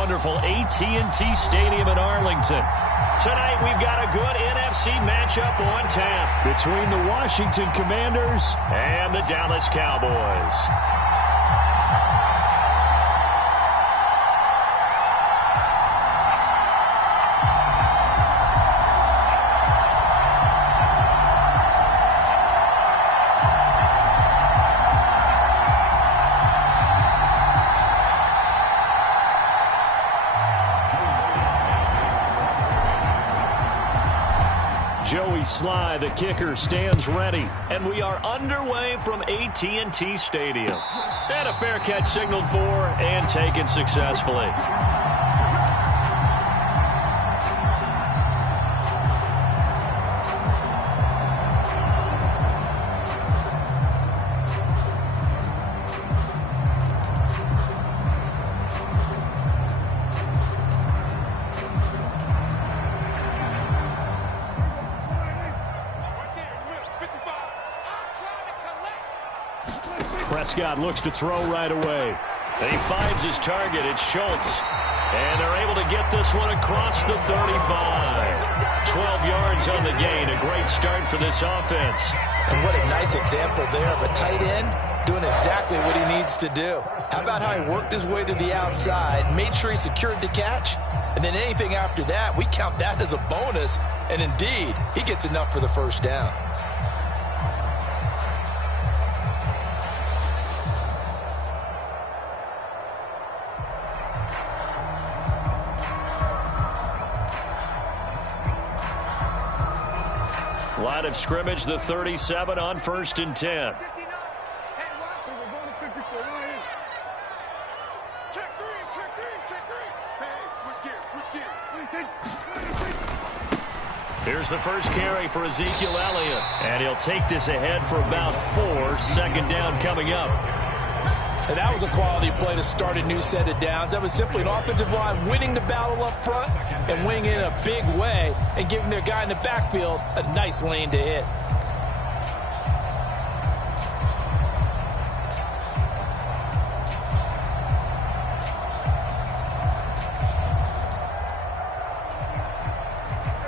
wonderful AT&T Stadium in Arlington. Tonight, we've got a good NFC matchup on tap between the Washington Commanders and the Dallas Cowboys. Joey Sly, the kicker, stands ready. And we are underway from AT&T Stadium. And a fair catch signaled for and taken successfully. Prescott looks to throw right away. And he finds his target. It's Schultz. And they're able to get this one across the 35. 12 yards on the gain. A great start for this offense. And what a nice example there of a tight end doing exactly what he needs to do. How about how he worked his way to the outside, made sure he secured the catch, and then anything after that, we count that as a bonus. And indeed, he gets enough for the first down. Line of scrimmage, the 37 on 1st and 10. Here's the first carry for Ezekiel Elliott. And he'll take this ahead for about 4. 2nd down coming up. And that was a quality play to start a new set of downs. That was simply an offensive line winning the battle up front and winning in a big way and giving their guy in the backfield a nice lane to hit.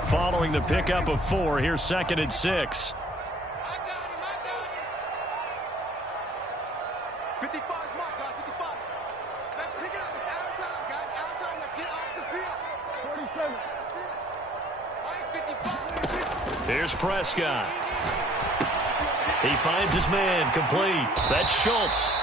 Following the pickup of 4, here's 2nd and 6. 55 is my guy, 55. Let's pick it up. It's out of time, guys. Out of time. Let's get off the field. 47. Here's Prescott. He finds his man complete. That's Schultz.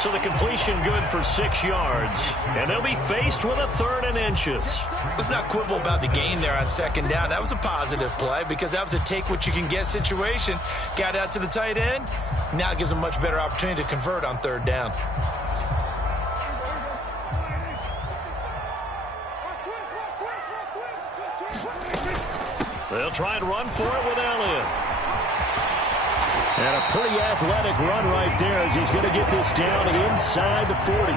So the completion good for 6 yards. And they'll be faced with a 3rd and inches. Let's not quibble about the gain there on 2nd down. That was a positive play because that was a take-what-you-can-get situation. Got out to the tight end. Now it gives them a much better opportunity to convert on 3rd down. They'll try and run for it with Elliott. And a pretty athletic run right there as he's going to get this down inside the 40.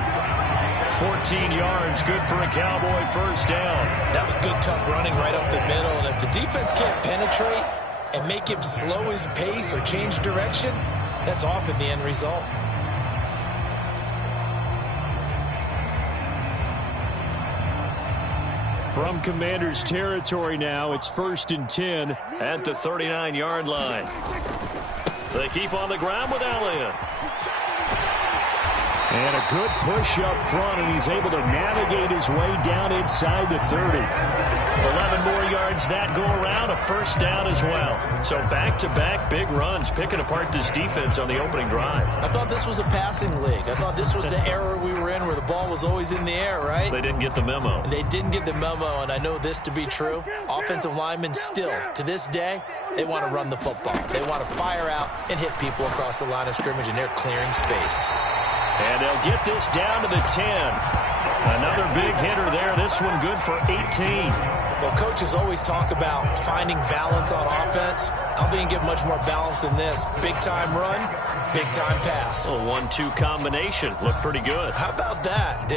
14 yards, good for a Cowboy first down. That was good, tough running right up the middle. And if the defense can't penetrate and make him slow his pace or change direction, that's often the end result. From Commanders territory now, it's 1st and 10 at the 39-yard line. They keep on the ground with Elliott. And a good push up front, and he's able to navigate his way down inside the 30. 11 more yards that go around, a first down as well. So back-to-back big runs, picking apart this defense on the opening drive. I thought this was a passing league. I thought this was the era we were in where the ball was always in the air, right? They didn't get the memo. They didn't get the memo, and I know this to be true. Offensive linemen still, to this day, they want to run the football. They want to fire out and hit people across the line of scrimmage, and they're clearing space. And they'll get this down to the 10. Another big hitter there. This one good for 18. Well, coaches always talk about finding balance on offense. I don't think you can get much more balance than this. Big-time run, big-time pass. A 1-2 combination. Looked pretty good. How about that?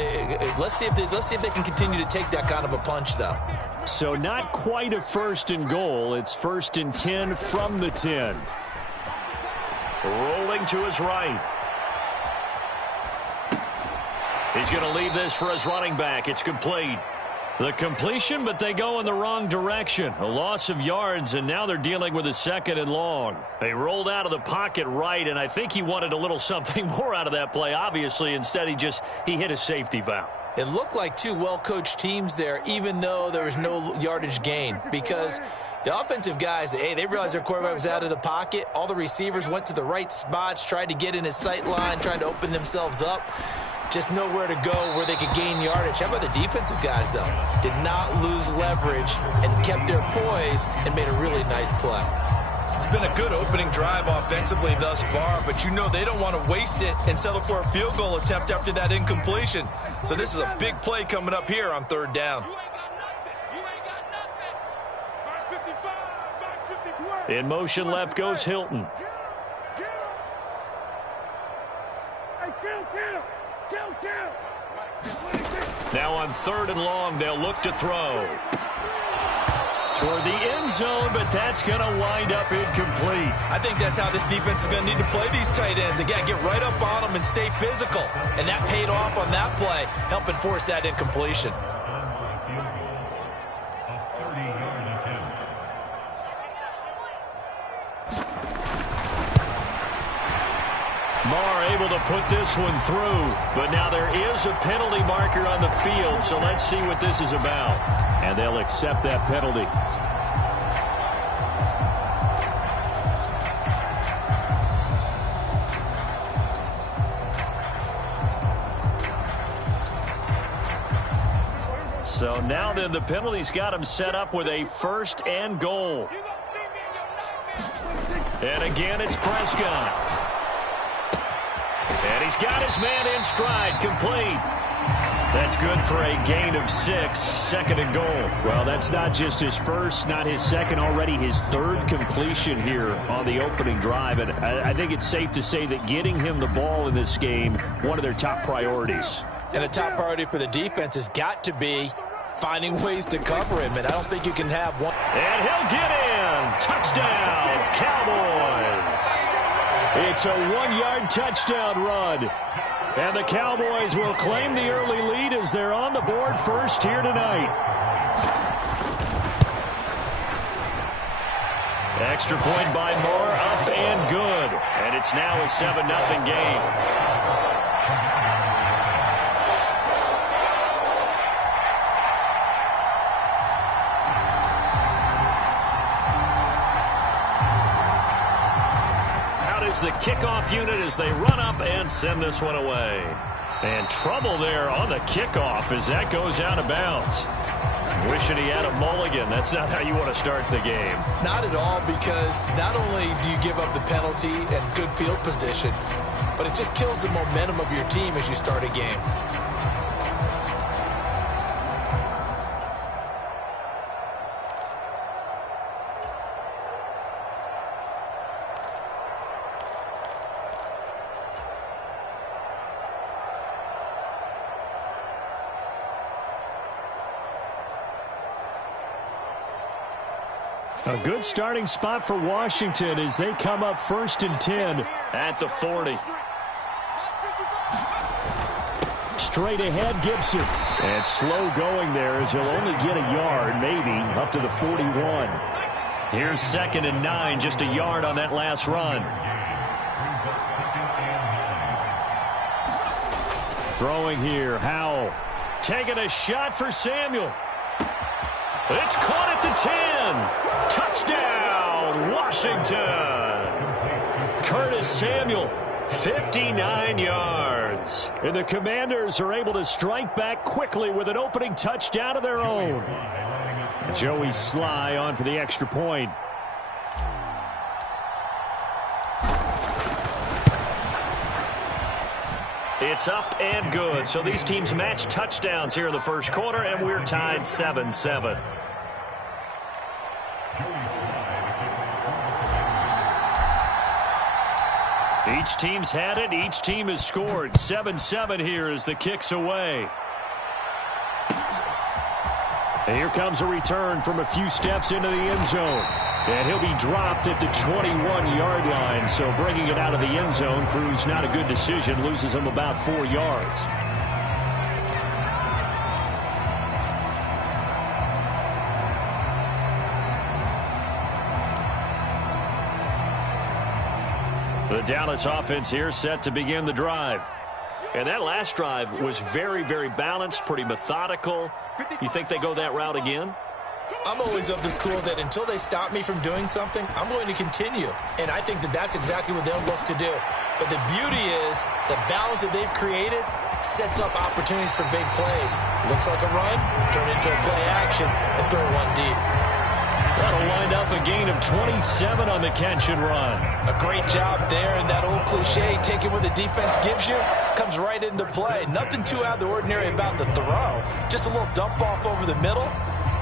Let's see if they can continue to take that kind of a punch, though. So not quite a 1st and goal. It's 1st and 10 from the 10. Rolling to his right. He's going to leave this for his running back. It's complete. The completion, but they go in the wrong direction. A loss of yards, and now they're dealing with a 2nd and long. They rolled out of the pocket right, and I think he wanted a little something more out of that play, obviously. Instead, he hit a safety valve. It looked like two well-coached teams there, even though there was no yardage gain, because the offensive guys, hey, they realized their quarterback was out of the pocket. All the receivers went to the right spots, tried to get in his sight line, tried to open themselves up. Just nowhere to go where they could gain yardage. How about the defensive guys, though? Did not lose leverage and kept their poise and made a really nice play. It's been a good opening drive offensively thus far, but you know they don't want to waste it and settle for a field goal attempt after that incompletion. So this is a big play coming up here on 3rd down. In motion left goes Hilton. Now on 3rd and long, they'll look to throw. Toward the end zone, but that's going to wind up incomplete. I think that's how this defense is going to need to play these tight ends. Again, get right up on them and stay physical. And that paid off on that play, helping force that incompletion. Marr able to put this one through, but now there is a penalty marker on the field, so let's see what this is about. And they'll accept that penalty. So now then the penalty's got him set up with a 1st and goal. And again it's Prescott. And he's got his man in stride, complete. That's good for a gain of 6, 2nd and goal. Well, that's not just his first, not his second, already his 3rd completion here on the opening drive. And I think it's safe to say that getting him the ball in this game, one of their top priorities. And a top priority for the defense has got to be finding ways to cover him. And I don't think you can have one. And he'll get in. Touchdown, Cowboys. It's a 1-yard touchdown run. And the Cowboys will claim the early lead as they're on the board first here tonight. Extra point by Marr, up and good. And it's now a 7-0 game. The kickoff unit as they run up and send this one away. And trouble there on the kickoff as that goes out of bounds. Wishing he had a mulligan. That's not how you want to start the game. Not at all, because not only do you give up the penalty and good field position, but it just kills the momentum of your team as you start a game. A good starting spot for Washington as they come up 1st and 10 at the 40. Straight ahead, Gibson. And slow going there as he'll only get a yard, maybe, up to the 41. Here's 2nd and 9, just a yard on that last run. Throwing here, Howell. Taking a shot for Samuel. It's caught at the 10. Touchdown, Washington. Curtis Samuel, 59 yards. And the Commanders are able to strike back quickly with an opening touchdown of their own. Joey Sly on for the extra point. It's up and good. So these teams match touchdowns here in the first quarter, and we're tied 7-7. Each team's had it. Each team has scored. 7-7 here as the kick's away. And here comes a return from a few steps into the end zone. And he'll be dropped at the 21-yard line. So bringing it out of the end zone proves not a good decision. Loses him about 4 yards. The Dallas offense here set to begin the drive. And that last drive was very, very balanced, pretty methodical. You think they go that route again? I'm always of the school that until they stop me from doing something, I'm going to continue. And I think that that's exactly what they'll look to do. But the beauty is the balance that they've created sets up opportunities for big plays. Looks like a run, turn into a play action, and throw one deep. That'll wind up a gain of 27 on the catch and run. A great job there, and that old cliche, taking what the defense gives you, comes right into play. Nothing too out of the ordinary about the throw. Just a little dump off over the middle.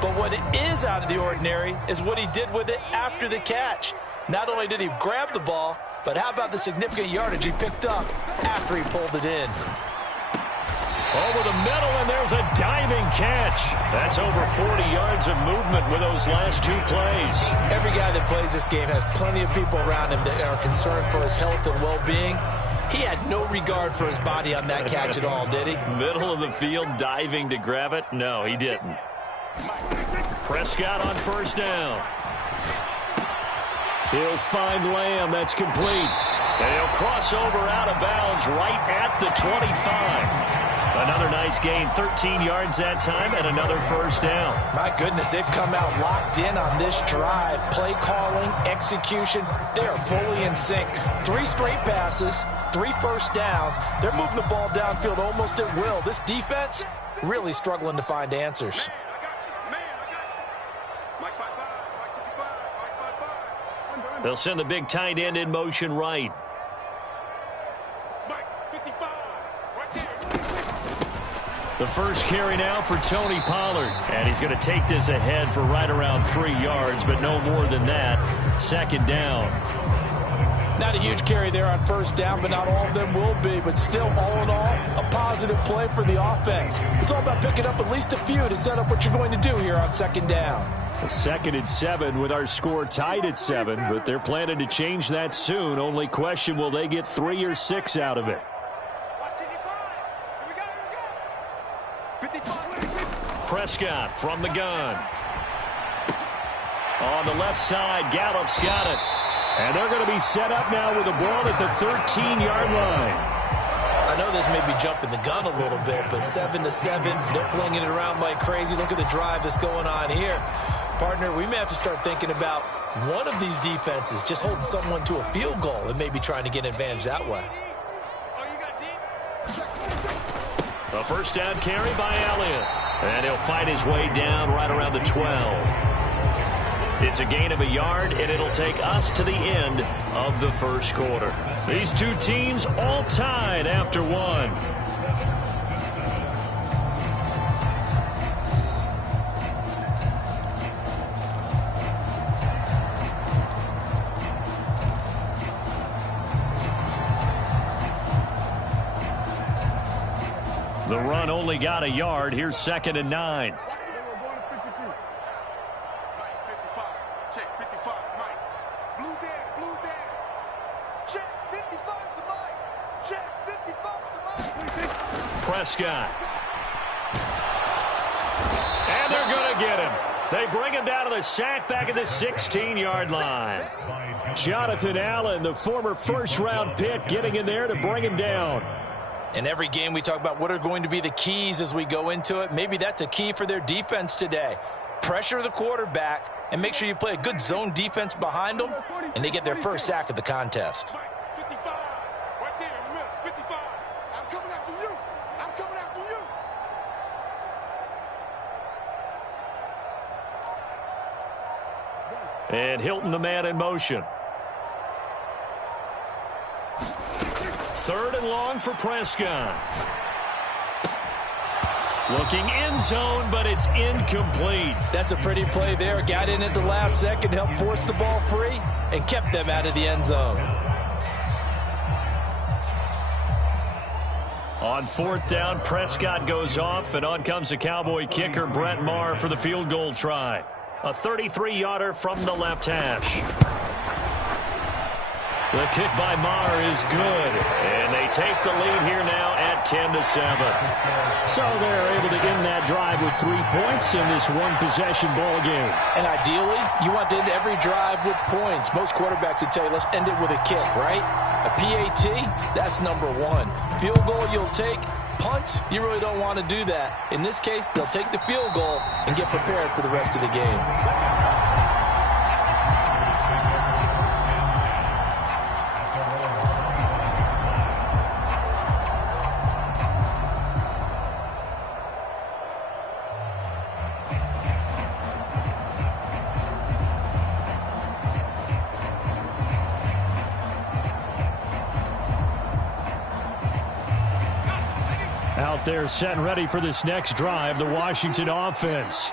But what is out of the ordinary is what he did with it after the catch. Not only did he grab the ball, but how about the significant yardage he picked up after he pulled it in. Over the middle, and there's a diving catch. That's over 40 yards of movement with those last two plays. Every guy that plays this game has plenty of people around him that are concerned for his health and well-being. He had no regard for his body on that catch at all, did he? Middle of the field, diving to grab it? No, he didn't. Prescott on first down. He'll find Lamb. That's complete. And he'll cross over out of bounds right at the 25. Another nice gain, 13 yards that time, and another first down. My goodness, they've come out locked in on this drive. Play calling, execution, they are fully in sync. 3 straight passes, 3 first downs. They're moving the ball downfield almost at will. This defense really struggling to find answers. They'll send the big tight end in motion right. The first carry now for Tony Pollard. And he's going to take this ahead for right around 3 yards, but no more than that. Second down. Not a huge carry there on first down, but not all of them will be. But still, all in all, a positive play for the offense. It's all about picking up at least a few to set up what you're going to do here on second down. A 2nd and 7 with our score tied at 7, but they're planning to change that soon. Only question, will they get 3 or 6 out of it? Prescott from the gun. On the left side, Gallup's got it. And they're going to be set up now with the ball at the 13-yard line. I know this may be jumping the gun a little bit, but 7-7, they're flinging it around like crazy. Look at the drive that's going on here. Partner, we may have to start thinking about one of these defenses just holding someone to a field goal and maybe trying to get an advantage that way. A first down carry by Elliott. And he'll fight his way down right around the 12. It's a gain of a yard, and it'll take us to the end of the first quarter. These two teams all tied after 1. The run only got a yard. Here's 2nd and 9. Prescott. And they're going to get him. They bring him down to the sack back at the 16-yard line. Jonathan Allen, the former first-round pick, getting in there to bring him down. In every game we talk about what are going to be the keys as we go into it. Maybe that's a key for their defense today. Pressure the quarterback and make sure you play a good zone defense behind them, and they get their first sack of the contest. And Hilton, the man in motion. 3rd and long for Prescott. Looking end zone, but it's incomplete. That's a pretty play there. Got in at the last second, helped force the ball free, and kept them out of the end zone. On 4th down, Prescott goes off, and on comes the Cowboy kicker, Brett Maher, for the field goal try. A 33-yarder from the left hash. The kick by Maher is good, and they take the lead here now at 10-7. So they're able to end that drive with 3 points in this one-possession ball game. And ideally, you want to end every drive with points. Most quarterbacks would tell you, let's end it with a kick, right? A PAT, that's number one. Field goal you'll take. Punts, you really don't want to do that. In this case, they'll take the field goal and get prepared for the rest of the game. Out there set and ready for this next drive, the Washington offense.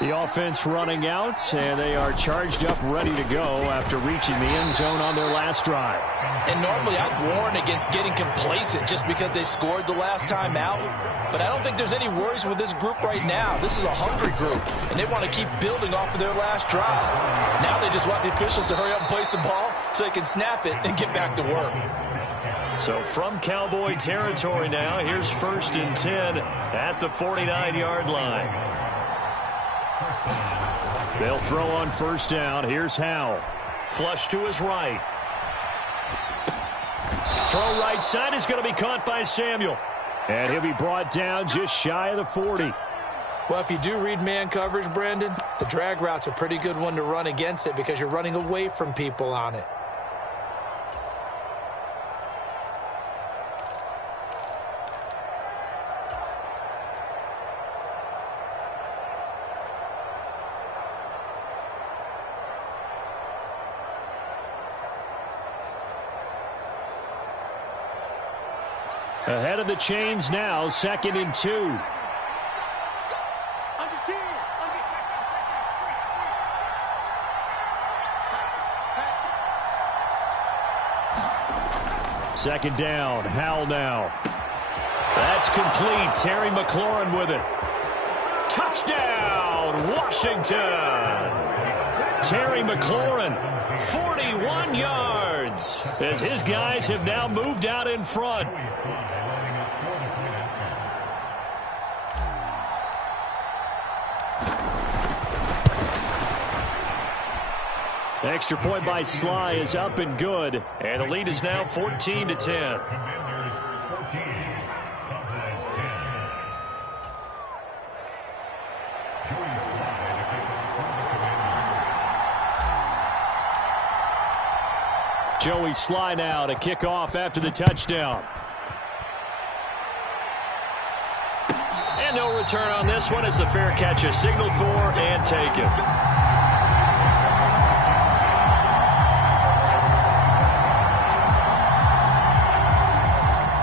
The offense running out, and they are charged up, ready to go after reaching the end zone on their last drive. And normally I'd warn against getting complacent just because they scored the last time out. But I don't think there's any worries with this group right now. This is a hungry group, and they want to keep building off of their last drive. Now they just want the officials to hurry up and place the ball so they can snap it and get back to work. So from Cowboy territory now, here's 1st and 10 at the 49-yard line. They'll throw on 1st down. Here's Howell. Flush to his right. Throw right side is going to be caught by Samuel. And he'll be brought down just shy of the 40. Well, if you do read man coverage, Brandon, the drag route's a pretty good one to run against it because you're running away from people on it. Ahead of the chains now, 2nd and 2. Under 10. Second down, Howell now. That's complete. Terry McLaurin with it. Touchdown, Washington. Terry McLaurin, 41 yards, as his guys have now moved out in front. Extra point by Sly is up and good, and the lead is now 14-10. Joey Sly now to kick off after the touchdown. And no return on this one as the fair catch is signaled for and taken.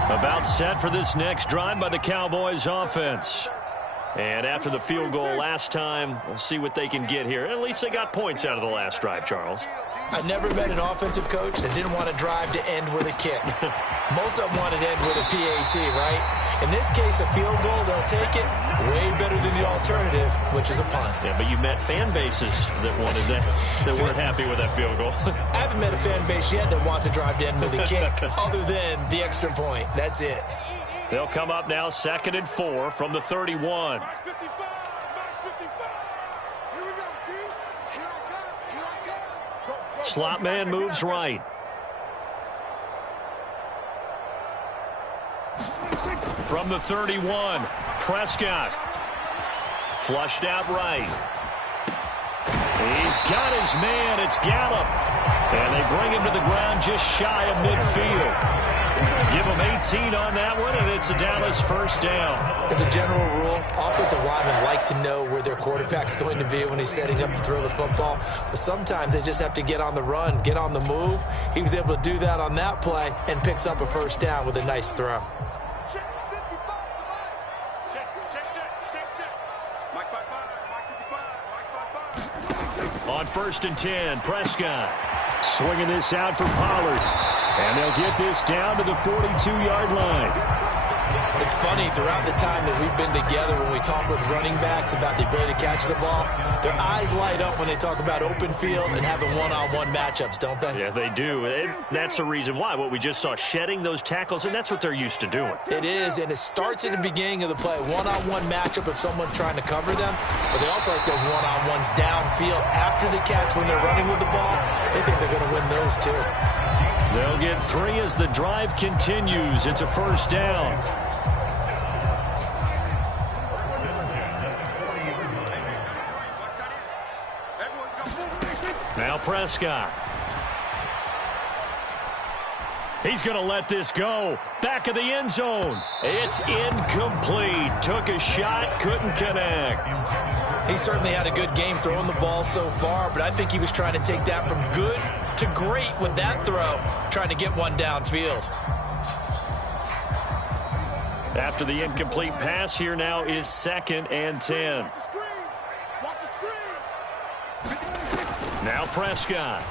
About set for this next drive by the Cowboys offense. And after the field goal last time, we'll see what they can get here. At least they got points out of the last drive, Charles. I've never met an offensive coach that didn't want to drive to end with a kick. Most of them wanted to end with a PAT, right? In this case, a field goal, they'll take it. Way better than the alternative, which is a punt. Yeah, but you met fan bases that wanted that, that weren't happy with that field goal. I haven't met a fan base yet that wants to drive to end with a kick, other than the extra point. That's it. They'll come up now 2nd and 4 from the 31. Mark 55. Mark 55. Here we go, dude. Here I come. Slot man moves right. From the 31, Prescott. Flushed out right. He's got his man. It's Gallup. And they bring him to the ground just shy of midfield. Give him 18 on that one, and it's a Dallas 1st down. As a general rule, offensive linemen like to know where their quarterback's going to be when he's setting up to throw the football. But sometimes they just have to get on the run, get on the move. He was able to do that on that play and picks up a 1st down with a nice throw. Check 55. Check. Mike 55. Mike 55. On 1st and 10, Prescott swinging this out for Pollard. And they'll get this down to the 42-yard line. The it's funny, throughout the time that we've been together, when we talk with running backs about the ability to catch the ball, their eyes light up when they talk about open field and having one-on-one matchups, don't they? Yeah, they do. And that's the reason why. What we just saw, shedding those tackles, and that's what they're used to doing. It is, and it starts at the beginning of the play. One-on-one matchup if someone's trying to cover them, but they also like those one-on-ones downfield after the catch when they're running with the ball. They think they're going to win those too. They'll get 3 as the drive continues. It's a first down. Now Prescott. He's going to let this go. Back of the end zone. It's incomplete. Took a shot, couldn't connect. He certainly had a good game throwing the ball so far, but I think he was trying to take that from good to great with that throw, trying to get one downfield. After the incomplete pass, here now is 2nd and 10. Watch the screen. Now Prescott.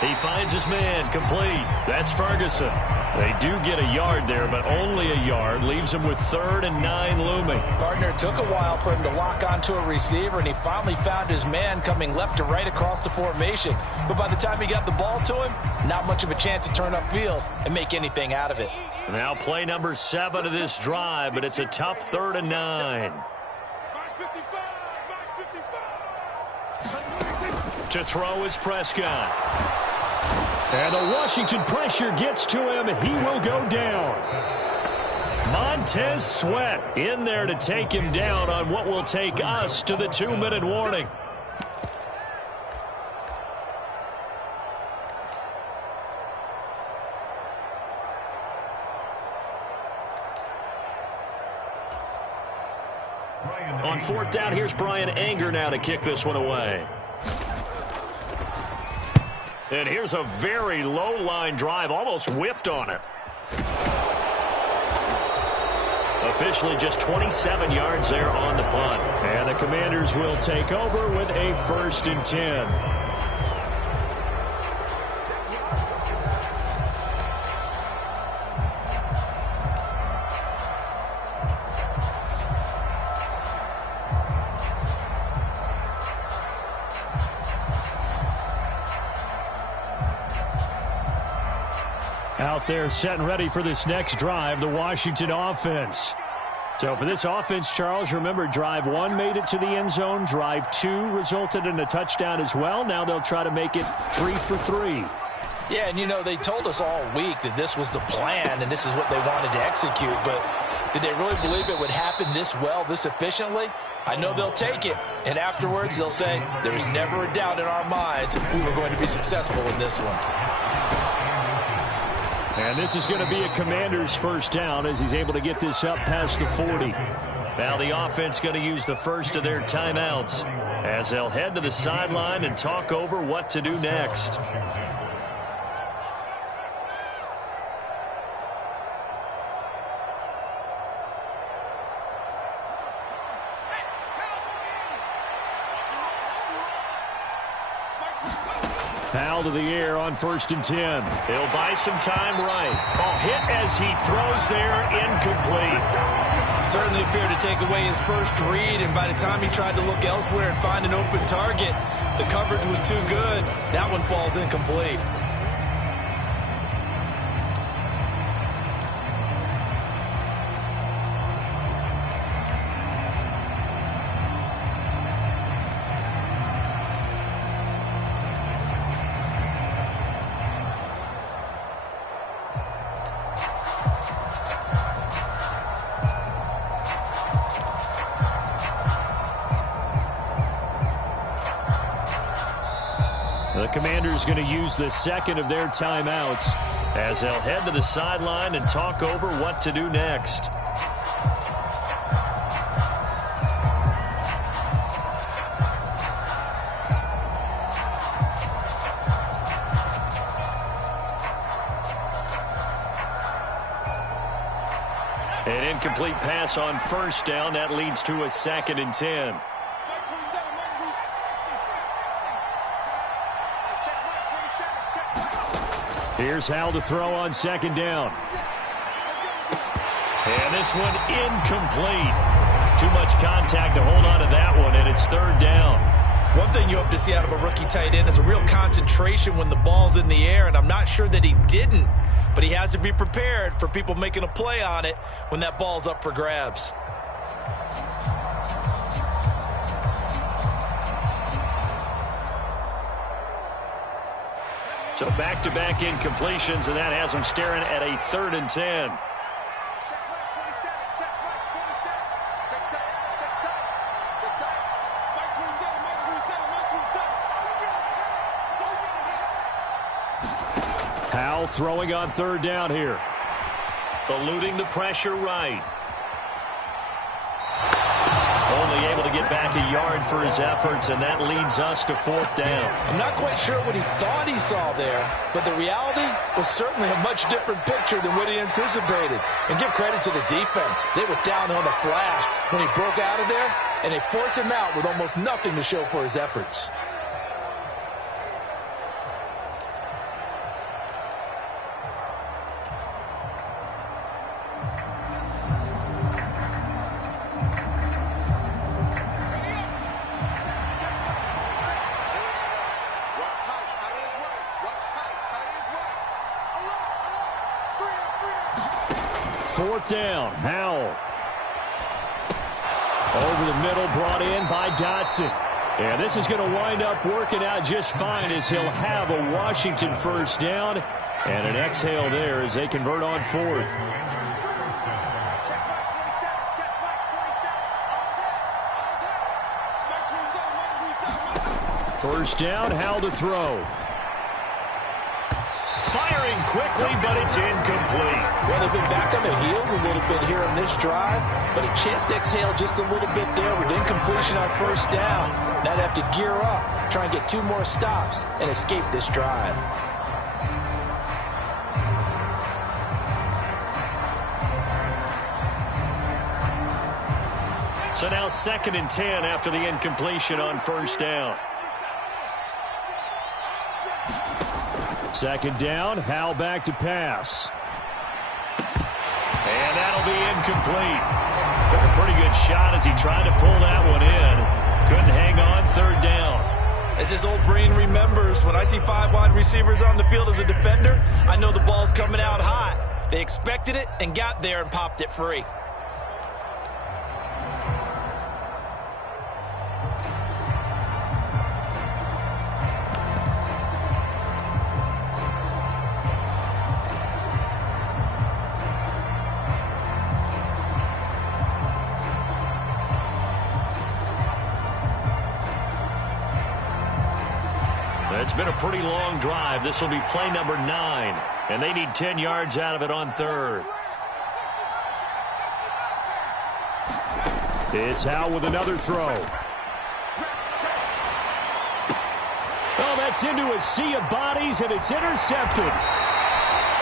He finds his man, complete. That's Ferguson. They do get a yard there, but only a yard. Leaves him with 3rd and 9 looming. Gardner took a while for him to lock onto a receiver, and he finally found his man coming left to right across the formation. But by the time he got the ball to him, not much of a chance to turn upfield and make anything out of it. Now play number 7 of this drive, but it's a tough 3rd and 9. To throw is Prescott. And the Washington pressure gets to him, and he will go down. Montez Sweat in there to take him down on what will take us to the 2-minute warning. On 4th down, here's Brian Anger now to kick this one away. And here's a very low-line drive, almost whiffed on it. Officially just 27 yards there on the punt. And the Commanders will take over with a 1st and 10. Out there set and ready for this next drive, the Washington offense. So for this offense, Charles, remember, drive 1 made it to the end zone. Drive 2 resulted in a touchdown as well. Now they'll try to make it 3 for 3. Yeah, and you know, they told us all week that this was the plan and this is what they wanted to execute, but did they really believe it would happen this well, this efficiently? I know they'll take it, and afterwards they'll say, there's never a doubt in our minds we were going to be successful in this one. And this is going to be a Commander's first down as he's able to get this up past the 40. Now the offense going to use the first of their timeouts as they'll head to the sideline and talk over what to do next. Foul to the air on 1st and 10. He'll buy some time right. Oh, hit as he throws there, incomplete. Certainly appeared to take away his first read, and by the time he tried to look elsewhere and find an open target, the coverage was too good. That one falls incomplete. The Commanders going to use the second of their timeouts as they'll head to the sideline and talk over what to do next. An incomplete pass on 1st down. That leads to a 2nd and 10. Here's Howell to throw on second down. And this one incomplete. Too much contact to hold on to that one, and it's third down. One thing you hope to see out of a rookie tight end is a real concentration when the ball's in the air, and I'm not sure that he didn't, but he has to be prepared for people making a play on it when that ball's up for grabs. So back-to-back incompletions, and that has them staring at a 3rd and 10. Howell throwing on 3rd down here. Eluding the pressure right. Only able to get back a yard for his efforts, and that leads us to 4th down. I'm not quite sure what he thought he saw there, but the reality was certainly a much different picture than what he anticipated. And give credit to the defense. They were down on the flash when he broke out of there, and they forced him out with almost nothing to show for his efforts. Fourth down, Howell. Over the middle, brought in by Dotson. And this is going to wind up working out just fine as he'll have a Washington first down. And an exhale there as they convert on 4th. First down, Howell to throw. Firing quickly, but it's incomplete. Well, they've been back on their heels a little bit here on this drive, but a chance to exhale just a little bit there with incompletion on first down. Now they have to gear up, try and get 2 more stops and escape this drive. So now 2nd and 10 after the incompletion on first down. 2nd down, Howell back to pass. And that'll be incomplete. Took a pretty good shot as he tried to pull that one in. Couldn't hang on 3rd down. As his old brain remembers, when I see 5 wide receivers on the field as a defender, I know the ball's coming out hot. They expected it and got there and popped it free. It's been a pretty long drive. This will be play number 9, and they need 10 yards out of it on 3rd. It's Howell with another throw. Oh, that's into a sea of bodies, and it's intercepted.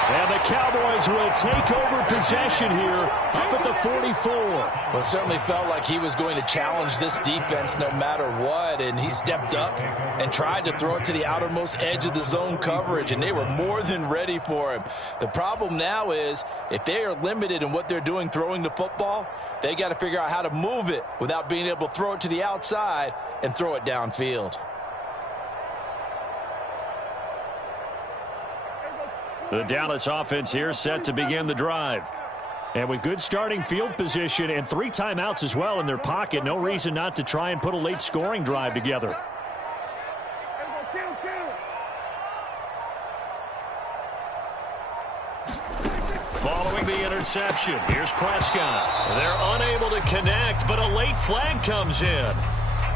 And the Cowboys will take over possession here up at the 44. Well, it certainly felt like he was going to challenge this defense no matter what, and he stepped up and tried to throw it to the outermost edge of the zone coverage, and they were more than ready for him. The problem now is if they are limited in what they're doing throwing the football, they got to figure out how to move it without being able to throw it to the outside and throw it downfield. The Dallas offense here set to begin the drive. And with good starting field position and 3 timeouts as well in their pocket, no reason not to try and put a late scoring drive together. Following the interception, here's Prescott. They're unable to connect, but a late flag comes in.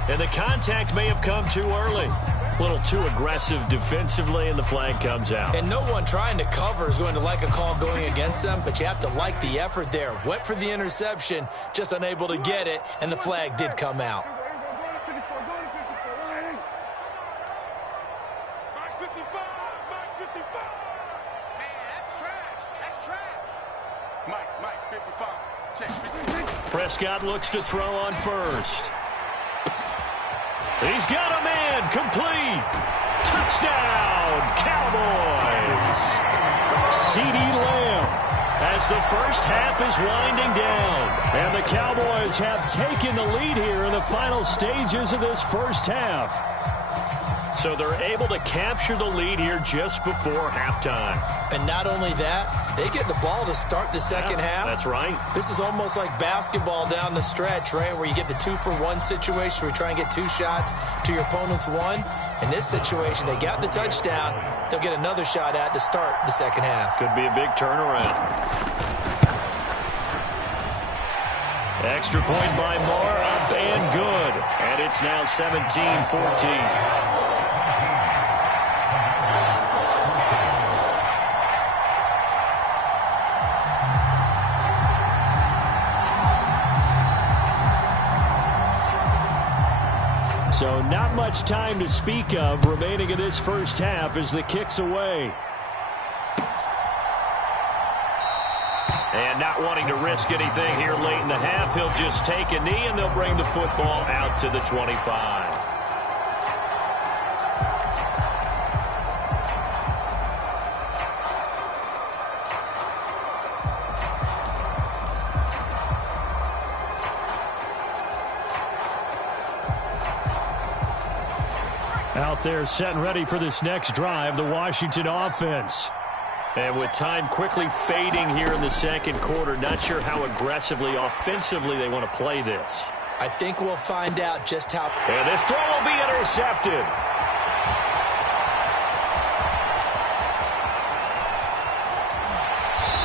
And the contact may have come too early. A little too aggressive defensively, and the flag comes out. And no one trying to cover is going to like a call going against them, but you have to like the effort there. Went for the interception, just unable to get it, and the flag did come out. Mike 55, Mike 55. Man, that's trash. That's trash. Mike 55. Check 55. Prescott looks to throw on first. He's got a man, complete. Touchdown, Cowboys. CeeDee Lamb as the first half is winding down. And the Cowboys have taken the lead here in the final stages of this first half. So they're able to capture the lead here just before halftime. And not only that, they get the ball to start the second half. That's right. This is almost like basketball down the stretch, right, where you get the 2-for-1 situation where you try and get 2 shots to your opponent's 1. In this situation, they got the touchdown. They'll get another shot at to start the second half. Could be a big turnaround. Extra point by Moore, up and good. And it's now 17-14. So not much time to speak of remaining in this first half as the kick's away. And not wanting to risk anything here late in the half, he'll just take a knee and they'll bring the football out to the 25. Out there set and ready for this next drive, the Washington offense. And with time quickly fading here in the second quarter, not sure how aggressively, offensively they want to play this. I think we'll find out just how. And this throw will be intercepted.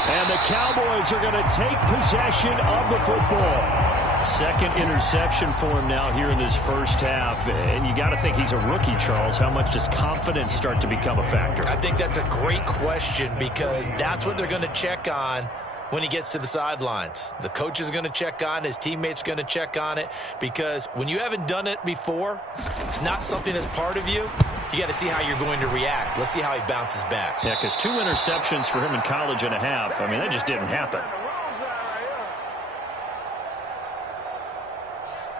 And the Cowboys are going to take possession of the football. Second interception for him now here in this first half. And you got to think he's a rookie, Charles. How much does confidence start to become a factor? I think that's a great question because that's what they're going to check on when he gets to the sidelines. The coach is going to check on it. His teammates are going to check on it because when you haven't done it before, it's not something that's part of you. You got to see how you're going to react. Let's see how he bounces back. Yeah, because 2 interceptions for him in college and a half. I mean, that just didn't happen.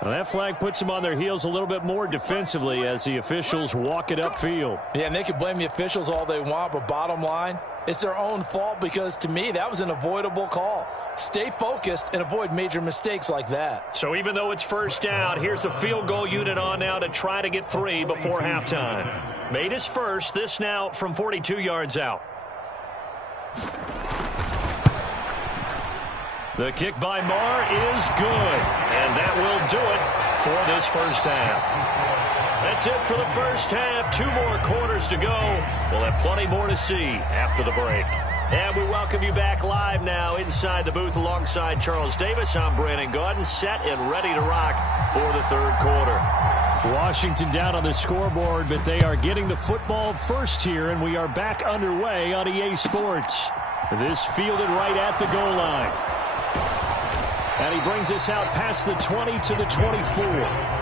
Well, that flag puts them on their heels a little bit more defensively as the officials walk it upfield. Yeah, and they can blame the officials all they want, but bottom line, it's their own fault because, to me, that was an avoidable call. Stay focused and avoid major mistakes like that. So even though it's first down, here's the field goal unit on now to try to get 3 before halftime. Made his first, this now from 42 yards out. The kick by Marr is good, and that will do it for this first half. That's it for the first half. 2 more quarters to go. We'll have plenty more to see after the break. And we welcome you back live now inside the booth alongside Charles Davis. I'm Brandon Gaudin, set and ready to rock for the third quarter. Washington down on the scoreboard, but they are getting the football first here, and we are back underway on EA Sports. This fielded right at the goal line. And he brings us out past the 20 to the 24.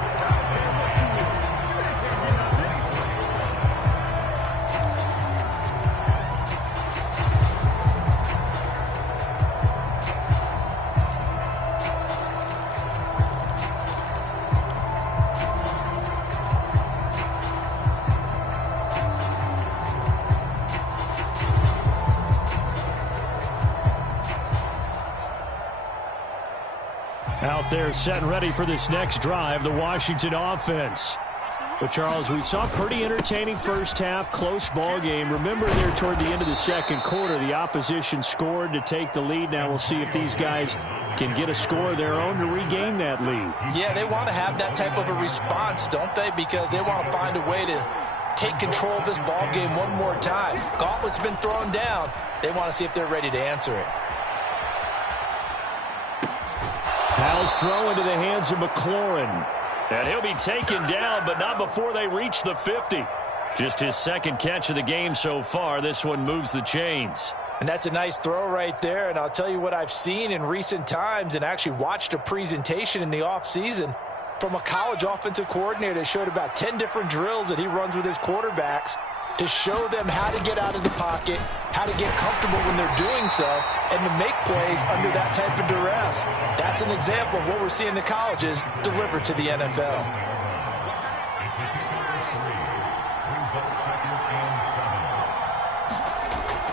Out there set and ready for this next drive, the Washington offense. But, Charles, we saw a pretty entertaining first half, close ball game. Remember there toward the end of the second quarter, the opposition scored to take the lead. Now we'll see if these guys can get a score of their own to regain that lead. Yeah, they want to have that type of a response, don't they? Because they want to find a way to take control of this ball game one more time. Gauntlet's been thrown down. They want to see if they're ready to answer it. Powell's throw into the hands of McLaurin. And he'll be taken down, but not before they reach the 50. Just his second catch of the game so far. This one moves the chains. And that's a nice throw right there. And I'll tell you what I've seen in recent times and actually watched a presentation in the offseason from a college offensive coordinator that showed about 10 different drills that he runs with his quarterbacks to show them how to get out of the pocket, how to get comfortable when they're doing so, and to make plays under that type of duress. That's an example of what we're seeing the colleges deliver to the NFL.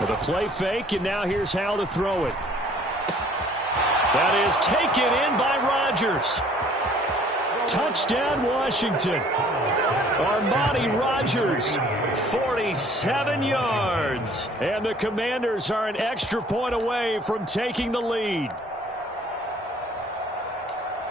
The play fake, and now here's how to throw it. That is taken in by Rodgers. Touchdown, Washington. Armani Rodgers, 47 yards. And the Commanders are an extra point away from taking the lead.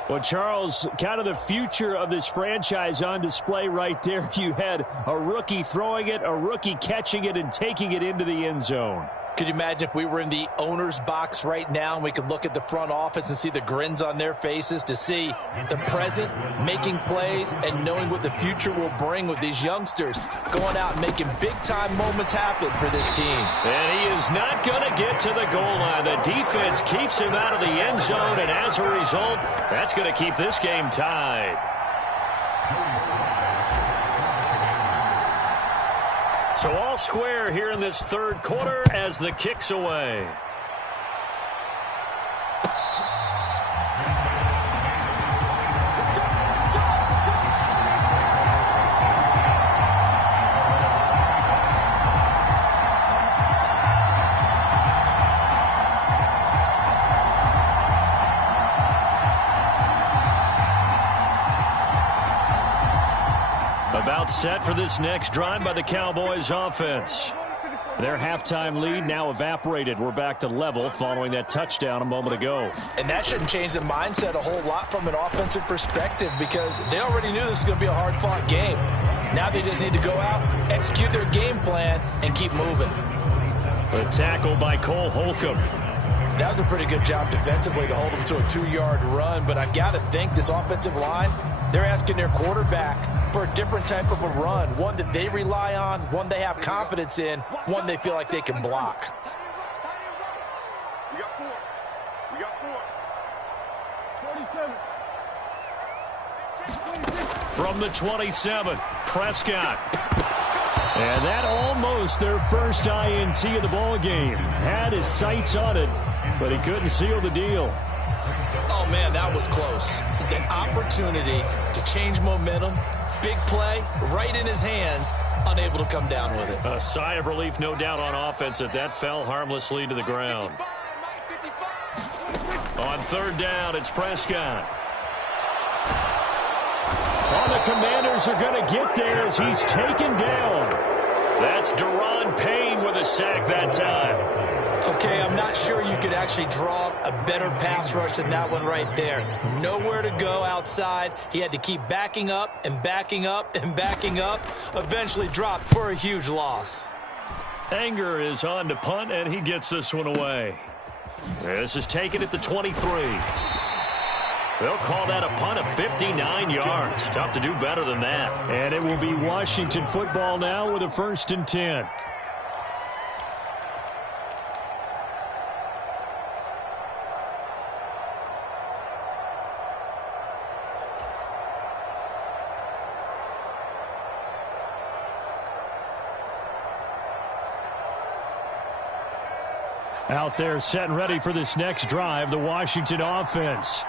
Well, Charles, kind of the future of this franchise on display right there. You had a rookie throwing it, a rookie catching it, and taking it into the end zone. Could you imagine if we were in the owner's box right now and we could look at the front office and see the grins on their faces, to see the present making plays and knowing what the future will bring with these youngsters going out and making big-time moments happen for this team. And he is not going to get to the goal line. The defense keeps him out of the end zone, and as a result, that's going to keep this game tied. So all square here in this third quarter as the kick's away. About set for this next drive by the Cowboys offense. Their halftime lead now evaporated. We're back to level following that touchdown a moment ago. And that shouldn't change the mindset a whole lot from an offensive perspective, because they already knew this was going to be a hard-fought game. Now they just need to go out, execute their game plan, and keep moving. A tackle by Cole Holcomb. That was a pretty good job defensively to hold them to a 2-yard run, but I've got to think this offensive line, they're asking their quarterback for a different type of a run, one that they rely on, one they have confidence in, one they feel like they can block. We got four. We got four. From the 27, Prescott. And that almost their first INT of the ball game. Had his sights on it, but he couldn't seal the deal. Oh, man, that was close. The opportunity to change momentum, big play, right in his hands, unable to come down with it. A sigh of relief, no doubt, on offense that fell harmlessly to the ground. On third down, it's Prescott. And the Commanders are going to get there as he's taken down. That's Daron Payne with a sack that time. Okay, I'm not sure you could actually draw a better pass rush than that one right there. Nowhere to go outside. He had to keep backing up and backing up and backing up. Eventually dropped for a huge loss. Anger is on to punt, and he gets this one away. This is taken at the 23. They'll call that a punt of 59 yards. Tough to do better than that. And it will be Washington football now with a 1st and 10. Out there set and ready for this next drive, the Washington offense.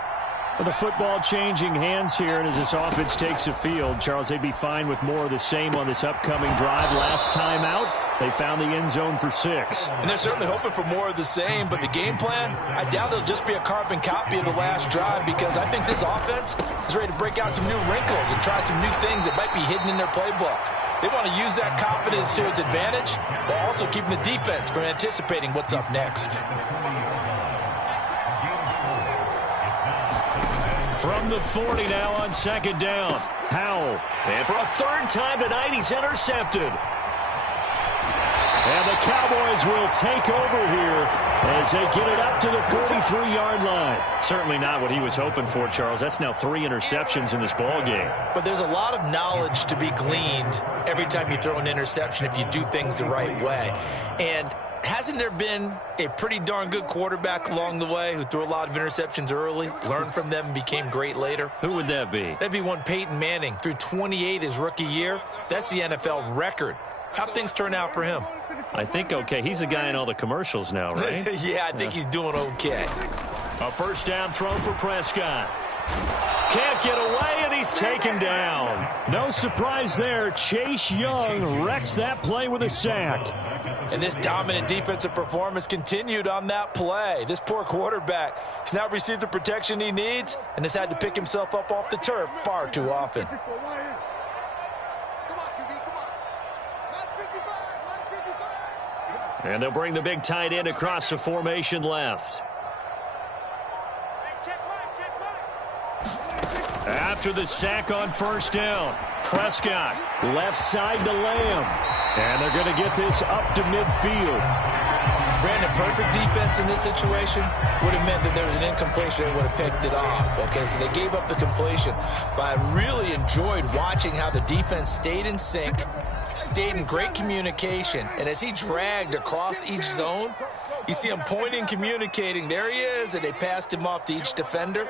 With the football changing hands here, and as this offense takes the field, Charles, they'd be fine with more of the same on this upcoming drive. Last time out, they found the end zone for 6. And they're certainly hoping for more of the same, but the game plan, I doubt it'll just be a carbon copy of the last drive, because I think this offense is ready to break out some new wrinkles and try some new things that might be hidden in their playbook. They want to use that confidence to its advantage, while also keeping the defense from anticipating what's up next. From the 40 now on 2nd down. Howell. And for a 3rd time tonight, he's intercepted. And the Cowboys will take over here as they get it up to the 43-yard line. Certainly not what he was hoping for, Charles. That's now 3 interceptions in this ball game. But there's a lot of knowledge to be gleaned every time you throw an interception if you do things the right way. And hasn't there been a pretty darn good quarterback along the way who threw a lot of interceptions early, learned from them, and became great later? Who would that be? That'd be one Peyton Manning. Threw 28 his rookie year. That's the NFL record. How'd things turn out for him? I think okay. He's the guy in all the commercials now, right? Yeah, I think he's doing okay. A 1st down throw for Prescott. Can't get away, and he's taken down. No surprise there. Chase Young wrecks that play with a sack. And this dominant defensive performance continued on that play. This poor quarterback has now received the protection he needs and has had to pick himself up off the turf far too often. And they'll bring the big tight end across the formation left. After the sack on first down, Prescott left side to Lamb. And they're going to get this up to midfield. Brandon, perfect defense in this situation would have meant that there was an incompletion and would have picked it off. Okay, so they gave up the completion. But I really enjoyed watching how the defense stayed in sync, stayed in great communication. And as he dragged across each zone, you see him pointing, communicating. There he is, and they passed him off to each defender.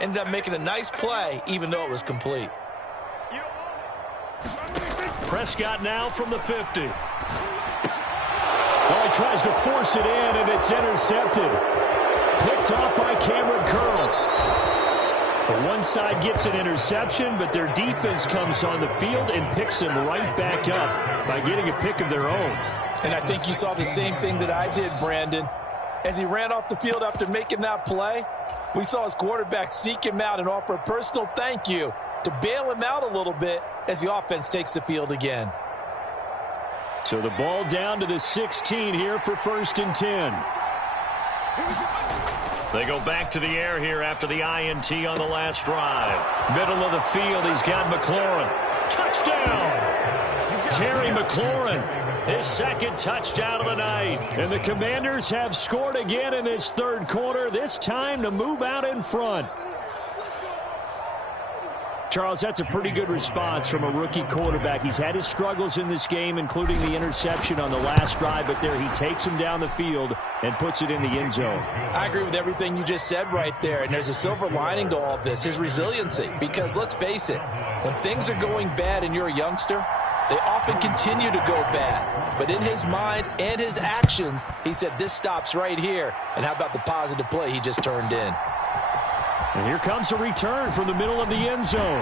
Ended up making a nice play, even though it was complete. Prescott now from the 50. Oh, he tries to force it in, and it's intercepted. Picked off by Cameron Curl. The one side gets an interception, but their defense comes on the field and picks him right back up by getting a pick of their own. And I think you saw the same thing that I did, Brandon. As he ran off the field after making that play, we saw his quarterback seek him out and offer a personal thank you to bail him out a little bit as the offense takes the field again. So the ball down to the 16 here for 1st and 10. They go back to the air here after the INT on the last drive. Middle of the field, he's got McLaurin. Touchdown! Terry McLaurin, his second touchdown of the night. And the Commanders have scored again in this third quarter, this time to move out in front. Charles, that's a pretty good response from a rookie quarterback. He's had his struggles in this game, including the interception on the last drive, but there he takes him down the field and puts it in the end zone. I agree with everything you just said right there, and there's a silver lining to all of this, his resiliency. Because let's face it, when things are going bad and you're a youngster, they often continue to go bad. But in his mind and his actions, he said, this stops right here. And how about the positive play he just turned in? And here comes a return from the middle of the end zone.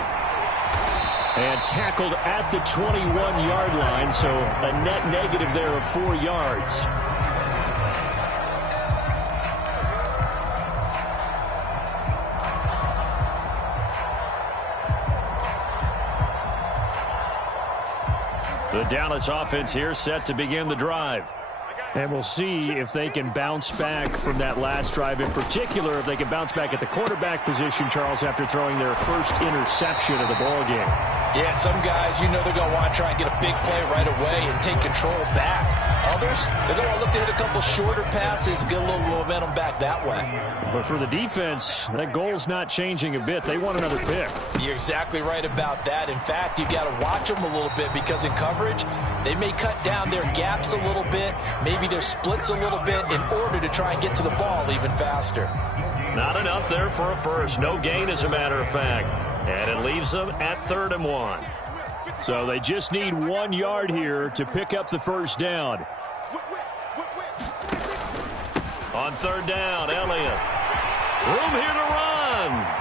And tackled at the 21-yard line, so a net negative there of 4 yards. The Dallas offense here set to begin the drive. And we'll see if they can bounce back from that last drive, in particular if they can bounce back at the quarterback position, Charles, after throwing their first interception of the ball game. Yeah, some guys, you know they're going to want to try and get a big play right away and take control back. Others, they're going to look to hit a couple shorter passes, get a little momentum back that way. But for the defense, that goal's not changing a bit. They want another pick. You're exactly right about that. In fact, you've got to watch them a little bit because in coverage, they may cut down their gaps a little bit, maybe their splits a little bit in order to try and get to the ball even faster. Not enough there for a first. No gain, as a matter of fact. And it leaves them at 3rd and 1. So they just need 1 yard here to pick up the first down. On 3rd down, Elliott. Room here to run.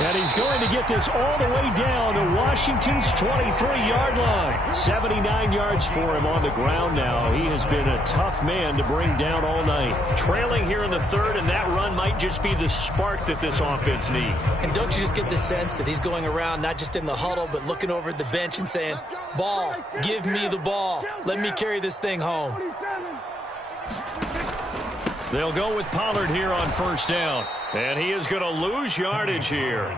And he's going to get this all the way down to Washington's 23-yard line. 79 yards for him on the ground now. He has been a tough man to bring down all night. Trailing here in the 3rd, and that run might just be the spark that this offense needs. And don't you just get the sense that he's going around not just in the huddle, but looking over at the bench and saying, ball, give me the ball. Let me carry this thing home. They'll go with Pollard here on 1st down. And he is going to lose yardage here.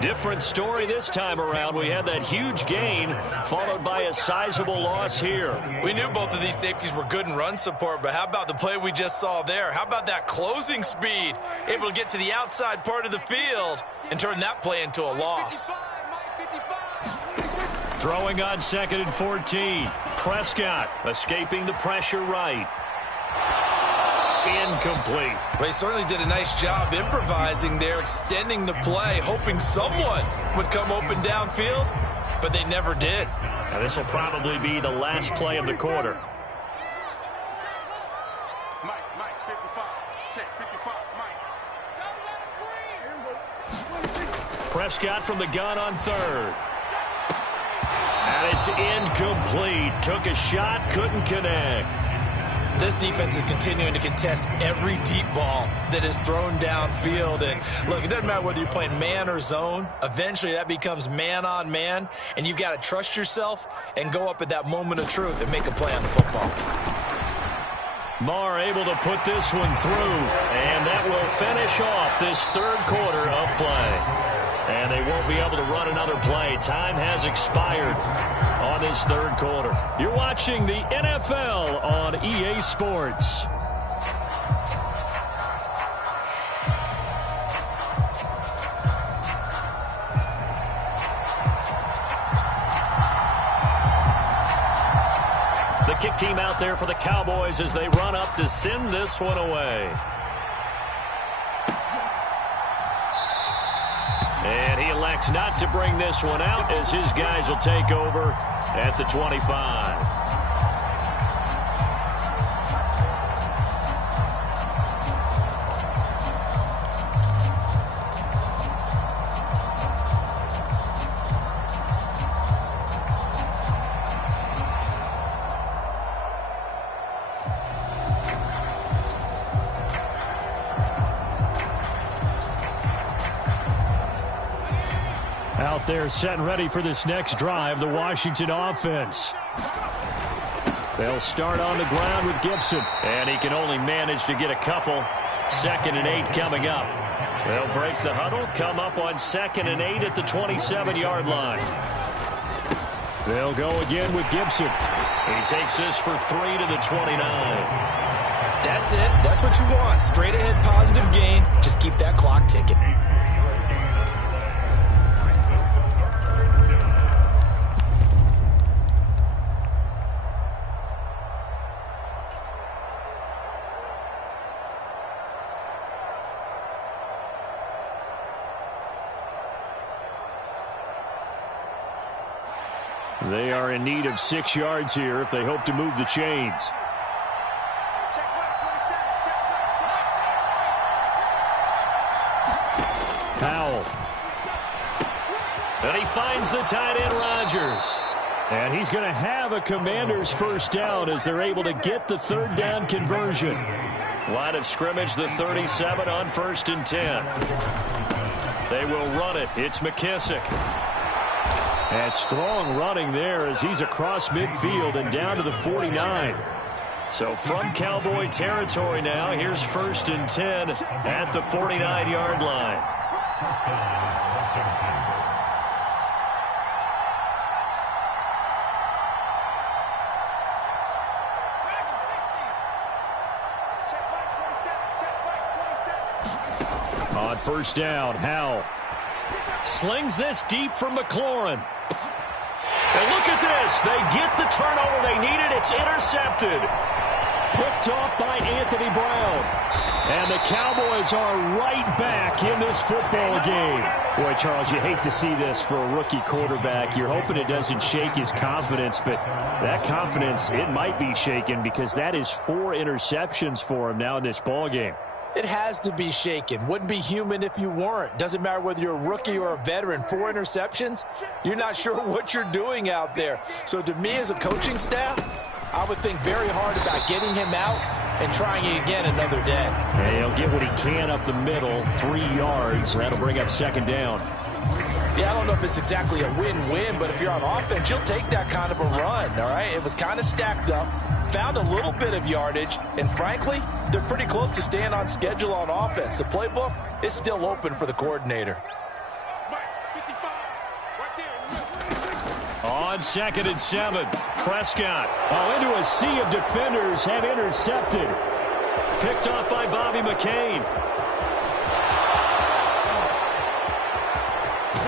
Different story this time around. We had that huge gain followed by a sizable loss here. We knew both of these safeties were good in run support, but how about the play we just saw there? How about that closing speed? Able to get to the outside part of the field and turn that play into a loss. Throwing on 2nd and 14. Prescott escaping the pressure right. Incomplete. Well, he certainly did a nice job improvising there, extending the play, hoping someone would come open downfield, but they never did. Now, this will probably be the last play of the quarter. Mike, 55. Check 55, Mike. Prescott from the gun on third. And it's incomplete. Took a shot, couldn't connect. This defense is continuing to contest every deep ball that is thrown downfield. And look, it doesn't matter whether you're playing man or zone. Eventually that becomes man on man. And you've got to trust yourself and go up at that moment of truth and make a play on the football. Maher able to put this one through. And that will finish off this third quarter of play. And they won't be able to run another play. Time has expired on this third quarter. You're watching the NFL on EA Sports. The kick team out there for the Cowboys as they run up to send this one away. And he elects not to bring this one out as his guys will take over at the 25. Out there set and ready for this next drive, the Washington offense. They'll start on the ground with Gibson. And he can only manage to get a couple. 2nd and 8 coming up. They'll break the huddle, come up on 2nd and 8 at the 27-yard line. They'll go again with Gibson. He takes this for 3 to the 29. That's it. That's what you want. Straight ahead positive gain. Just keep that clock ticking. They are in need of 6 yards here if they hope to move the chains. Powell. And he finds the tight end, Rodgers. And he's going to have a Commanders first down as they're able to get the third down conversion. Line of scrimmage, the 37 on 1st and 10. They will run it. It's McKissick. And strong running there as he's across midfield and down to the 49. So from Cowboy territory now, here's 1st and 10 at the 49-yard line. On 1st down, Howell slings this deep from McLaurin. And look at this. They get the turnover they needed. It's intercepted. Picked off by Anthony Brown. And the Cowboys are right back in this football game. Boy, Charles, you hate to see this for a rookie quarterback. You're hoping it doesn't shake his confidence, but that confidence, it might be shaken because that is 4 interceptions for him now in this ball game. It has to be shaken. Wouldn't be human if you weren't. Doesn't matter whether you're a rookie or a veteran. 4 interceptions, you're not sure what you're doing out there. So to me as a coaching staff, I would think very hard about getting him out and trying it again another day. And he'll get what he can up the middle, 3 yards. That'll bring up 2nd down. Yeah, I don't know if it's exactly a win-win, but if you're on offense, you'll take that kind of a run, all right? It was kind of stacked up, found a little bit of yardage, and frankly, they're pretty close to staying on schedule on offense. The playbook is still open for the coordinator. On 2nd and 7, Prescott. Into a sea of defenders and intercepted. Picked off by Bobby McCain.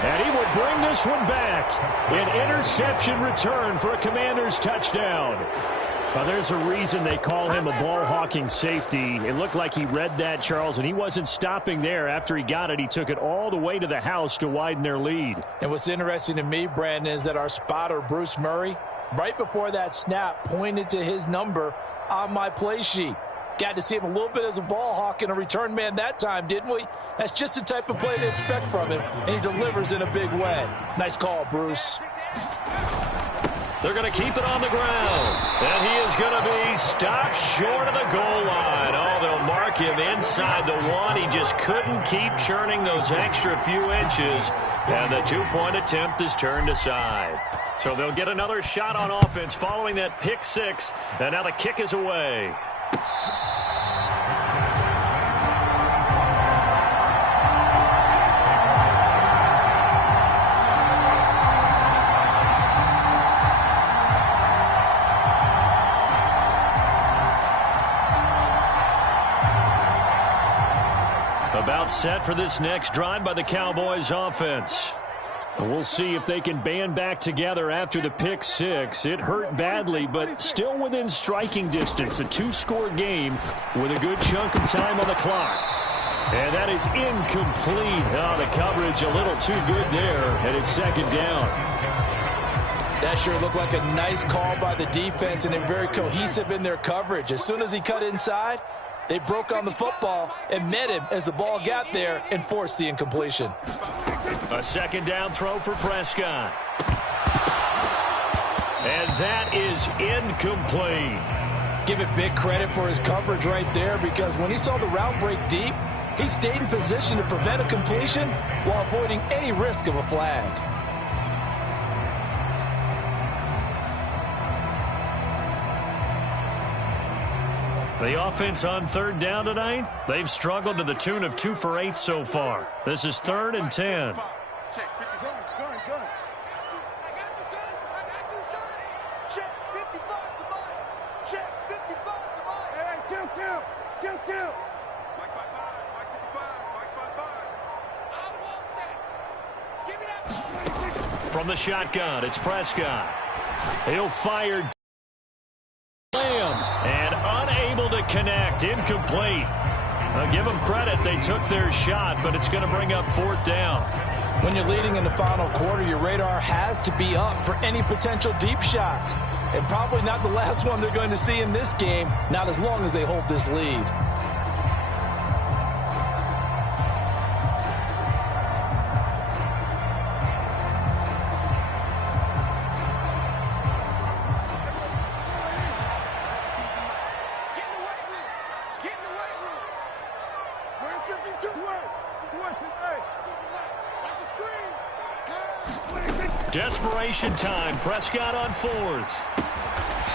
And he will bring this one back. An interception return for a Commanders touchdown. Well, there's a reason they call him a ball-hawking safety. It looked like he read that, Charles, and he wasn't stopping there. After he got it, he took it all the way to the house to widen their lead. And what's interesting to me, Brandon, is that our spotter, Bruce Murray, right before that snap, pointed to his number on my play sheet. Got to see him a little bit as a ball hawk and a return man that time, didn't we? That's just the type of play to expect from him, and he delivers in a big way. Nice call, Bruce. They're going to keep it on the ground. And he is going to be stopped short of the goal line. Oh, they'll mark him inside the 1. He just couldn't keep churning those extra few inches. And the 2-point attempt is turned aside. So they'll get another shot on offense following that pick 6. And now the kick is away. About set for this next drive by the Cowboys offense. We'll see if they can band back together after the pick 6. It hurt badly, but still within striking distance. A 2-score game with a good chunk of time on the clock. And that is incomplete. Oh, the coverage a little too good there, and it's second down. That sure looked like a nice call by the defense, and they're very cohesive in their coverage. As soon as he cut inside, they broke on the football and met him as the ball got there and forced the incompletion. A second down throw for Prescott. And that is incomplete. Give it big credit for his coverage right there, because when he saw the route break deep, he stayed in position to prevent a completion while avoiding any risk of a flag. The offense on third down tonight, they've struggled to the tune of 2 for 8 so far. This is 3rd and 10. Check 55. I got you, son. I got you, son. Check 55 to Mike. Check 55 to Mike. Hey, 2-2. 2-2. Mike by 5. Mike 55. Mike by 5. I want that. Give me that. From the shotgun, it's Prescott. He'll fire. And unable to connect. Incomplete. I'll give them credit. They took their shot, but it's going to bring up 4th down. When you're leading in the final quarter, your radar has to be up for any potential deep shots. And probably not the last one they're going to see in this game, not as long as they hold this lead. Desperation time. Prescott on 4th.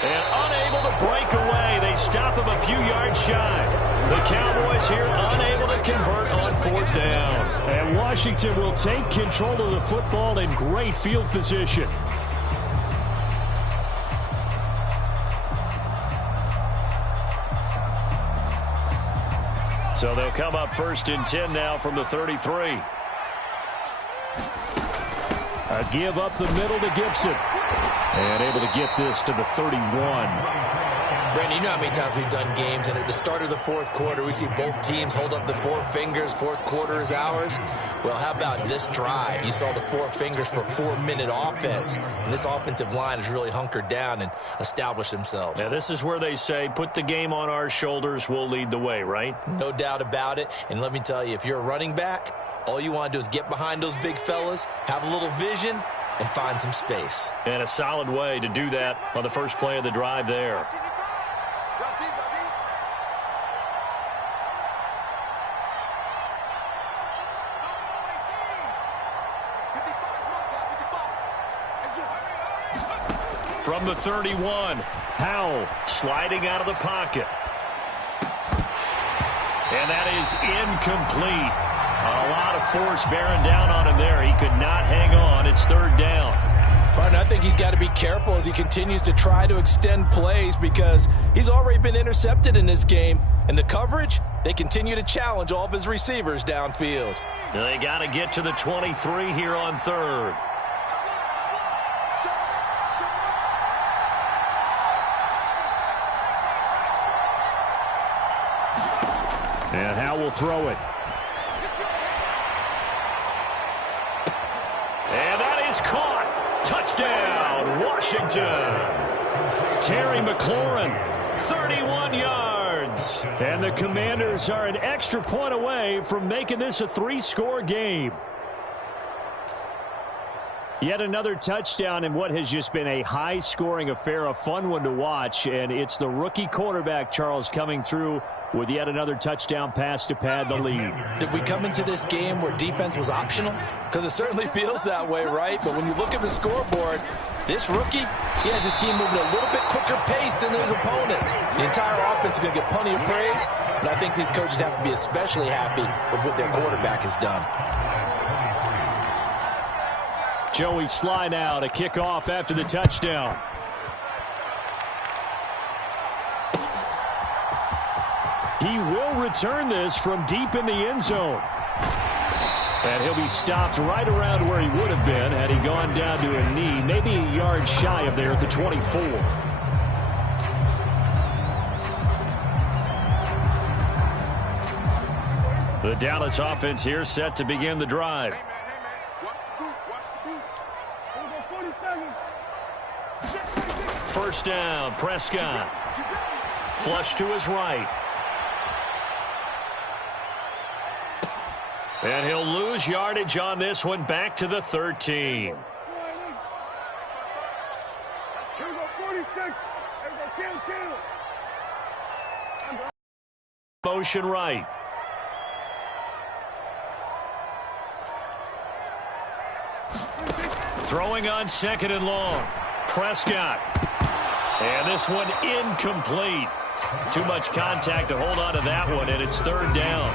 And unable to break away. They stop him a few yards shy. The Cowboys here unable to convert on 4th down. And Washington will take control of the football in great field position. So they'll come up 1st and 10 now from the 33. A give up the middle to Gibson. And able to get this to the 31. Brandon, you know how many times we've done games, and at the start of the 4th quarter, we see both teams hold up the 4 fingers. 4th quarter is ours. Well, how about this drive? You saw the 4 fingers for 4-minute offense. And this offensive line has really hunkered down and established themselves. Now, this is where they say, put the game on our shoulders, we'll lead the way, right? No doubt about it. And let me tell you, if you're a running back, all you want to do is get behind those big fellas, have a little vision, and find some space. And a solid way to do that on the first play of the drive there. From the 31, Howell sliding out of the pocket. And that is incomplete. A lot of force bearing down on him there. He could not hang on. It's 3rd down. Partner, I think he's got to be careful as he continues to try to extend plays, because he's already been intercepted in this game. And the coverage, they continue to challenge all of his receivers downfield. They got to get to the 23 here on 3rd. And Howell will throw it. And that is caught. Touchdown, Washington. Terry McLaurin, 31 yards. yards. And the Commanders are an extra point away from making this a 3-score game. Yet another touchdown in what has just been a high-scoring affair, a fun one to watch. And it's the rookie quarterback, Charles, coming through with yet another touchdown pass to pad the lead. Did we come into this game where defense was optional? Because it certainly feels that way, right? But when you look at the scoreboard, this rookie, he has his team moving a little bit quicker pace than his opponents. The entire offense is going to get plenty of praise, but I think these coaches have to be especially happy with what their quarterback has done. Joey Sly now to kick off after the touchdown. He will return this from deep in the end zone. And he'll be stopped right around where he would have been had he gone down to a knee, maybe a yard shy of there at the 24. The Dallas offense here set to begin the drive. First down, Prescott. Flush to his right. And he'll lose yardage on this one, back to the 13. Motion right. Throwing on second and long. Prescott. And this one incomplete. Too much contact to hold on to that one, and it's third down.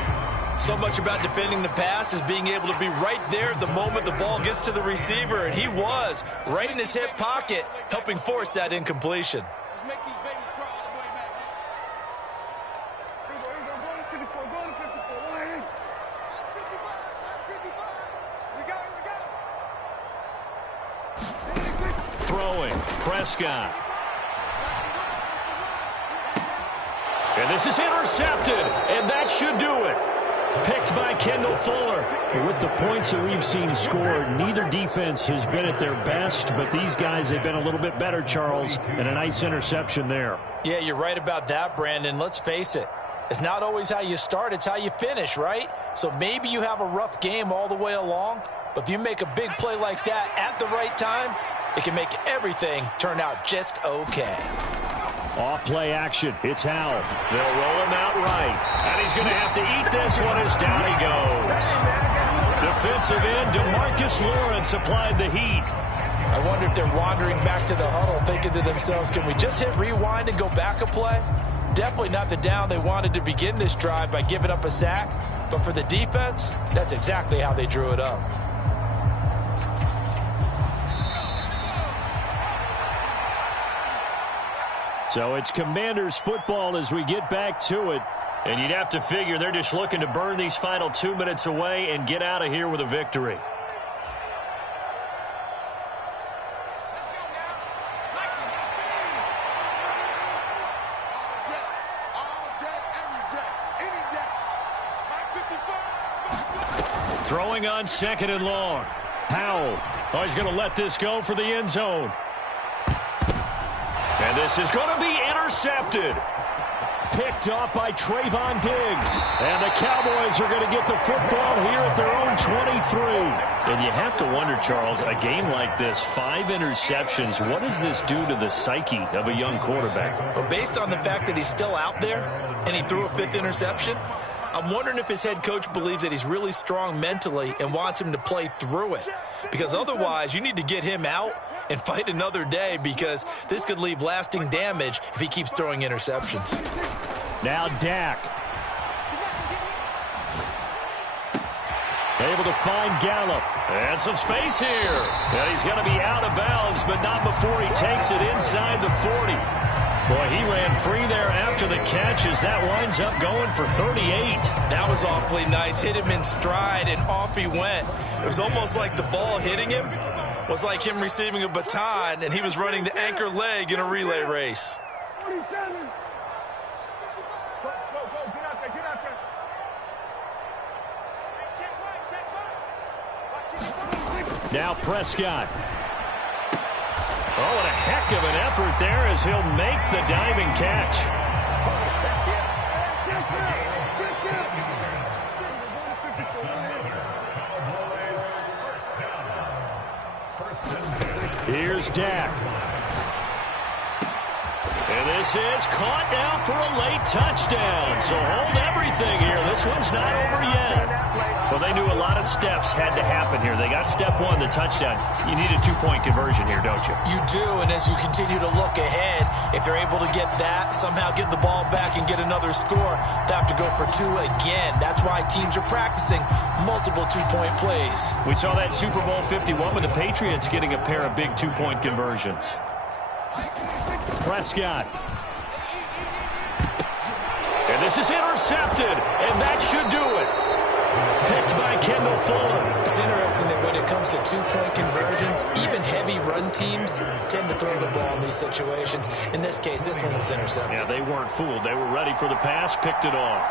So much about defending the pass is being able to be right there at the moment the ball gets to the receiver, and he was right in his hip pocket, helping force that incompletion. Let's make these babies crawl all the way back. Here we go, go to 54, go to 54. 180. 55, 55. We got it. Throwing, Prescott. And this is intercepted, and that should do it. Picked by Kendall Fuller. With the points that we've seen scored, neither defense has been at their best, but these guys have been a little bit better, Charles, and a nice interception there. Yeah, you're right about that, Brandon. Let's face it. It's not always how you start, it's how you finish, right? So maybe you have a rough game all the way along, but if you make a big play like that at the right time, it can make everything turn out just okay. Off play action. It's Howell. They'll roll him out right. And he's going to have to eat this one as down he goes. Defensive end DeMarcus Lawrence applied the heat. I wonder if they're wandering back to the huddle thinking to themselves, can we just hit rewind and go back a play? Definitely not the down they wanted to begin this drive by giving up a sack. But for the defense, that's exactly how they drew it up. So it's Commanders football as we get back to it. And you'd have to figure they're just looking to burn these final 2 minutes away and get out of here with a victory. Throwing on second and long. Howell. Oh, he's going to let this go for the end zone. And this is going to be intercepted. Picked off by Trayvon Diggs. And the Cowboys are going to get the football here at their own 23. And you have to wonder, Charles, a game like this, 5 interceptions, what does this do to the psyche of a young quarterback? Well, based on the fact that he's still out there and he threw a 5th interception, I'm wondering if his head coach believes that he's really strong mentally and wants him to play through it. Because otherwise, you need to get him out and fight another day, because this could leave lasting damage if he keeps throwing interceptions. Now Dak. Able to find Gallup. And some space here. And he's going to be out of bounds, but not before he takes it inside the 40. Boy, he ran free there after the catch as that winds up going for 38. That was awfully nice. Hit him in stride, and off he went. It was almost like the ball hitting him was like him receiving a baton, and he was running the anchor leg in a relay race. 47. Go, get out there, get out there. Now Prescott. Oh, and a heck of an effort there as he'll make the diving catch. Here's Dak. And this is caught now for a late touchdown. So hold everything here. This one's not over yet. Well, they knew a lot of steps had to happen here. They got step one, the touchdown. You need a two-point conversion here, don't you? You do, and as you continue to look ahead, if they're able to get that, somehow get the ball back and get another score, they have to go for two again. That's why teams are practicing multiple two-point plays. We saw that Super Bowl 51 with the Patriots getting a pair of big two-point conversions. Prescott. And this is intercepted, and that should do it. Picked by Kendall Fuller. It's interesting that when it comes to two-point conversions, even heavy run teams tend to throw the ball in these situations. In this case, this one was intercepted. Yeah, they weren't fooled. They were ready for the pass, picked it off.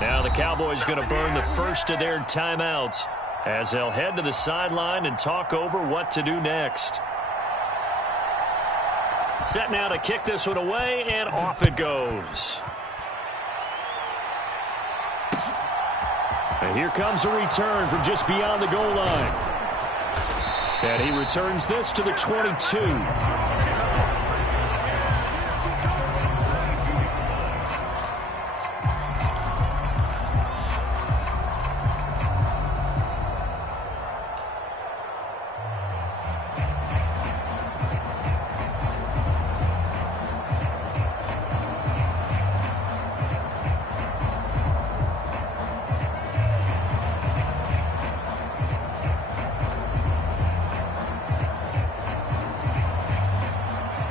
Now the Cowboys going to burn the first of their timeouts as they'll head to the sideline and talk over what to do next. Set now to kick this one away, and off it goes. And here comes a return from just beyond the goal line. And he returns this to the 22.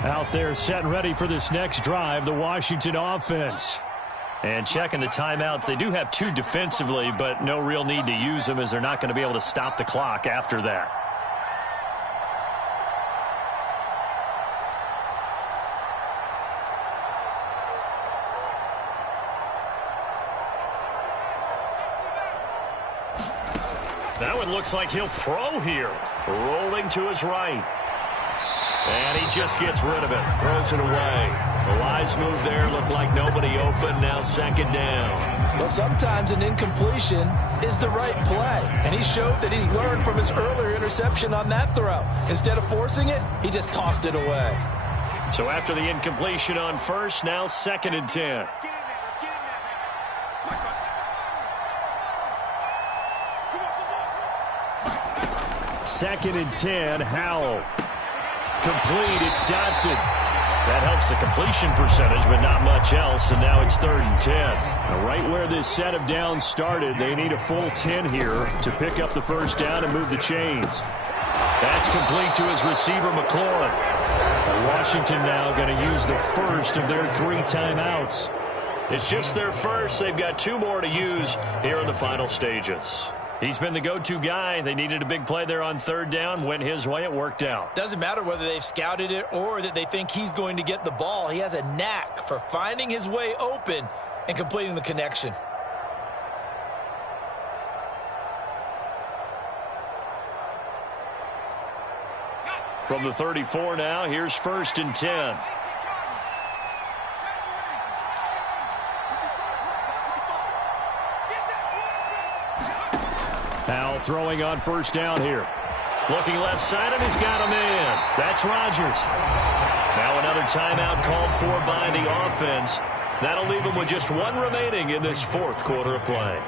Out there set and ready for this next drive, the Washington offense. And checking the timeouts, they do have two defensively, but no real need to use them as they're not going to be able to stop the clock after that. That one looks like he'll throw here. Rolling to his right. And he just gets rid of it. Throws it away. The wise move there. Looked like nobody open. Now second down. Well, sometimes an incompletion is the right play. And he showed that he's learned from his earlier interception on that throw. Instead of forcing it, he just tossed it away. So after the incompletion on first, now second and 10. Second and 10, Howell. Complete, it's Dotson. That helps the completion percentage, but not much else, and now it's third and 10. Now, right where this set of downs started, they need a full 10 here to pick up the first down and move the chains. That's complete to his receiver, McLaurin. Washington now going to use the first of their 3 timeouts. It's just their first. They've got 2 more to use here in the final stages. He's been the go-to guy. They needed a big play there on third down. Went his way. It worked out. Doesn't matter whether they've scouted it or that they think he's going to get the ball. He has a knack for finding his way open and completing the connection. From the 34 now, here's first and 10. Howell throwing on first down here. Looking left side, and he's got a man. That's Rodgers. Now another timeout called for by the offense. That'll leave them with just 1 remaining in this 4th quarter of play.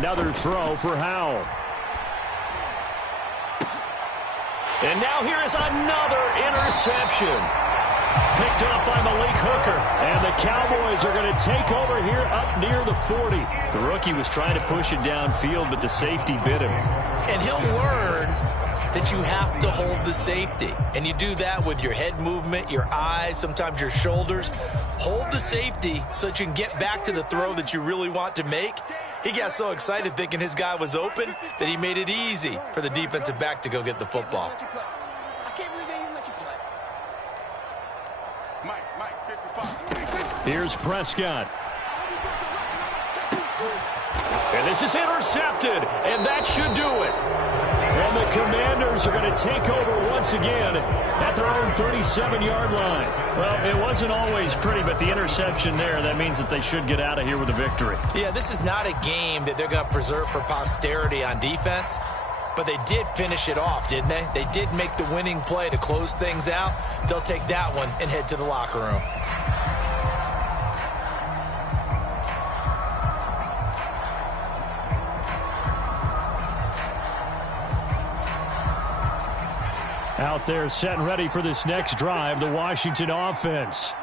Another throw for Howell. And now here is another interception. Picked up by Malik Hooker. And the Cowboys are going to take over here up near the 40. The rookie was trying to push it downfield, but the safety bit him. And he'll learn that you have to hold the safety. And you do that with your head movement, your eyes, sometimes your shoulders. Hold the safety so that you can get back to the throw that you really want to make. He got so excited thinking his guy was open that he made it easy for the defensive back to go get the football. I can't believe they even let you play. Mike, 55. Here's Prescott. And this is intercepted, and that should do it. And the Commanders are going to take over once again at their own 37-yard line. Well, it wasn't always pretty, but the interception there, that means that they should get out of here with a victory. Yeah, this is not a game that they're going to preserve for posterity on defense, but they did finish it off, didn't they? They did make the winning play to close things out. They'll take that one and head to the locker room. Out there set and ready for this next drive, the Washington offense.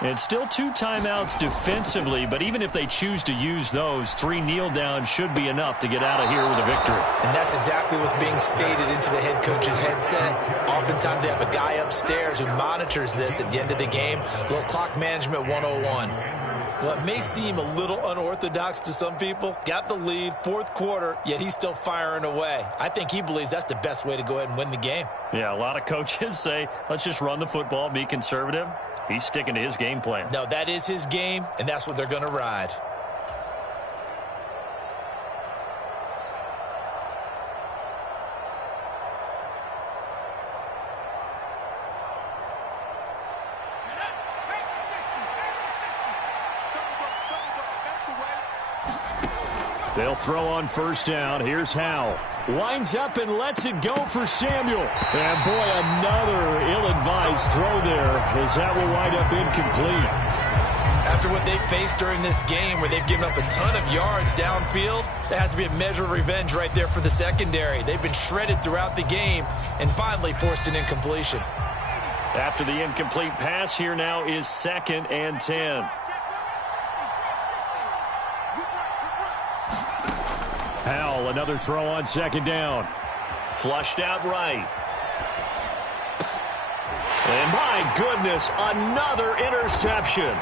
And still 2 timeouts defensively, but even if they choose to use those, 3 kneel downs should be enough to get out of here with a victory. And that's exactly what's being stated into the head coach's headset. Oftentimes they have a guy upstairs who monitors this at the end of the game. A little clock management 101. Well, it may seem a little unorthodox to some people. Got the lead, 4th quarter, yet he's still firing away. I think he believes that's the best way to go ahead and win the game. Yeah, a lot of coaches say, let's just run the football, be conservative. He's sticking to his game plan. No, that is his game, and that's what they're going to ride. They'll throw on first down. Here's Howell. Winds up and lets it go for Samuel. And, boy, another ill-advised throw there as that will wind up incomplete. After what they've faced during this game where they've given up a ton of yards downfield, there has to be a measure of revenge right there for the secondary. They've been shredded throughout the game and finally forced an incompletion. After the incomplete pass, here now is 2nd and 10. Howell, another throw on 2nd down. Flushed out right. And my goodness, another interception.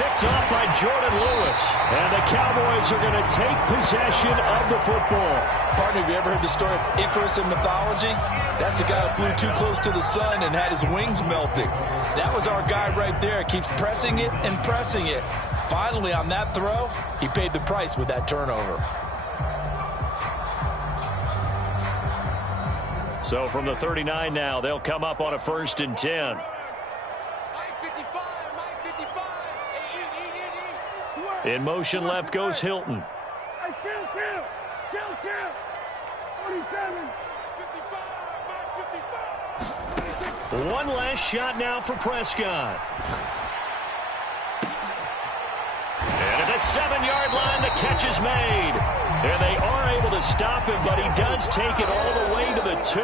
Picked off by Jordan Lewis. And the Cowboys are going to take possession of the football. Partner, have you ever heard the story of Icarus in mythology? That's the guy who flew too close to the sun and had his wings melting. That was our guy right there. Keeps pressing it and pressing it. Finally, on that throw, he paid the price with that turnover. So from the 39 now, they'll come up on a 1st and 10. In motion left goes Hilton. 1 last shot now for Prescott. And at the 7-yard line, the catch is made. And they are able to stop him, but he does take it all the way to the 2.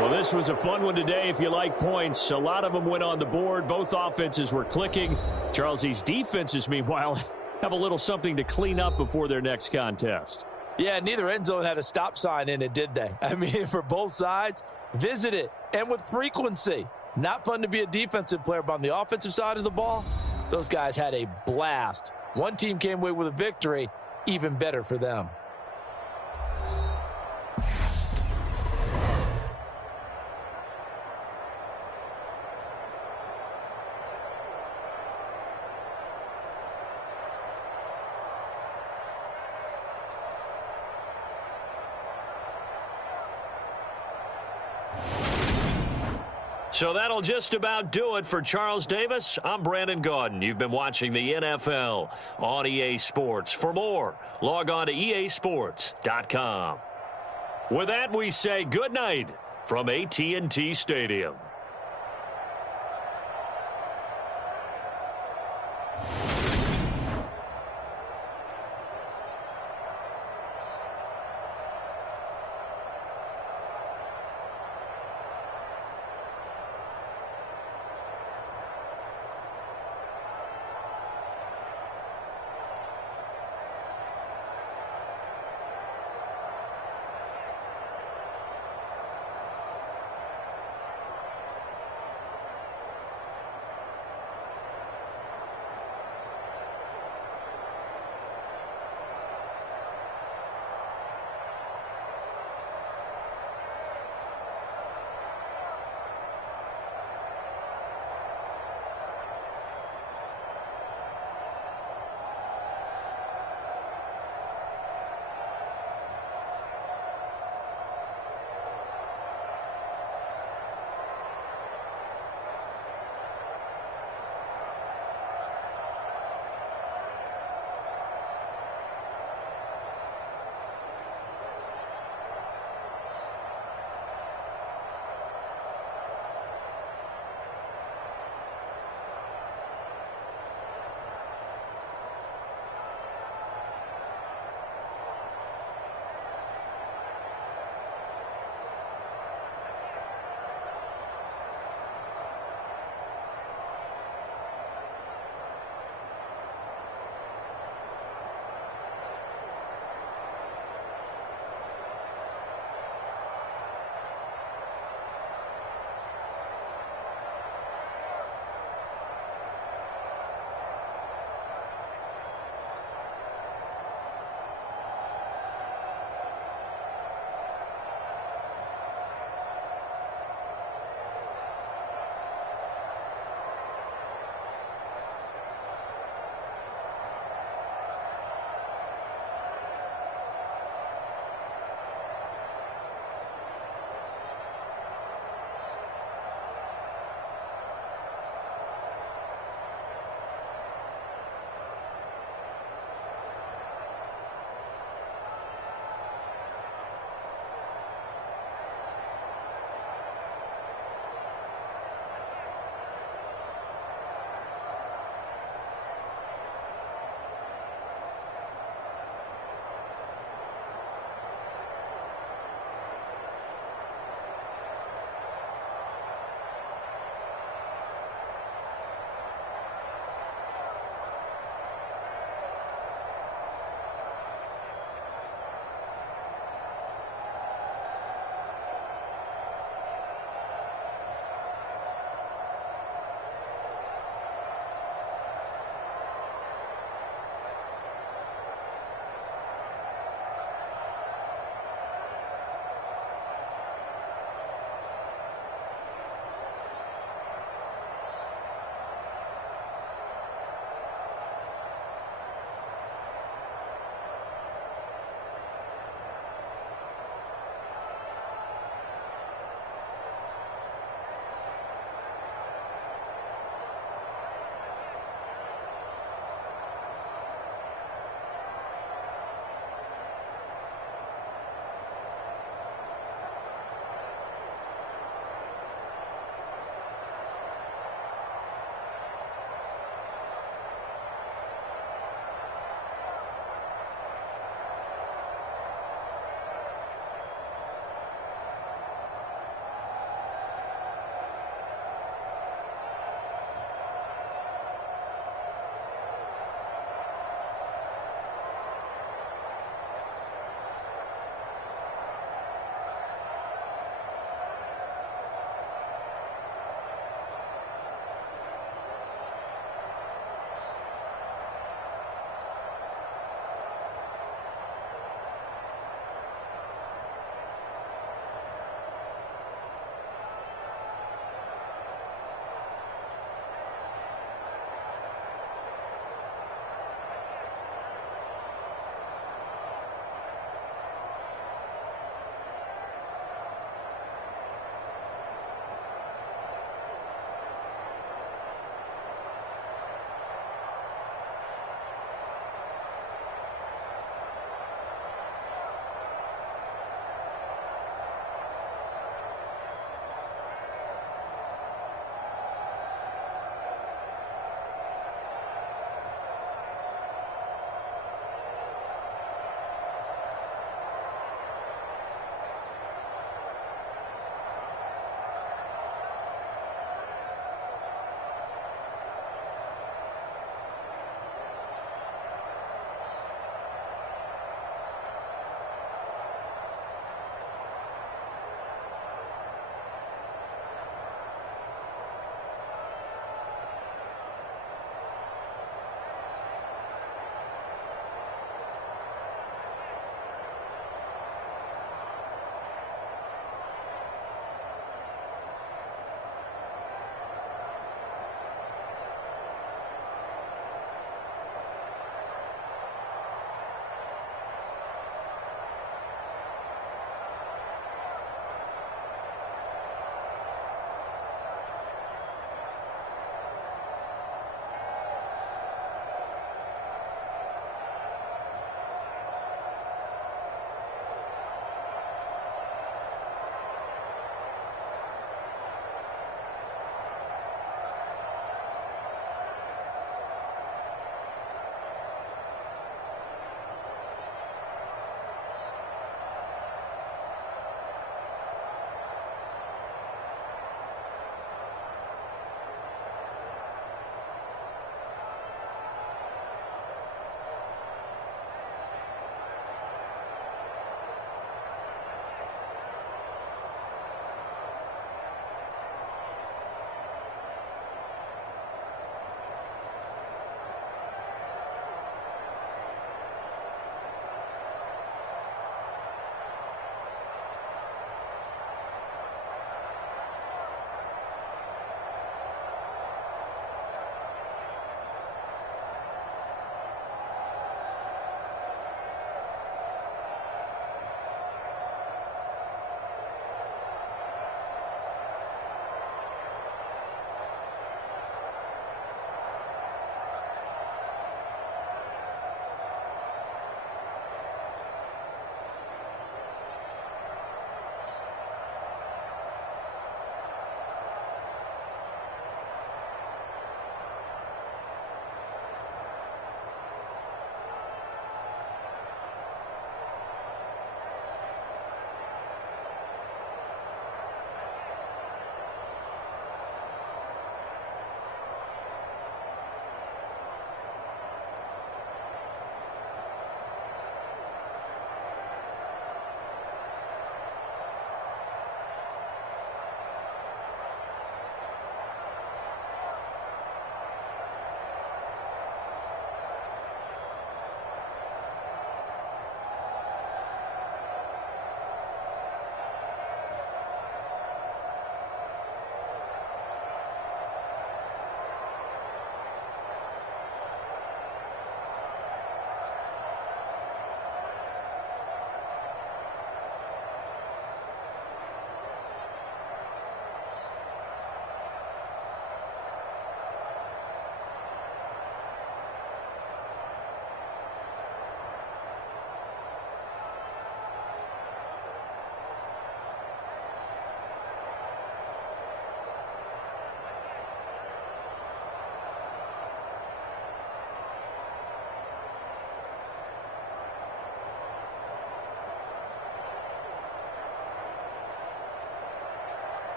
Well, this was a fun one today if you like points. A lot of them went on the board. Both offenses were clicking. Charles, these defenses, meanwhile, have a little something to clean up before their next contest. Yeah, neither end zone had a stop sign in it, did they? I mean, for both sides, visit it, and with frequency. Not fun to be a defensive player, but on the offensive side of the ball, those guys had a blast. One team came away with a victory, even better for them. So that'll just about do it for Charles Davis. I'm Brandon Gaudin. You've been watching the NFL on EA Sports. For more, log on to easports.com. With that, we say good night from AT&T Stadium.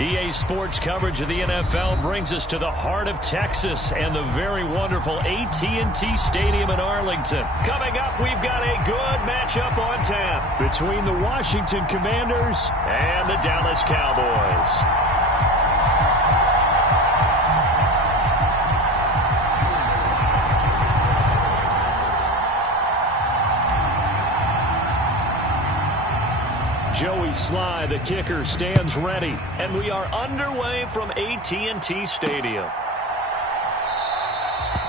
EA Sports coverage of the NFL brings us to the heart of Texas and the very wonderful AT&T Stadium in Arlington. Coming up, we've got a good matchup on tap between the Washington Commanders and the Dallas Cowboys. Joey Sly, the kicker, stands ready. And we are underway from AT&T Stadium.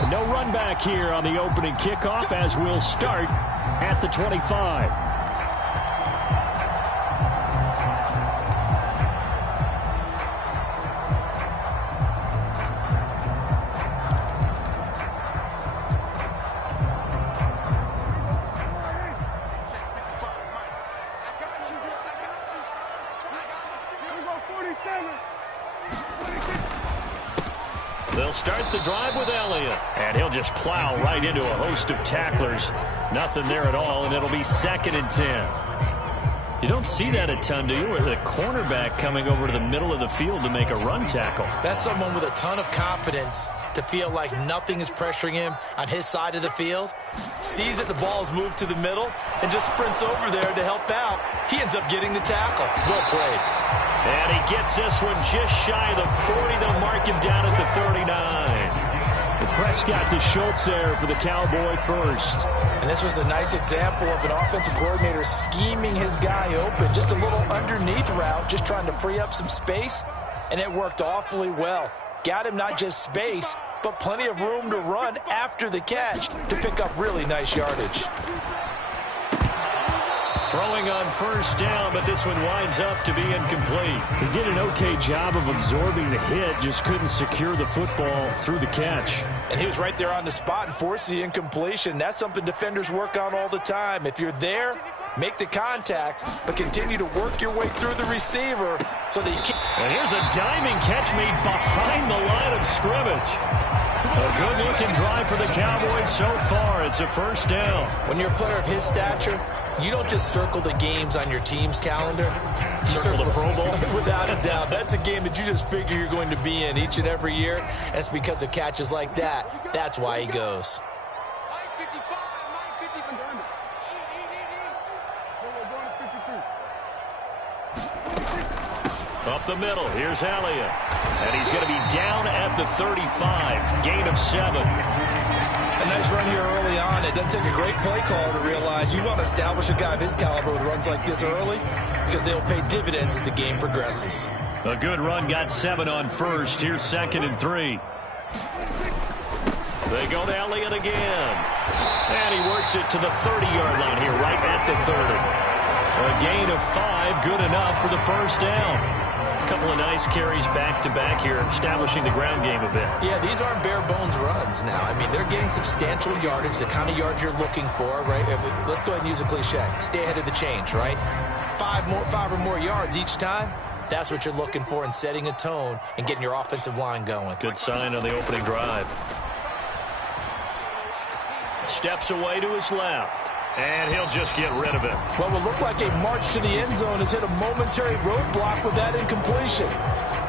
No run back here on the opening kickoff as we'll start at the 25. They'll start the drive with Elliott, and he'll just plow right into a host of tacklers. Nothing there at all, and it'll be 2nd and 10. You don't see that a ton, do you? With a cornerback coming over to the middle of the field to make a run tackle. That's someone with a ton of confidence to feel like nothing is pressuring him on his side of the field. Sees that the ball's moved to the middle and just sprints over there to help out. He ends up getting the tackle. Well played. And he gets this one just shy of the 40. They'll mark him down at the 39. The Prescott to Schultz there for the Cowboy first. And this was a nice example of an offensive coordinator scheming his guy open. Just a little underneath route, just trying to free up some space. And it worked awfully well. Got him not just space, but plenty of room to run after the catch to pick up really nice yardage. Throwing on first down, but this one winds up to be incomplete. He did an okay job of absorbing the hit, just couldn't secure the football through the catch. And he was right there on the spot and forced the incompletion. That's something defenders work on all the time. If you're there, make the contact, but continue to work your way through the receiver so that you can't. And here's a diming catch made behind the line of scrimmage. A good-looking drive for the Cowboys so far. It's a first down. When you're a player of his stature, you don't just circle the games on your team's calendar. You circle the Pro Bowl? Without a doubt. That's a game that you just figure you're going to be in each and every year. And it's because of catches like that. That's why he goes. Up the middle, here's Elliott. And he's going to be down at the 35. Gain of 7. A nice run here early on. It doesn't take a great play caller to realize you want to establish a guy of his caliber with runs like this early because they'll pay dividends as the game progresses. A good run, got 7 on first. Here's 2nd and 3. They go to Elliott again. And he works it to the 30-yard line here, right at the 30. A gain of 5, good enough for the first down. A couple of nice carries back-to-back here, establishing the ground game a bit. Yeah, these aren't bare-bones runs now. I mean, they're getting substantial yardage, the kind of yards you're looking for, right? Let's go ahead and use a cliche. Stay ahead of the change, right? 5 or more yards each time. That's what you're looking for in setting a tone and getting your offensive line going. Good sign on the opening drive. Steps away to his left. And he'll just get rid of it. What will look like a march to the end zone has hit a momentary roadblock with that incompletion.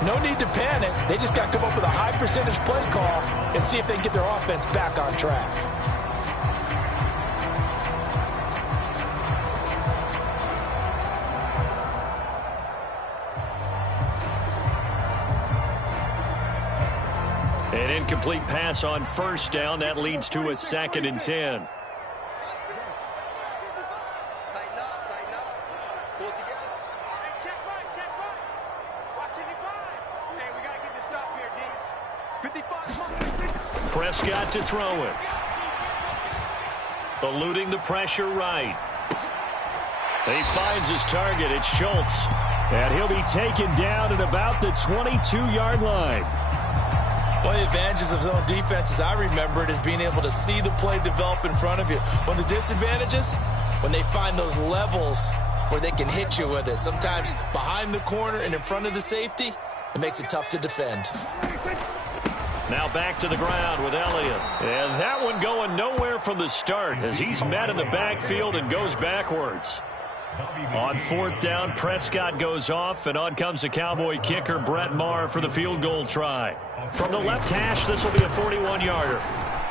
No need to panic. They just got to come up with a high percentage play call and see if they can get their offense back on track. An incomplete pass on first down. That leads to a 2nd and 10. Prescott to throw it. Eluding the pressure right. He finds his target. It's Schultz. And he'll be taken down at about the 22-yard line. One of the advantages of zone defense, as I remember it, is being able to see the play develop in front of you. One of the disadvantages, when they find those levels where they can hit you with it. Sometimes behind the corner and in front of the safety, it makes it tough to defend. Now back to the ground with Elliott. And that one going nowhere from the start as he's met in the backfield and goes backwards. On 4th down, Prescott goes off, and on comes the Cowboy kicker, Brett Maher, for the field goal try. From the left hash, this will be a 41-yarder.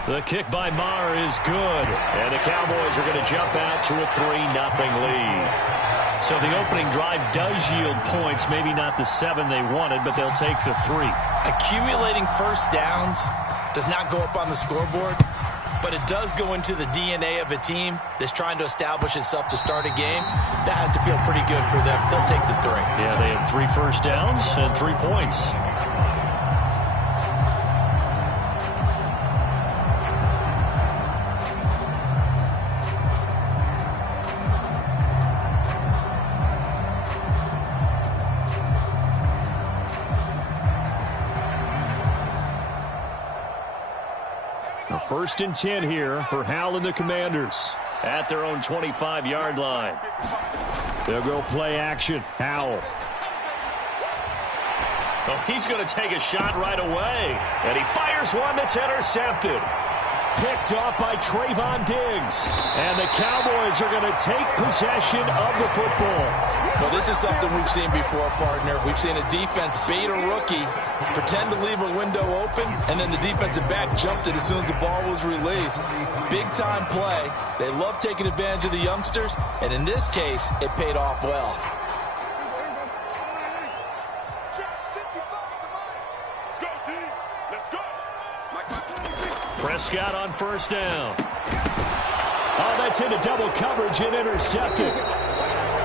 The kick by Maher is good, and the Cowboys are going to jump out to a 3-0 lead. So the opening drive does yield points, maybe not the 7 they wanted, but they'll take the 3. Accumulating first downs does not go up on the scoreboard, but it does go into the DNA of a team that's trying to establish itself to start a game. That has to feel pretty good for them. They'll take the 3. Yeah, they had 3 first downs and 3 points. First and 10 here for Howell and the Commanders at their own 25-yard line. They'll go play action. Howell. Oh, he's going to take a shot right away. And he fires one that's intercepted. Picked off by Trayvon Diggs. And the Cowboys are going to take possession of the football. Well, this is something we've seen before, partner. We've seen a defense bait a rookie, pretend to leave a window open, and then the defensive back jumped it as soon as the ball was released. Big-time play. They love taking advantage of the youngsters, and in this case, it paid off well. Prescott on first down. Oh, that's into double coverage and intercepted.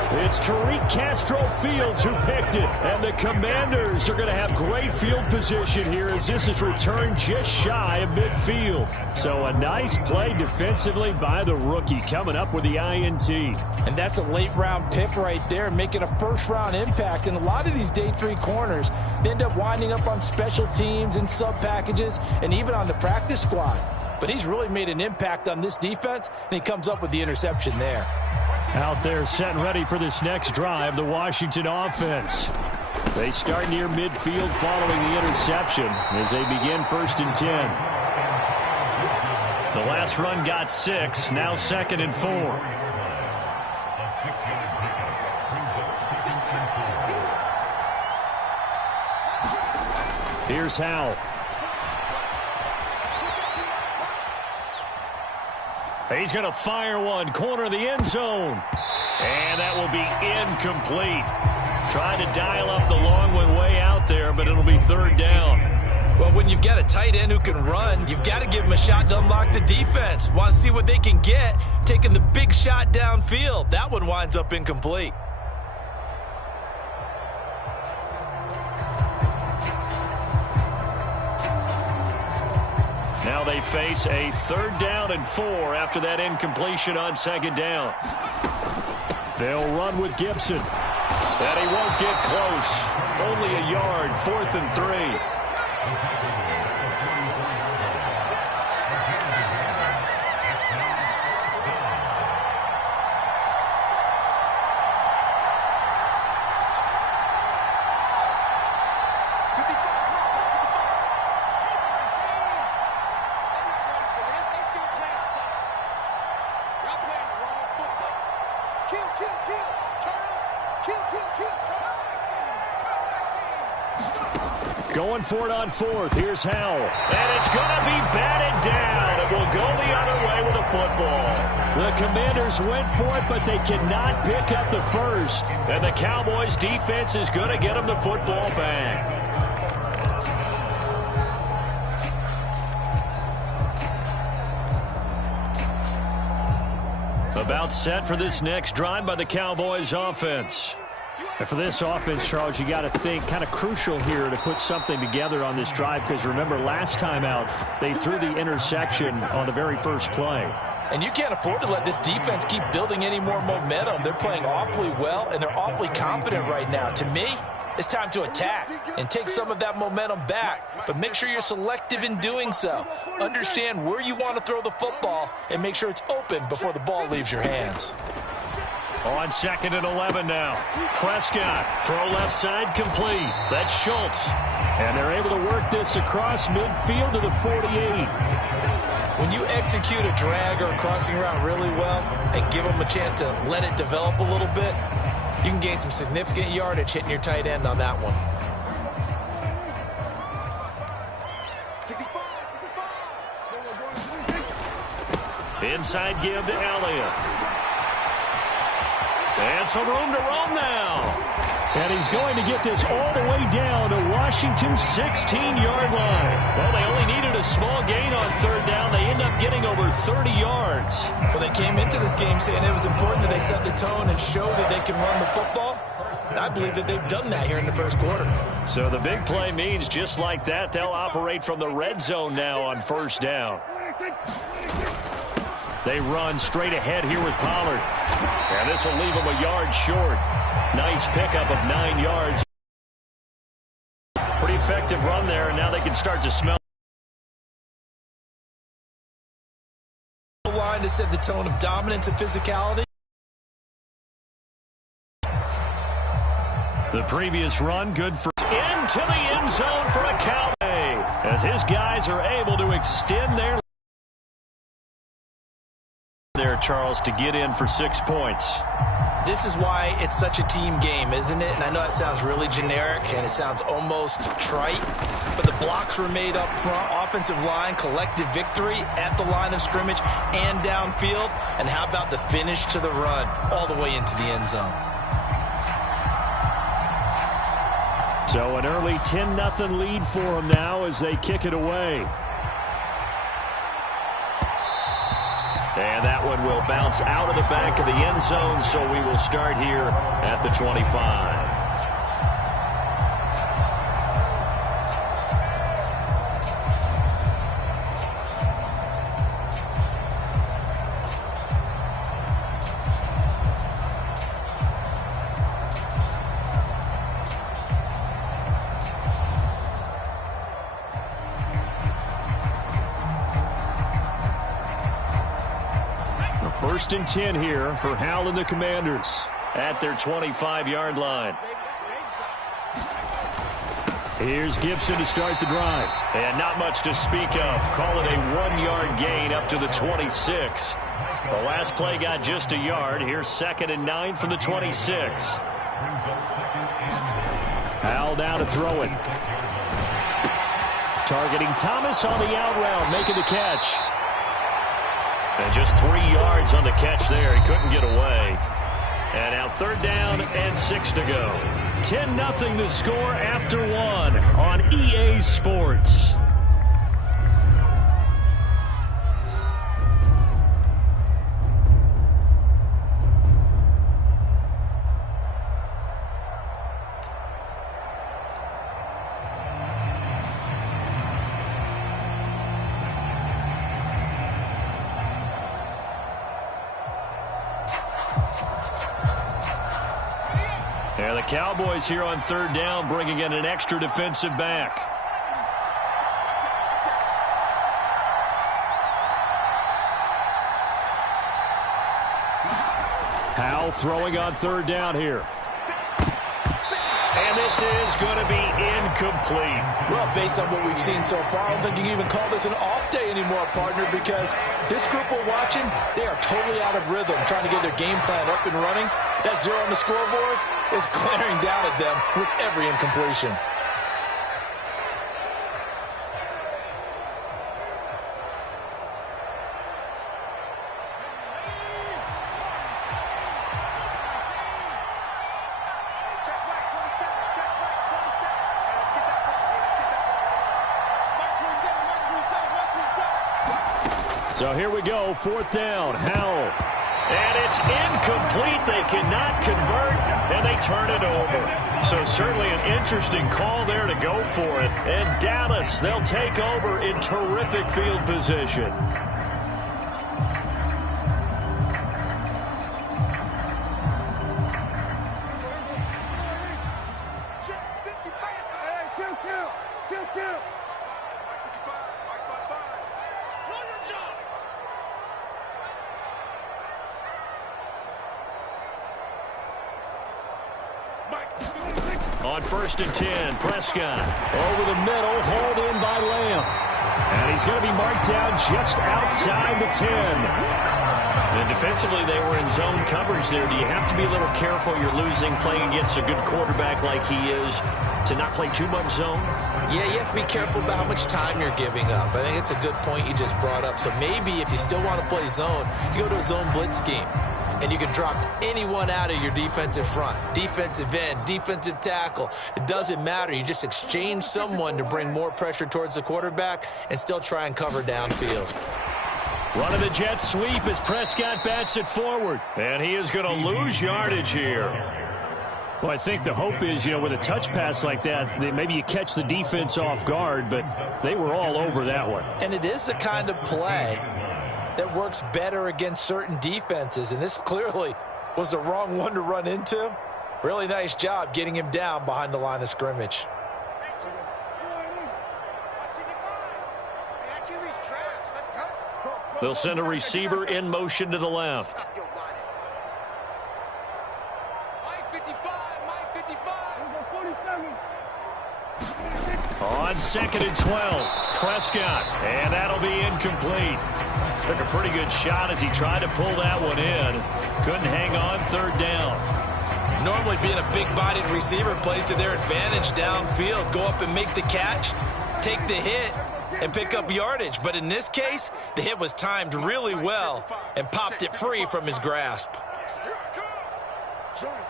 It's Tariq Castro-Fields who picked it. And the Commanders are going to have great field position here as this is returned just shy of midfield. So a nice play defensively by the rookie coming up with the INT. And that's a late-round pick right there, making a first-round impact. And a lot of these day 3 corners, they end up winding up on special teams and sub-packages and even on the practice squad. But he's really made an impact on this defense, and he comes up with the interception there. Out there set and ready for this next drive, the Washington offense. They start near midfield following the interception as they begin first and 10. The last run got 6, now 2nd and 4. Here's Howell. He's going to fire one, corner of the end zone. And that will be incomplete. Trying to dial up the long one way out there, but it'll be 3rd down. Well, when you've got a tight end who can run, you've got to give him a shot to unlock the defense. Want to see what they can get, taking the big shot downfield. That one winds up incomplete. Now they face a 3rd down and 4 after that incompletion on 2nd down. They'll run with Gibson. And he won't get close. Only a yard, 4th and 3. Going for it on 4th. Here's Howell. And it's going to be batted down. It will go the other way with the football. The Commanders went for it, but they cannot pick up the first. And the Cowboys defense is going to get them the football back. About set for this next drive by the Cowboys offense. And for this offense, Charles, you got to think kind of crucial here to put something together on this drive because remember last time out they threw the interception on the very first play. And you can't afford to let this defense keep building any more momentum. They're playing awfully well and they're awfully confident right now. To me, it's time to attack and take some of that momentum back. But make sure you're selective in doing so. Understand where you want to throw the football and make sure it's open before the ball leaves your hands. On 2nd and 11 now. Prescott, throw left side complete. That's Schultz. And they're able to work this across midfield to the 48. When you execute a drag or a crossing route really well and give them a chance to let it develop a little bit, you can gain some significant yardage hitting your tight end on that one. Inside give to Elliott. And some room to roam now. And he's going to get this all the way down to Washington's 16-yard line. Well, they only needed a small gain on third down. They end up getting over 30 yards. Well, they came into this game saying it was important that they set the tone and show that they can run the football. And I believe that they've done that here in the first quarter. So the big play means just like that, they'll operate from the red zone now on first down. They run straight ahead here with Pollard. And this will leave them a yard short. Nice pickup of 9 yards. Pretty effective run there, and now they can start to smell. Line to set the tone of dominance and physicality. The previous run, good for into the end zone for a Cowboy. As his guys are able to extend their there, Charles, to get in for 6 points. This is why it's such a team game, isn't it? And I know that sounds really generic and it sounds almost trite, but the blocks were made up front, offensive line, collective victory at the line of scrimmage and downfield. And how about the finish to the run all the way into the end zone? So an early 10-0 lead for them now as they kick it away. And that one will bounce out of the back of the end zone, so we will start here at the 25. First and 10 here for Hal and the Commanders at their 25-yard line. Here's Gibson to start the drive. And not much to speak of. Call it a 1-yard gain up to the 26. The last play got just a yard. Here's 2nd and 9 from the 26. Hal now to throw it. Targeting Thomas on the out route, making the catch. And just 3 yards on the catch there. He couldn't get away. And now 3rd down and 6 to go. 10-0 the score after 1 on EA Sports. And the Cowboys here on 3rd down, bringing in an extra defensive back. Hal throwing on 3rd down here. And this is going to be incomplete. Well, based on what we've seen so far, I don't think you can even call this an off day anymore, partner, because this group we're watching, they are totally out of rhythm, trying to get their game plan up and running. That 0 on the scoreboard is glaring down at them with every incompletion. So here we go, 4th down, Howell. And it's incomplete. They cannot convert, and they turn it over. So certainly an interesting call there to go for it. And Dallas, they'll take over in terrific field position. On 1st and 10, Prescott over the middle, hauled in by Lamb. And he's going to be marked down just outside the 10. And defensively, they were in zone coverage there. Do you have to be a little careful? You're losing playing against a good quarterback like he is to not play too much zone? Yeah, you have to be careful about how much time you're giving up. I think it's a good point you just brought up. So maybe if you still want to play zone, you go to a zone blitz scheme. And you can drop anyone out of your defensive front. Defensive end, defensive tackle. It doesn't matter. You just exchange someone to bring more pressure towards the quarterback and still try and cover downfield. Running the jet sweep as Prescott bats it forward. And he is going to lose yardage here. Well, I think the hope is, with a touch pass like that maybe you catch the defense off guard, but they were all over that one. And it is the kind of play that works better against certain defenses, and this clearly was the wrong one to run into. Really nice job getting him down behind the line of scrimmage. They'll send a receiver in motion to the left. On 2nd and 12, Prescott, and that'll be incomplete. Took a pretty good shot as he tried to pull that one in. Couldn't hang on 3rd down. Normally being a big-bodied receiver plays to their advantage downfield. Go up and make the catch, take the hit, and pick up yardage. But in this case, the hit was timed really well and popped it free from his grasp.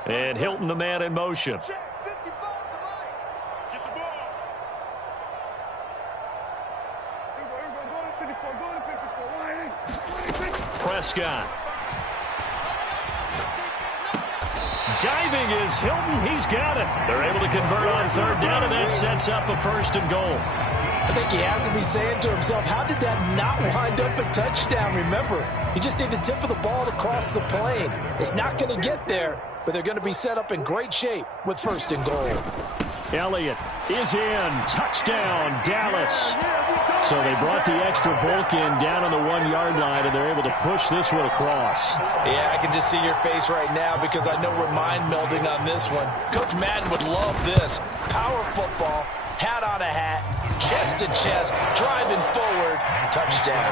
And Hilton, the man in motion. Prescott. Diving is Hilton. He's got it. They're able to convert on 3rd down, and that sets up a 1st and goal. I think he has to be saying to himself, how did that not wind up a touchdown? Remember, you just need the tip of the ball to cross the plane. It's not going to get there, but they're going to be set up in great shape with 1st and goal. Elliott is in. Touchdown, Dallas. So they brought the extra bulk in down on the 1-yard line, and they're able to push this one across. Yeah, I can just see your face right now because I know we're mind melding on this one. Coach Madden would love this. Power football, hat on a hat, chest to chest, driving forward, touchdown.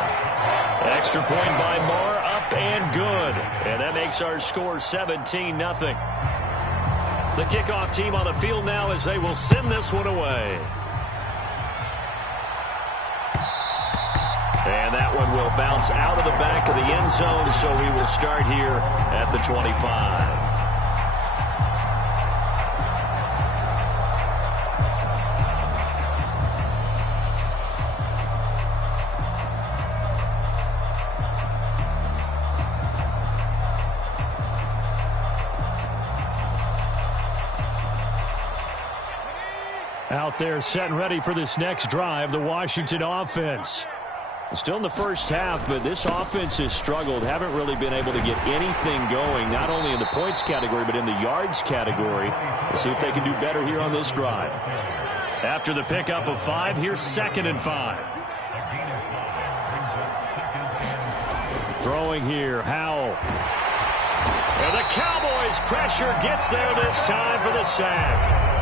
Extra point by Moore, up and good. And that makes our score 17-0. The kickoff team on the field now as they will send this one away. And that one will bounce out of the back of the end zone, so we will start here at the 25. Out there set and ready for this next drive, the Washington offense. Still in the first half, but this offense has struggled. Haven't really been able to get anything going, not only in the points category, but in the yards category. We'll see if they can do better here on this drive. After the pickup of 5, here's 2nd and 5. Throwing here, Howell. And the Cowboys' pressure gets there this time for the sack.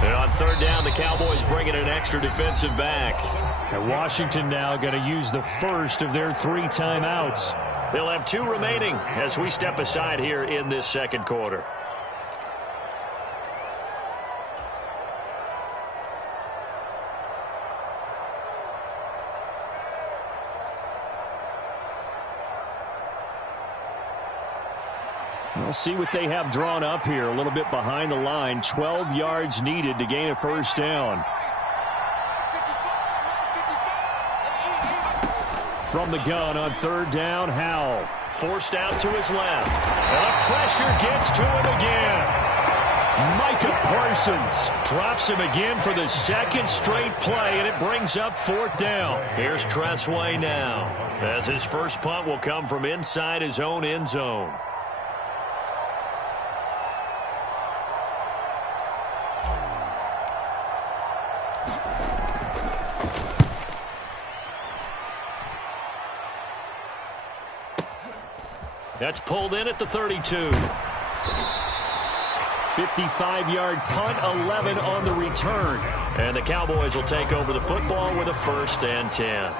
And on 3rd down, the Cowboys bringing an extra defensive back. And Washington now going to use the first of their 3 timeouts. They'll have 2 remaining as we step aside here in this 2nd quarter. We'll see what they have drawn up here. A little bit behind the line. 12 yards needed to gain a 1st down. From the gun on 3rd down, Howell. Forced out to his left. And the pressure gets to him again. Micah Parsons drops him again for the 2nd straight play, and it brings up 4th down. Here's Tressway now, as his first punt will come from inside his own end zone. That's pulled in at the 32. 55-yard punt, 11 on the return. And the Cowboys will take over the football with a 1st and 10.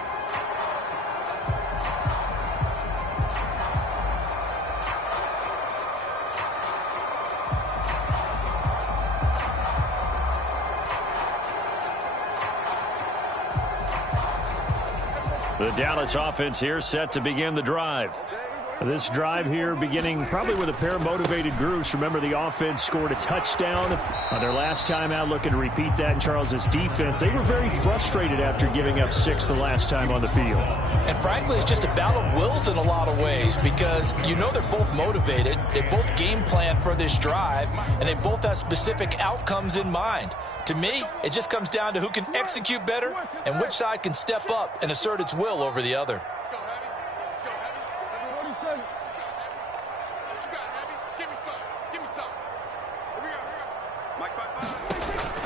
The Dallas offense here set to begin the drive. This drive here beginning probably with a pair of motivated groups. Remember, the offense scored a touchdown on their last time out, looking to repeat that in Charles's defense. They were very frustrated after giving up 6 the last time on the field. And frankly, it's just a battle of wills in a lot of ways because you know they're both motivated. They both game plan for this drive, and they both have specific outcomes in mind. To me, it just comes down to who can execute better and which side can step up and assert its will over the other. Let's go, Heavy. Let's go, Heavy. Everybody's done. What you got, Heavy? Give me some. Give me some. Here we go. Mike,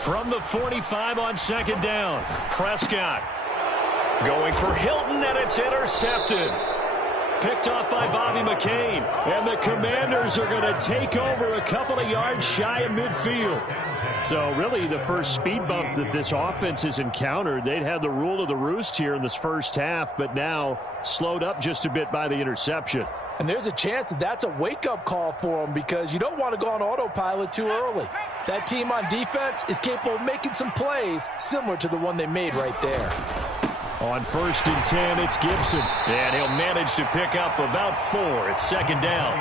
From the 45 on 2nd down, Prescott going for Hilton, and it's intercepted. Picked off by Bobby McCain. And the Commanders are going to take over a couple of yards shy of midfield. So really the first speed bump that this offense has encountered. They'd had the rule of the roost here in this first half, but now slowed up just a bit by the interception. And there's a chance that that's a wake-up call for them because you don't want to go on autopilot too early. That team on defense is capable of making some plays similar to the one they made right there. On 1st and 10, it's Gibson. And he'll manage to pick up about 4. It's 2nd down.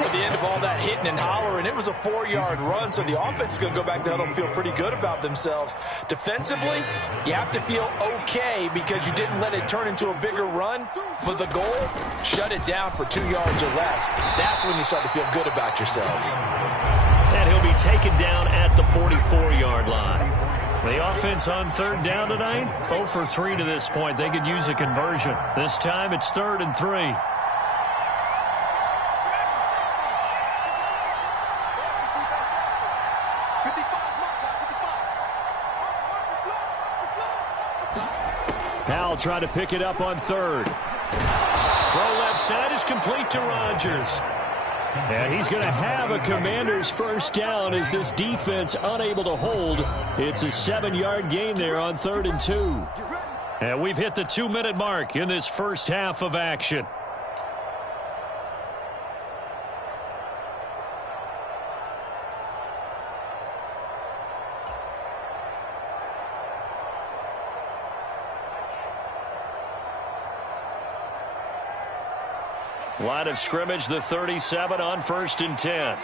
At the end of all that hitting and hollering, it was a 4-yard run, so the offense is going to go back to huddle and feel pretty good about themselves. Defensively, you have to feel okay because you didn't let it turn into a bigger run. For the goal, shut it down for 2 yards or less. That's when you start to feel good about yourselves. And he'll be taken down at the 44-yard line. The offense on 3rd down tonight, 0 for 3 to this point. They could use a conversion. This time it's 3rd and 3. Powell trying to pick it up on 3rd. Throw left side is complete to Rodgers. And he's going to have a Commanders 1st down as this defense unable to hold. It's a 7-yard gain there on 3rd and 2. And we've hit the 2-minute mark in this first half of action. Line of scrimmage, the 37 on 1st and 10.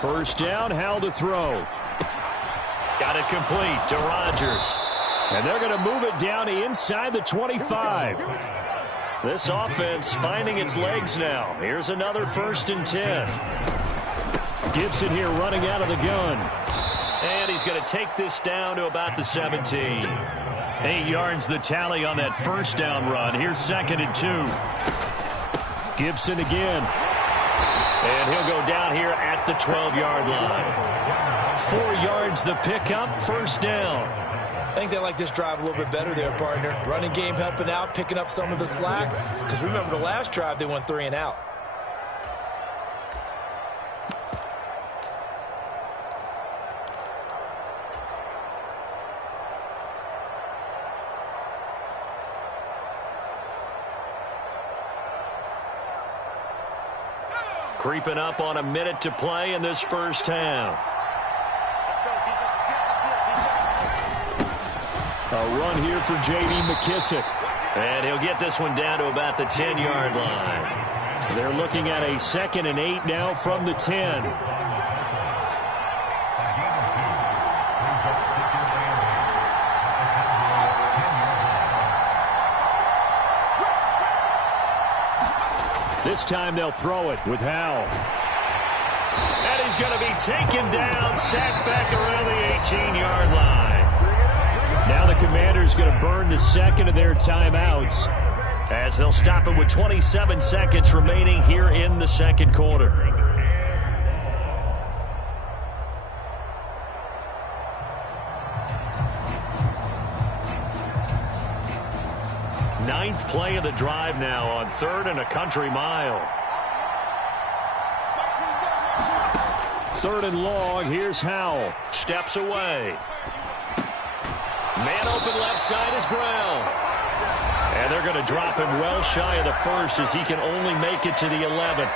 First down, Howell to throw. Got it complete to Rodgers. And they're going to move it down inside the 25. This offense finding its legs now. Here's another 1st and 10. Gibson here running out of the gun. And he's going to take this down to about the 17. 8 yards the tally on that 1st down run. Here's 2nd and 2. Gibson again. And he'll go down here at the 12-yard line. 4 yards the pickup, 1st down. I think they like this drive a little bit better there, partner. Running game helping out, picking up some of the slack. Because remember the last drive, they went 3 and out. Creeping up on a minute to play in this first half. A run here for J.D. McKissick. And he'll get this one down to about the 10-yard line. They're looking at a 2nd and 8 now from the 10. This time they'll throw it with Howell. And he's going to be taken down, sacked back around the 18-yard line. Now the Commanders going to burn the 2nd of their timeouts as they'll stop it with 27 seconds remaining here in the 2nd quarter. play of the drive now on 3rd and a country mile. 3rd and long. Here's Howell. Steps away. Man open left side is Brown. And they're going to drop him well shy of the 1st as he can only make it to the 11.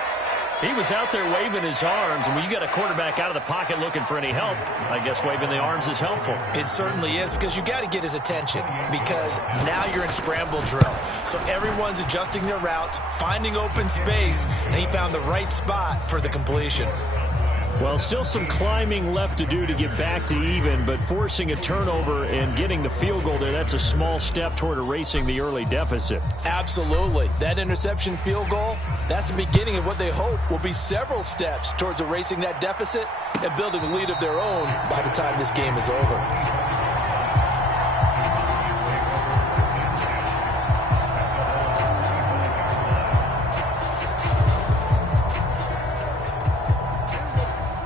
He was out there waving his arms, and when you got a quarterback out of the pocket looking for any help, I guess waving the arms is helpful. It certainly is, because you got to get his attention, because now you're in scramble drill. So everyone's adjusting their routes, finding open space, and he found the right spot for the completion. Well, still some climbing left to do to get back to even, but forcing a turnover and getting the field goal there, that's a small step toward erasing the early deficit. Absolutely. That interception field goal, that's the beginning of what they hope will be several steps towards erasing that deficit and building a lead of their own by the time this game is over.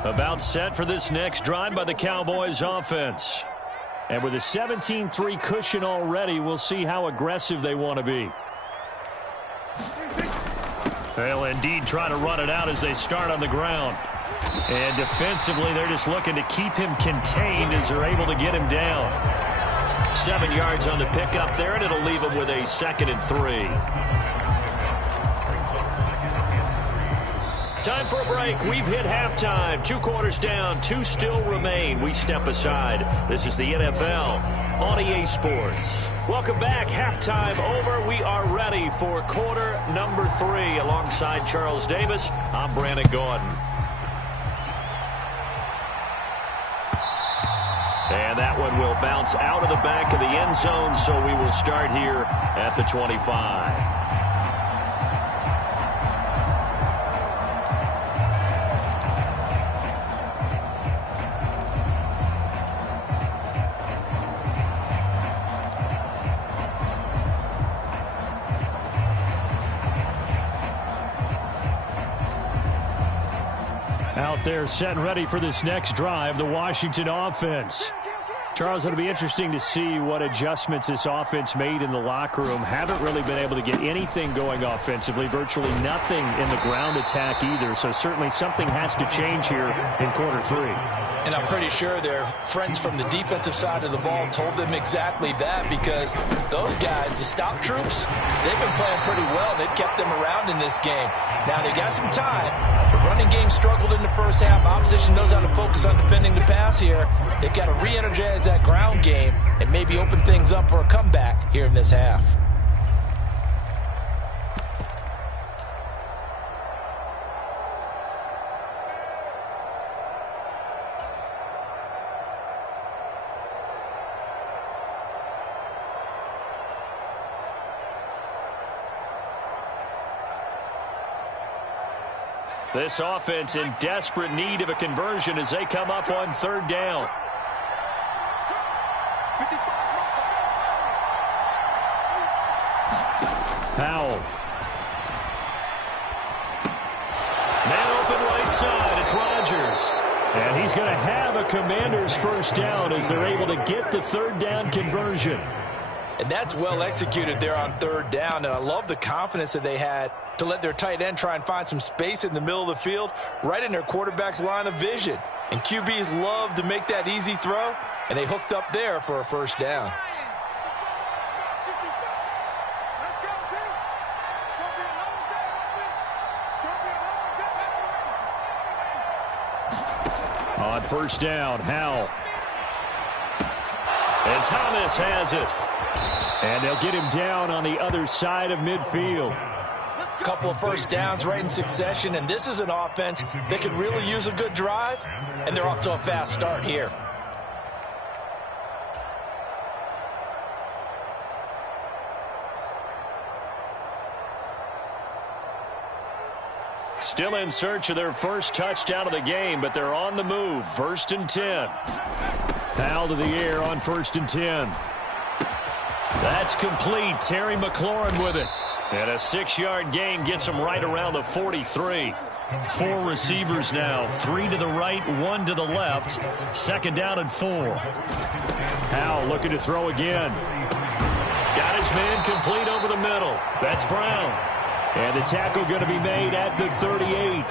About set for this next drive by the Cowboys offense. And with a 17-3 cushion already, we'll see how aggressive they want to be. They'll indeed try to run it out as they start on the ground. And defensively, they're just looking to keep him contained as they're able to get him down. 7 yards on the pickup there, and it'll leave him with a 2nd and 3. Time for a break. We've hit halftime. 2 quarters down. 2 still remain. We step aside. This is the NFL on EA Sports. Welcome back. Halftime over. We are ready for quarter number 3. Alongside Charles Davis, I'm Brandon Gaudin. And that one will bounce out of the back of the end zone, so we will start here at the 25. Out there set and ready for this next drive, the Washington offense. Charles, it'll be interesting to see what adjustments this offense made in the locker room. Haven't really been able to get anything going offensively, virtually nothing in the ground attack either. So certainly something has to change here in quarter 3. And I'm pretty sure their friends from the defensive side of the ball told them exactly that, because those guys, the stop troops, they've been playing pretty well. They've kept them around in this game. Now, they got some time. The running game struggled in the first half. Opposition knows how to focus on defending the pass here. They've got to re-energize that ground game and maybe open things up for a comeback here in this half. This offense in desperate need of a conversion as they come up on 3rd down. Howell. Man open right side. It's Rodgers. And he's going to have a Commanders first down as they're able to get the 3rd down conversion. And that's well executed there on 3rd down. And I love the confidence that they had to let their tight end try and find some space in the middle of the field, right in their quarterback's line of vision. And QBs love to make that easy throw, and they hooked up there for a first down. On 1st down, Howell. And Thomas has it. And they'll get him down on the other side of midfield. A couple of first downs right in succession, and this is an offense that could really use a good drive, and they're off to a fast start here. Still in search of their first touchdown of the game, but they're on the move. 1st and 10. Foul to the air on 1st and 10. That's complete. Terry McLaurin with it. And a 6-yard gain gets him right around the 43. 4 receivers now. 3 to the right, 1 to the left. 2nd down and 4. Howell looking to throw again. Got his man complete over the middle. That's Brown. And the tackle going to be made at the 38.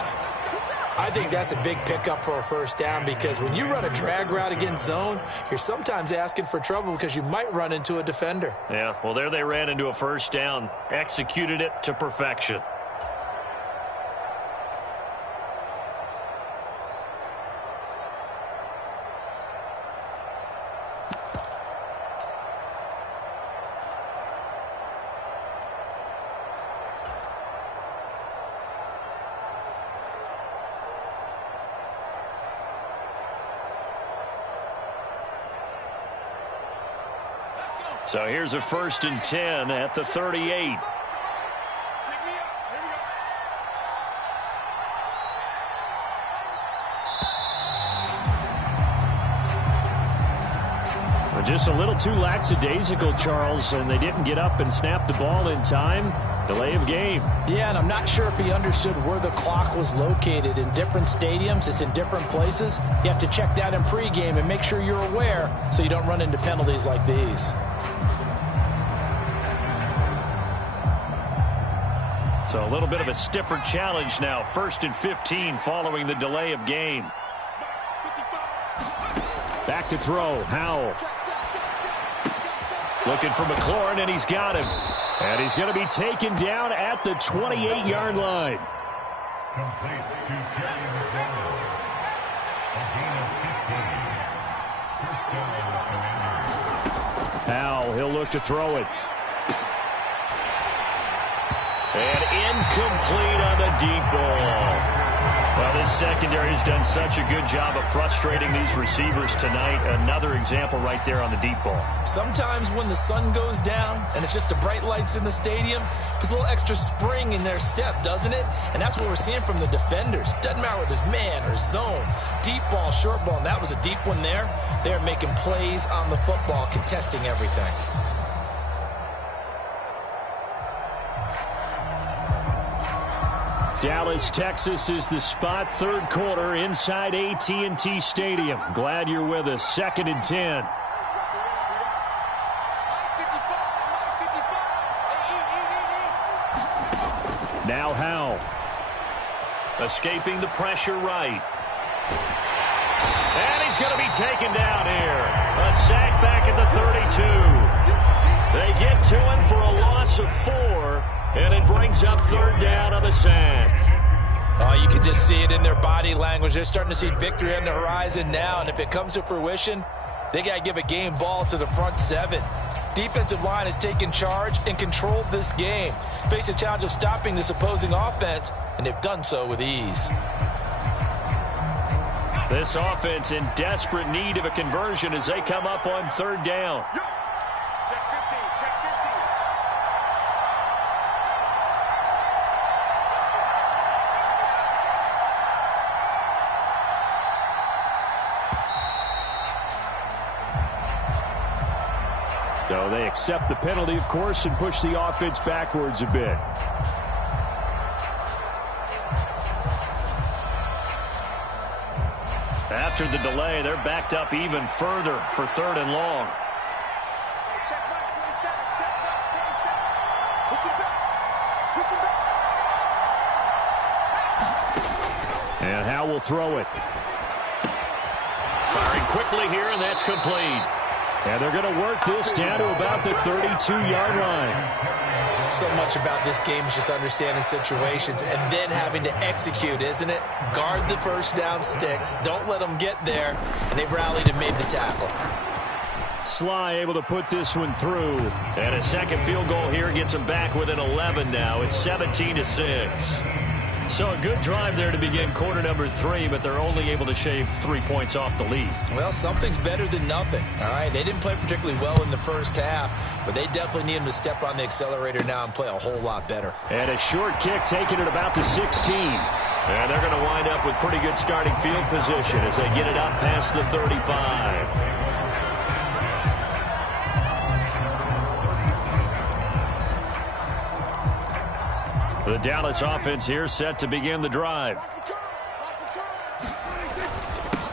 I think that's a big pickup for a first down because when you run a drag route against zone, you're sometimes asking for trouble because you might run into a defender. Yeah, well, there they ran into a first down. Executed it to perfection. So here's a 1st and 10 at the 38. Just a little too lackadaisical, Charles, and they didn't get up and snap the ball in time. Delay of game. Yeah, and I'm not sure if he understood where the clock was located. In different stadiums, it's in different places. You have to check that in pregame and make sure you're aware so you don't run into penalties like these. So a little bit of a stiffer challenge now. 1st and 15 following the delay of game. Back to throw. Howell. Looking for McLaurin, and he's got him. And he's going to be taken down at the 28-yard line. Howell, he'll look to throw it. And incomplete on the deep ball. Well, this secondary has done such a good job of frustrating these receivers tonight. Another example right there on the deep ball. Sometimes when the sun goes down and it's just the bright lights in the stadium, puts a little extra spring in their step, doesn't it? And that's what we're seeing from the defenders. Doesn't matter whether it's man or zone, deep ball, short ball, and that was a deep one there. They're making plays on the football, contesting everything. Dallas, Texas is the spot. 3rd quarter inside AT&T Stadium. Glad you're with us. 2nd and 10. Now Howell. Escaping the pressure right. And he's going to be taken down here. A sack back at the 32. They get to him for a loss of 4. And it brings up 3rd down on the sack. Oh, you can just see it in their body language. They're starting to see victory on the horizon now. And if it comes to fruition, they got to give a game ball to the front 7. Defensive line has taken charge and controlled this game. Face a challenge of stopping this opposing offense, and they've done so with ease. This offense in desperate need of a conversion as they come up on 3rd down. So they accept the penalty, of course, and push the offense backwards a bit. After the delay, they're backed up even further for 3rd and long. And Howell will throw it. Firing quickly here, and that's complete. And they're going to work this down to about the 32-yard line. So much about this game is just understanding situations and then having to execute, isn't it? Guard the first down sticks. Don't let them get there. And they've rallied and made the tackle. Sly able to put this one through. And a second field goal here gets them back within 11 now. It's 17-6. So a good drive there to begin quarter number 3, but they're only able to shave 3 points off the lead. Well, something's better than nothing, all right? They didn't play particularly well in the first half, but they definitely need them to step on the accelerator now and play a whole lot better. And a short kick taken at about the 16. And they're going to wind up with pretty good starting field position as they get it up past the 35. The Dallas offense here set to begin the drive.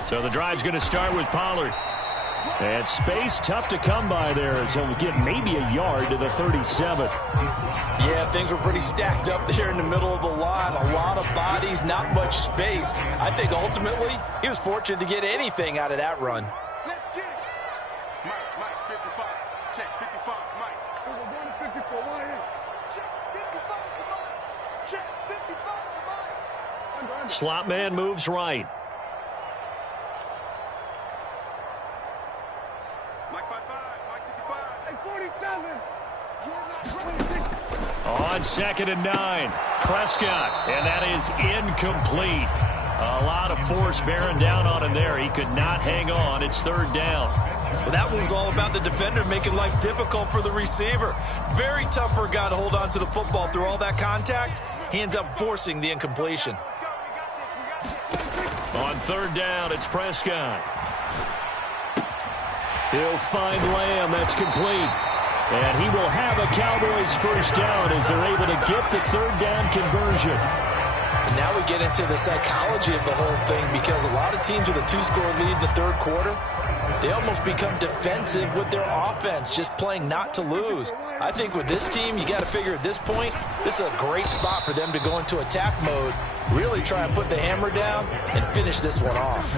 So the drive's going to start with Pollard. And space tough to come by there as he'll get maybe a yard to the 37. Yeah, things were pretty stacked up there in the middle of the line. A lot of bodies, not much space. I think ultimately he was fortunate to get anything out of that run. Let's get it. Mike, 55. Check 55, Mike. We're going to 54, check 55 to Mike. Check 55 to Mike. Slot man moves right. Mike 55, Mike 55. Hey, 47. You're not ready. On 2nd and 9, Prescott, and that is incomplete. A lot of force bearing down on him there. He could not hang on. It's 3rd down. Well, that one was all about the defender making life difficult for the receiver. Very tough for a guy to hold on to the football through all that contact. He ends up forcing the incompletion. On 3rd down, it's Prescott. He'll find Lamb. That's complete. And he will have a Cowboys 1st down as they're able to get the 3rd down conversion. And now we get into the psychology of the whole thing, because a lot of teams with a 2-score lead in the 3rd quarter, they almost become defensive with their offense, just playing not to lose. I think with this team, you got to figure at this point, this is a great spot for them to go into attack mode, really try and put the hammer down and finish this one off.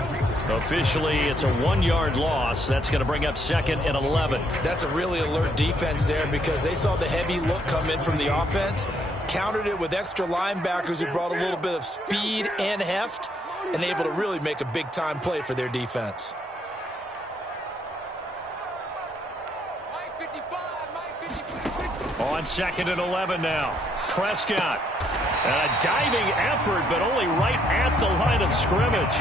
Officially, it's a 1-yard loss. That's going to bring up 2nd and 11. That's a really alert defense there, because they saw the heavy look come in from the offense, countered it with extra linebackers who brought a little bit of speed and heft, and able to really make a big-time play for their defense. On 2nd and 11 now, Prescott. A diving effort, but only right at the line of scrimmage.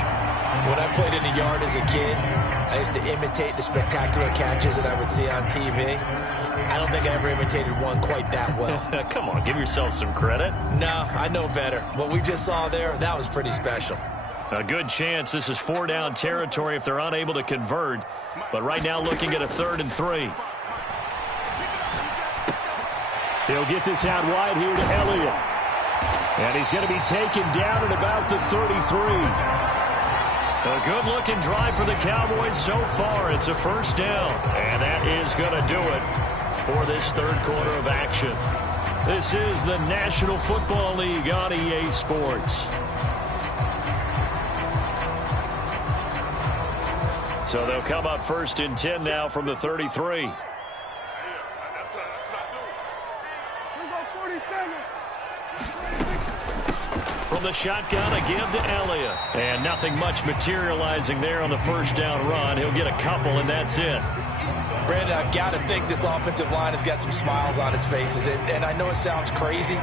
When I played in the yard as a kid, I used to imitate the spectacular catches that I would see on TV. I don't think I ever imitated one quite that well. Come on, give yourself some credit. No, I know better. What we just saw there, that was pretty special. A good chance this is 4-down territory if they're unable to convert. But right now looking at a 3rd and 3. He'll get this out wide here to Elliott. And he's going to be taken down at about the 33. A good-looking drive for the Cowboys so far. It's a 1st down. And that is going to do it for this 3rd quarter of action. This is the National Football League on EA Sports. So they'll come up 1st and 10 now from the 33. From the shotgun, a give to Elliott. And nothing much materializing there on the 1st down run. He'll get a couple, and that's it. Brandon, I've got to think this offensive line has got some smiles on its faces. And I know it sounds crazy,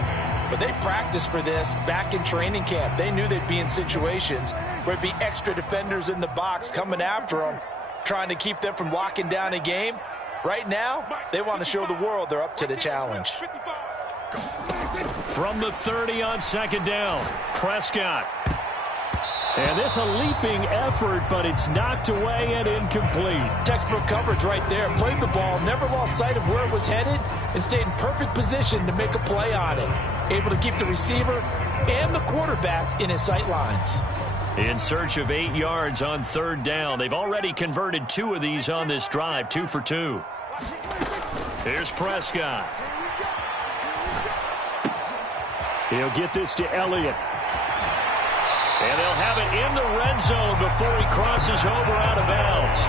but they practiced for this back in training camp. They knew they'd be in situations where it'd be extra defenders in the box coming after them, trying to keep them from locking down a game. Right now, they want to show the world they're up to the challenge. From the 30 on 2nd down, Prescott. And this a leaping effort, but it's knocked away and incomplete. Textbook coverage right there. Played the ball, never lost sight of where it was headed, and stayed in perfect position to make a play on it. Able to keep the receiver and the quarterback in his sight lines. In search of 8 yards on 3rd down. They've already converted 2 of these on this drive, 2 for 2. Here's Prescott. He'll get this to Elliott. And they'll have it in the red zone before he crosses over out of bounds.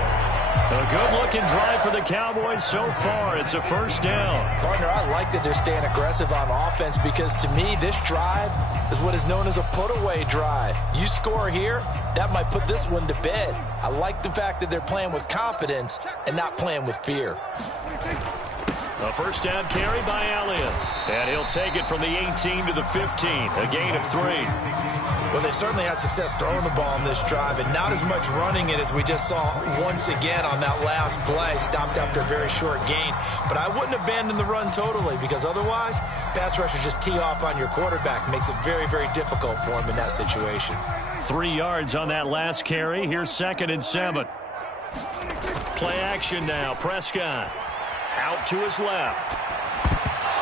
A good-looking drive for the Cowboys so far. It's a 1st down. Partner, I like that they're staying aggressive on offense, because to me, this drive is what is known as a put-away drive. You score here, that might put this one to bed. I like the fact that they're playing with confidence and not playing with fear. A 1st down carry by Elliott. And he'll take it from the 18 to the 15. A gain of 3. Well, they certainly had success throwing the ball on this drive, and not as much running it as we just saw once again on that last play. Stopped after a very short gain. But I wouldn't abandon the run totally, because otherwise, pass rushers just tee off on your quarterback. Makes it very, very difficult for him in that situation. 3 yards on that last carry. Here's 2nd and 7. Play action now. Prescott out to his left.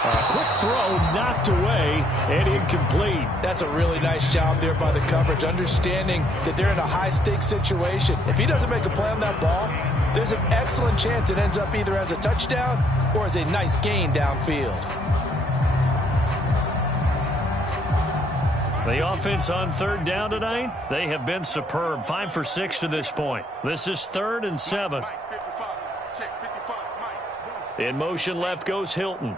A quick throw knocked away and incomplete. That's a really nice job there by the coverage, understanding that they're in a high-stakes situation. If he doesn't make a play on that ball, there's an excellent chance it ends up either as a touchdown or as a nice gain downfield. The offense on third down tonight, they have been superb. 5 for 6 to this point. This is 3rd and 7. In motion left goes Hilton.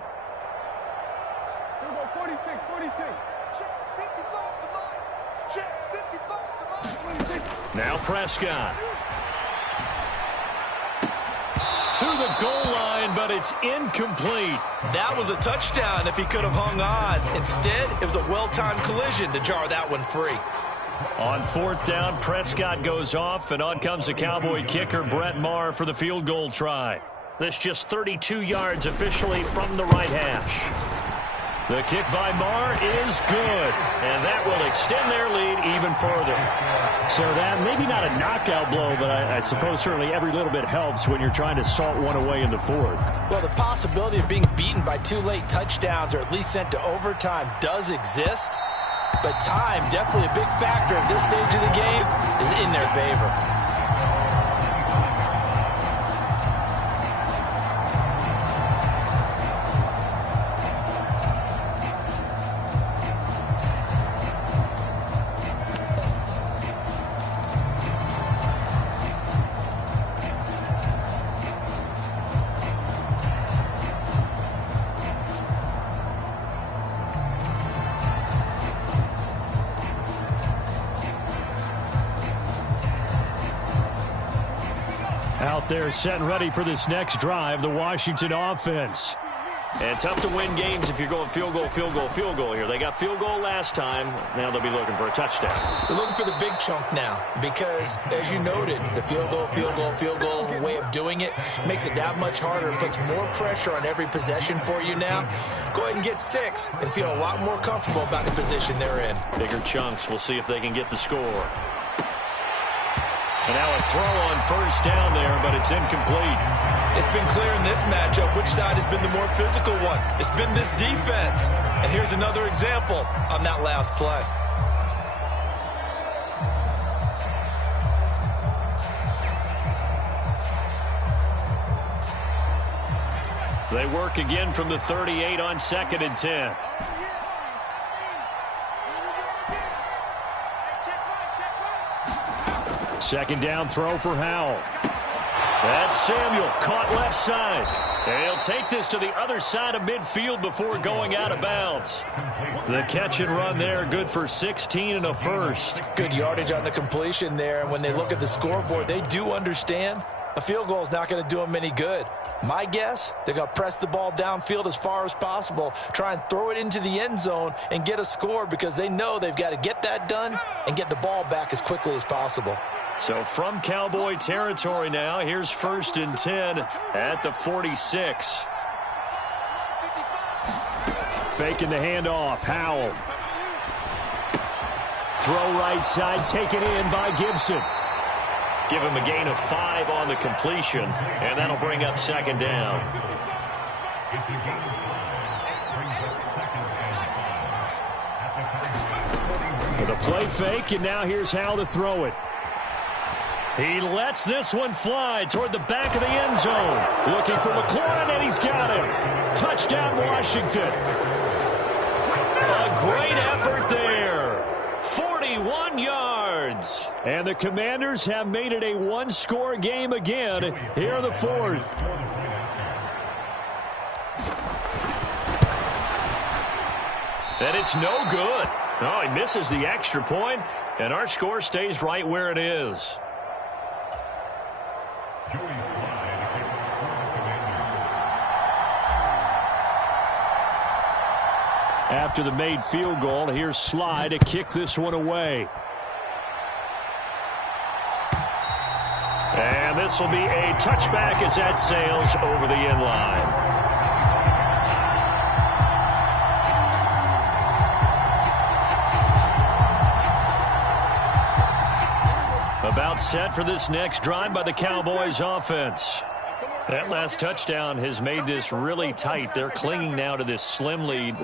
Now Prescott. To the goal line, but it's incomplete. That was a touchdown if he could have hung on. Instead, it was a well-timed collision to jar that one free. On 4th down, Prescott goes off, and on comes the Cowboy kicker, Brett Maher, for the field goal try. This just 32 yards officially from the right hash. The kick by Maher is good, and that will extend their lead even further. So that, maybe not a knockout blow, but I suppose certainly every little bit helps when you're trying to salt one away in the 4th. Well, the possibility of being beaten by 2 late touchdowns or at least sent to overtime does exist, but time, definitely a big factor at this stage of the game, is in their favor. Out there set and ready for this next drive, the Washington offense. And tough to win games if you're going field goal, field goal, field goal here. They got field goal last time. Now they'll be looking for a touchdown. They're looking for the big chunk now because, as you noted, the field goal, field goal, field goal way of doing it makes it that much harder and puts more pressure on every possession for you now. Go ahead and get 6 and feel a lot more comfortable about the position they're in. Bigger chunks. We'll see if they can get the score. And now a throw on 1st down there, but it's incomplete. It's been clear in this matchup which side has been the more physical one. It's been this defense. And here's another example on that last play. They work again from the 38 on 2nd and 10. Second down throw for Howell. That's Samuel, caught left side. And he'll take this to the other side of midfield before going out of bounds. The catch and run there, good for 16 and a first. Good yardage on the completion there, and when they look at the scoreboard, they do understand a field goal is not going to do them any good. My guess, they're going to press the ball downfield as far as possible, try and throw it into the end zone and get a score because they know they've got to get that done and get the ball back as quickly as possible. So from Cowboy territory now, here's 1st and 10 at the 46. Faking the handoff, Howell. Throw right side, taken in by Gibson. Give him a gain of 5 on the completion, and that'll bring up 2nd down. For the play fake, and now here's how to throw it. He lets this one fly toward the back of the end zone. Looking for McLaurin, and he's got him. Touchdown, Washington. A great effort there. 41 yards. And the Commanders have made it a one-score game again here in the 4th. And it's no good. Oh, he misses the extra point, and our score stays right where it is. After the made field goal, here's Sly to kick this one away. And this will be a touchback as that sails over the end line. About set for this next drive by the Cowboys offense. That last touchdown has made this really tight. They're clinging now to this slim lead.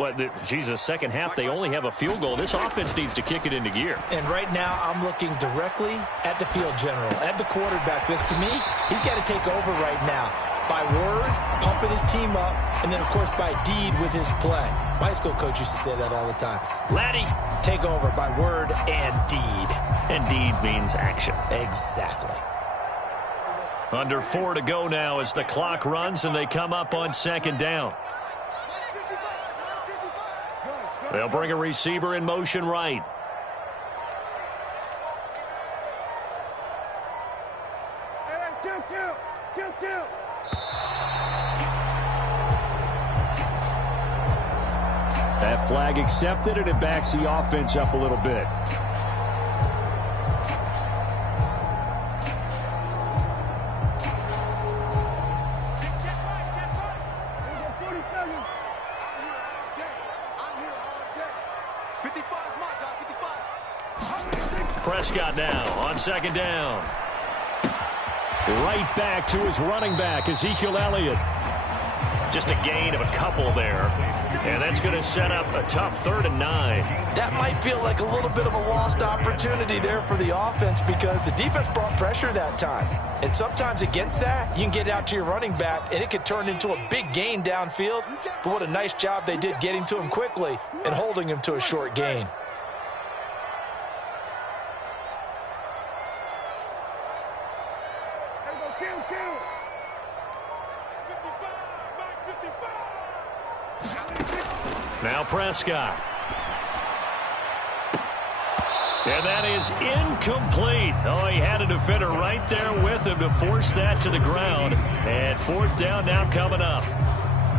Second half, they only have a field goal. This offense needs to kick it into gear. And right now, I'm looking directly at the field general, at the quarterback, because to me, he's got to take over right now. By word, pumping his team up, and then, of course, by deed with his play. My high school coach used to say that all the time. Laddie, take over by word and deed. And deed means action. Exactly. Under 4 to go now as the clock runs and they come up on second down. They'll bring a receiver in motion right. That flag accepted, and it backs the offense up a little bit. Prescott now on second down. Right back to his running back, Ezekiel Elliott. Just a gain of a couple there. And that's going to set up a tough 3rd and 9. That might feel like a little bit of a lost opportunity there for the offense because the defense brought pressure that time. And sometimes against that, you can get out to your running back, and it could turn into a big gain downfield. But what a nice job they did getting to him quickly and holding him to a short gain. Now Prescott. And that is incomplete. Oh, he had a defender right there with him to force that to the ground. And 4th down now coming up.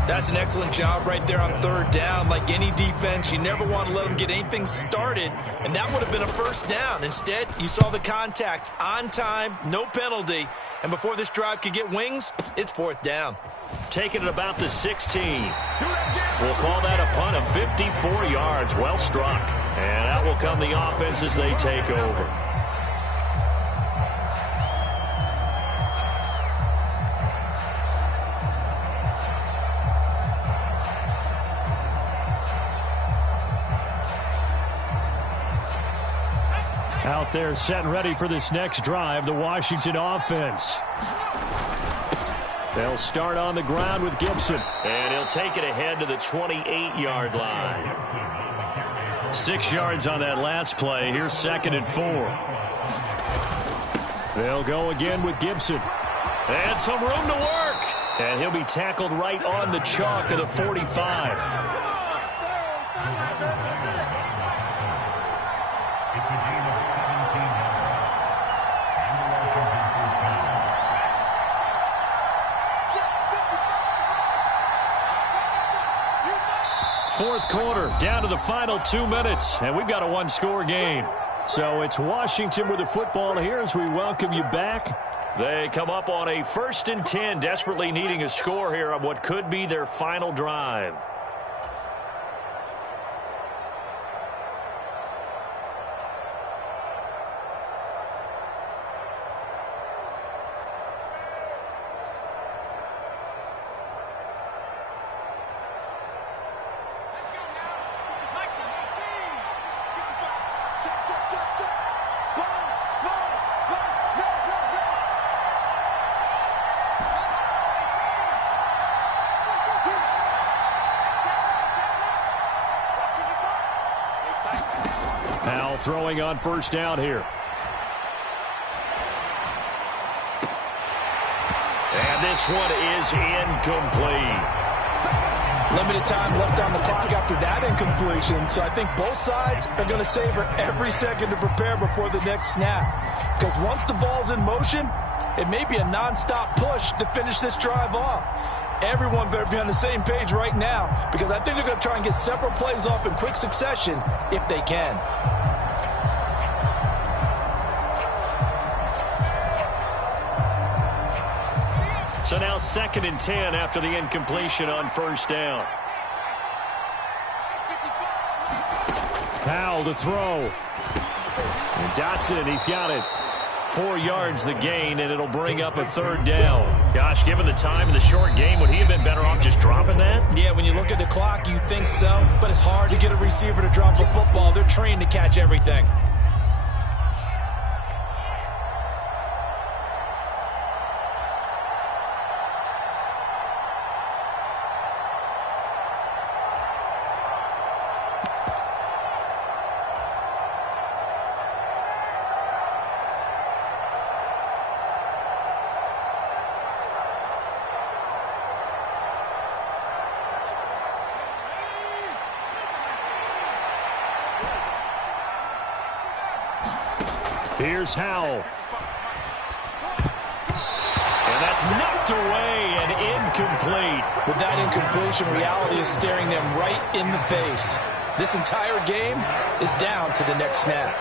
That's an excellent job right there on 3rd down. Like any defense, you never want to let them get anything started, and that would have been a 1st down. Instead, you saw the contact on time, no penalty, and before this drive could get wings, it's 4th down. Taking it about the 16. We'll call that a punt of 54 yards. Well struck. And out will come the offense as they take over. Out there set and ready for this next drive, the Washington offense. They'll start on the ground with Gibson. And he'll take it ahead to the 28-yard line. 6 yards on that last play. Here's 2nd and 4. They'll go again with Gibson. And some room to work. And he'll be tackled right on the chalk of the 45. 4th quarter, down to the final 2 minutes, and we've got a 1-score game. So it's Washington with the football here as we welcome you back. They come up on a 1st and 10, desperately needing a score here on what could be their final drive. Powell throwing on 1st down here. And this one is incomplete. Limited time left on the clock after that incompletion, so I think both sides are going to savor every second to prepare before the next snap. Because once the ball's in motion, it may be a nonstop push to finish this drive off. Everyone better be on the same page right now, because I think they're going to try and get several plays off in quick succession if they can. So now 2nd and 10 after the incompletion on 1st down. Powell to throw. And Dotson, he's got it. 4 yards the gain, and it'll bring up a 3rd down. Gosh, given the time and the short game, would he have been better off just dropping that? Yeah, when you look at the clock, you think so. But it's hard to get a receiver to drop a football. They're trained to catch everything. Here's Howell. And that's knocked away and incomplete. With that incompletion, reality is staring them right in the face. This entire game is down to the next snap.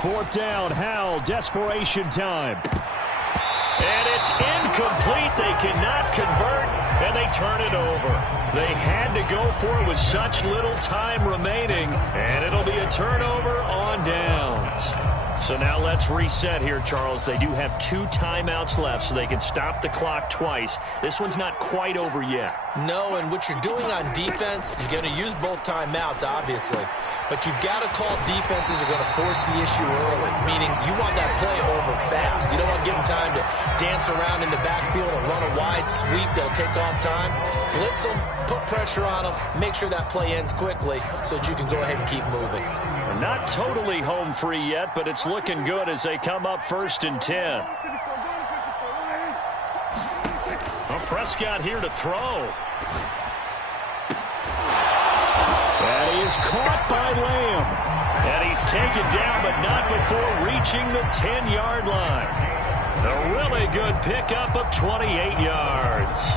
Fourth down, Howell, desperation time. And it's incomplete. They cannot convert, and they turn it over. They had to go for it with such little time remaining, and it'll be a turnover on downs. So now let's reset here, Charles. They do have 2 timeouts left, so they can stop the clock twice. This one's not quite over yet. No, and what you're doing on defense, you're going to use both timeouts, obviously. But you've got to call defenses are going to force the issue early, meaning you want that play over fast. You don't want to give them time to dance around in the backfield or run a wide sweep that'll take off time. Blitz them, put pressure on them, make sure that play ends quickly so that you can go ahead and keep moving. They're not totally home free yet, but it's looking good as they come up 1st and 10. Well, Prescott here to throw. And he is caught by Lamb. And he's taken down, but not before reaching the 10-yard line. A really good pickup of 28 yards.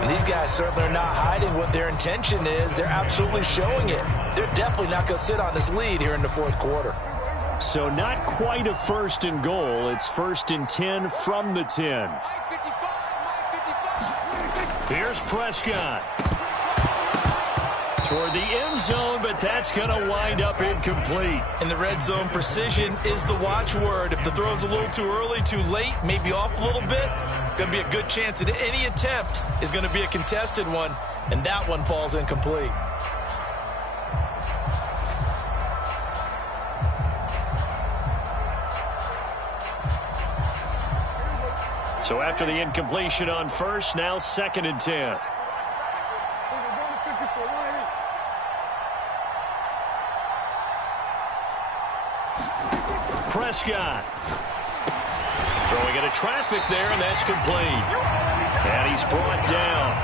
And these guys certainly are not hiding what their intention is. They're absolutely showing it. They're definitely not going to sit on this lead here in the 4th quarter. So not quite a 1st and goal. It's 1st and 10 from the 10. Here's Prescott. Toward the end zone, but that's going to wind up incomplete. In the red zone, precision is the watchword. If the throw's a little too early, too late, maybe off a little bit, going to be a good chance that any attempt is going to be a contested one, and that one falls incomplete. So after the incompletion on 1st, now 2nd and 10. Prescott. Throwing into traffic there, and that's complete. And he's brought down.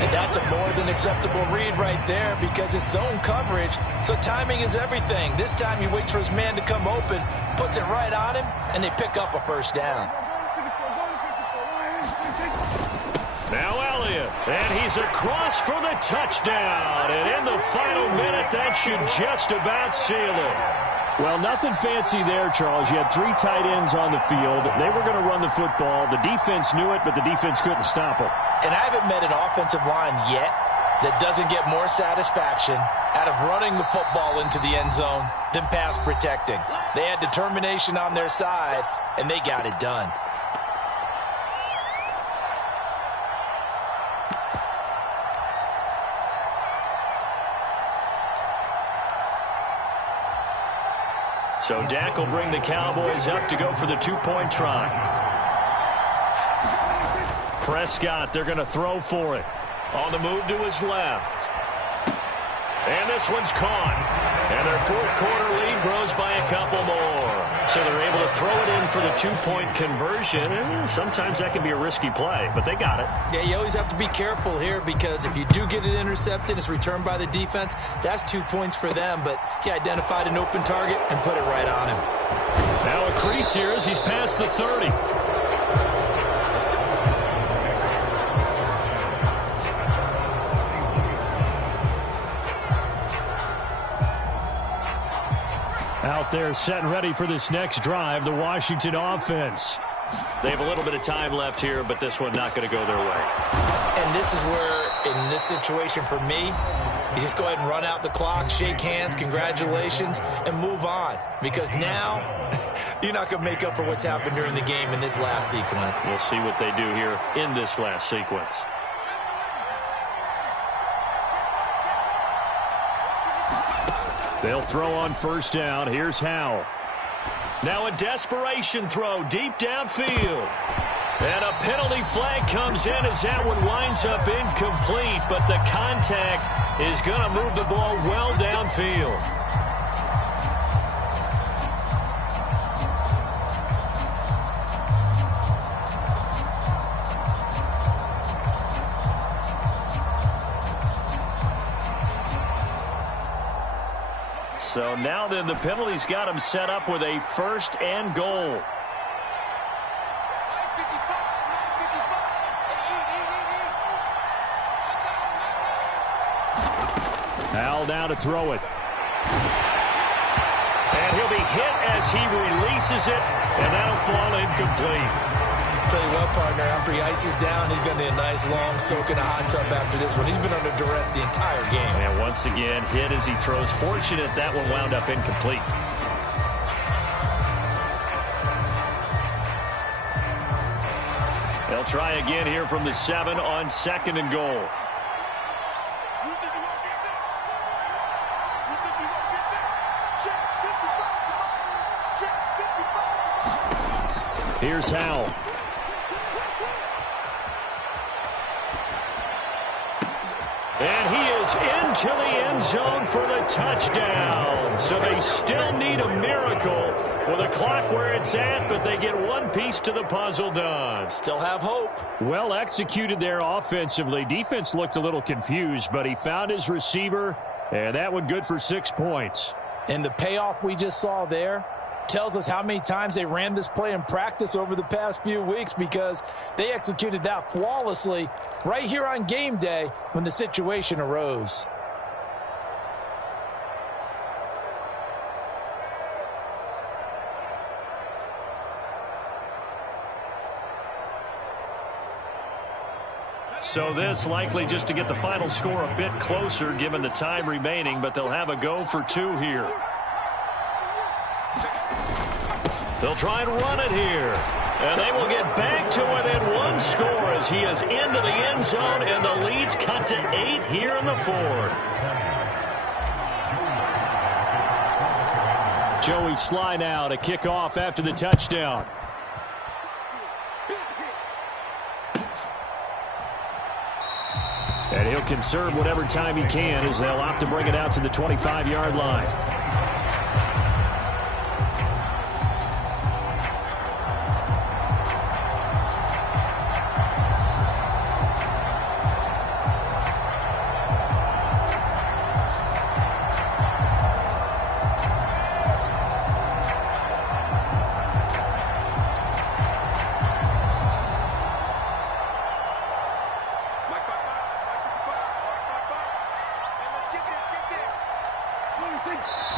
And that's a more than acceptable read right there because it's zone coverage, so timing is everything. This time he waits for his man to come open, puts it right on him, and they pick up a 1st down. Now Elliott, and he's across for the touchdown. And in the final minute, that should just about seal it. Well, nothing fancy there, Charles. You had 3 tight ends on the field. They were going to run the football. The defense knew it, but the defense couldn't stop them. And I haven't met an offensive line yet that doesn't get more satisfaction out of running the football into the end zone than pass protecting. They had determination on their side, and they got it done. So Dak will bring the Cowboys up to go for the 2-point try. Prescott, they're going to throw for it. On the move to his left. And this one's caught. And their 4th quarter lead grows by a couple more. So they're able to throw it in for the 2-point conversion. And sometimes that can be a risky play, but they got it. Yeah, you always have to be careful here because if you do get it intercepted, it's returned by the defense, that's 2 points for them. But he identified an open target and put it right on him. Now a crease here as he's past the 30. They're set and ready for this next drive, the Washington offense. They have a little bit of time left here, but this one not going to go their way. And this is where, in this situation for me, you just go ahead and run out the clock, shake hands, congratulations, and move on. Because now, you're not going to make up for what's happened during the game in this last sequence. We'll see what they do here in this last sequence. They'll throw on first down. Here's Howell. Now a desperation throw deep downfield. And a penalty flag comes in as that one winds up incomplete, but the contact is going to move the ball well downfield. So now then the penalty's got him set up with a first and goal. Howell down to throw it. And he'll be hit as he releases it, and that'll fall incomplete. Tell you what, partner, after he ices down, he's going to need a nice long soak in a hot tub after this one. He's been under duress the entire game. And once again, hit as he throws. Fortunate that one wound up incomplete. They'll try again here from the 7 on second and goal. Here's Howell. And he is into the end zone for the touchdown. So they still need a miracle with a clock where it's at, but they get one piece to the puzzle done. Still have hope. Well executed there offensively. Defense looked a little confused, but he found his receiver, and that one good for 6 points. And the payoff we just saw there tells us how many times they ran this play in practice over the past few weeks, because they executed that flawlessly right here on game day when the situation arose. So this likely just to get the final score a bit closer given the time remaining, but they'll have a go for 2 here. They'll try and run it here. And they will get back to within 1 score as he is into the end zone, and the lead's cut to 8 here in the 4th. Joey Sly now to kick off after the touchdown. And he'll conserve whatever time he can as they'll opt to bring it out to the 25-yard line.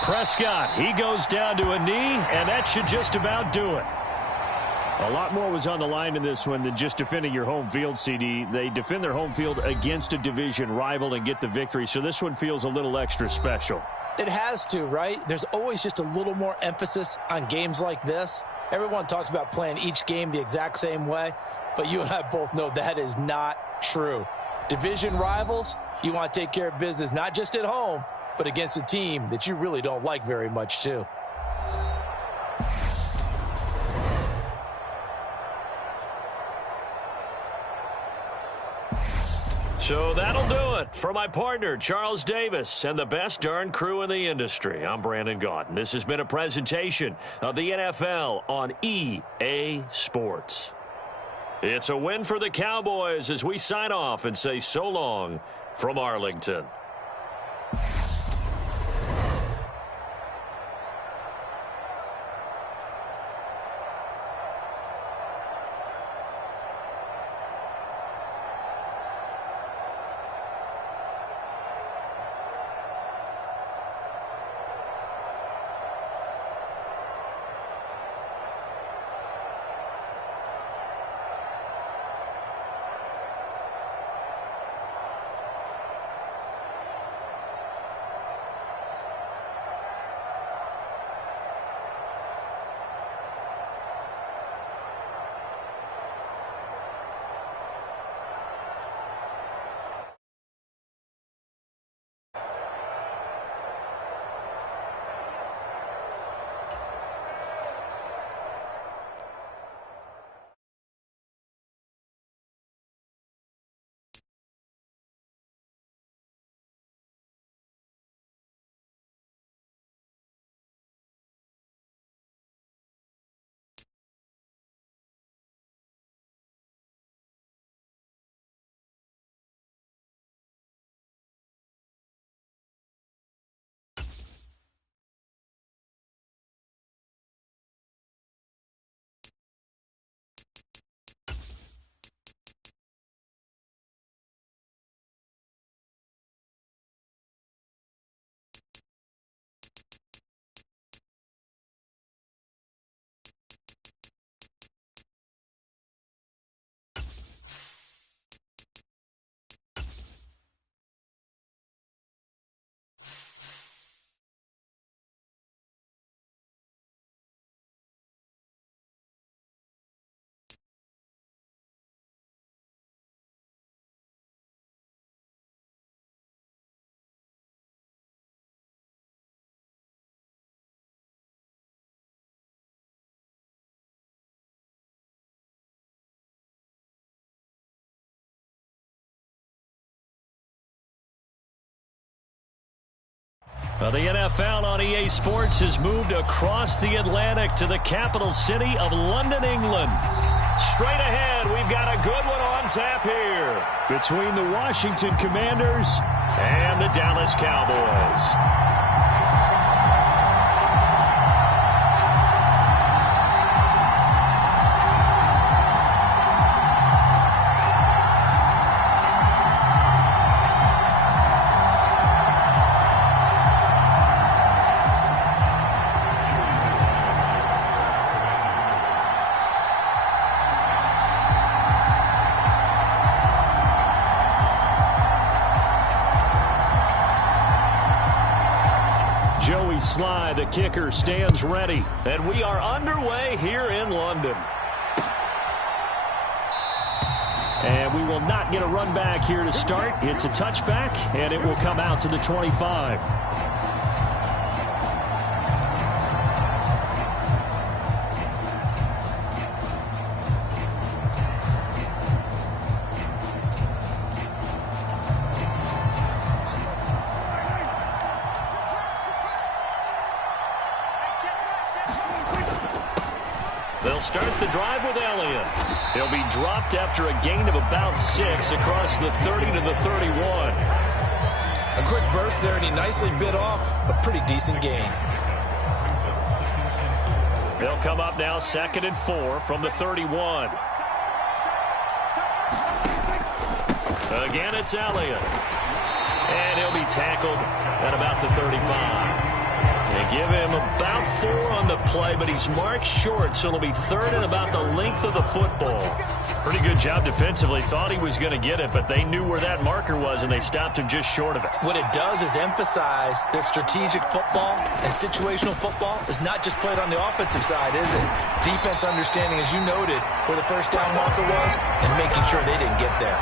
Prescott, he goes down to a knee, and that should just about do it. A lot more was on the line in this one than just defending your home field, CD. They defend their home field against a division rival and get the victory, so this one feels a little extra special. It has to, right? There's always just a little more emphasis on games like this. Everyone talks about playing each game the exact same way, but you and I both know that is not true. Division rivals, you want to take care of business not just at home, but against a team that you really don't like very much, too. So that'll do it for my partner, Charles Davis, and the best darn crew in the industry. I'm Brandon Gaudin. This has been a presentation of the NFL on EA Sports. It's a win for the Cowboys as we sign off and say so long from Arlington. Well, the NFL on EA Sports has moved across the Atlantic to the capital city of London, England. Straight ahead, we've got a good one on tap here between the Washington Commanders and the Dallas Cowboys. Joey Sly, the kicker, stands ready. And we are underway here in London. And we will not get a run back here to start. It's a touchback, and it will come out to the 25. They'll start the drive with Elliott. He'll be dropped after a gain of about 6 across the 30 to the 31. A quick burst there, and he nicely bit off a pretty decent gain. They'll come up now 2nd and 4 from the 31. Again, it's Elliott. And he'll be tackled at about the 35. They give him about 4 on the play, but he's marked short, so it'll be 3rd and about the length of the football. Pretty good job defensively. Thought he was going to get it, but they knew where that marker was, and they stopped him just short of it. What it does is emphasize that strategic football and situational football is not just played on the offensive side, is it? Defense understanding, as you noted, where the first down marker was and making sure they didn't get there.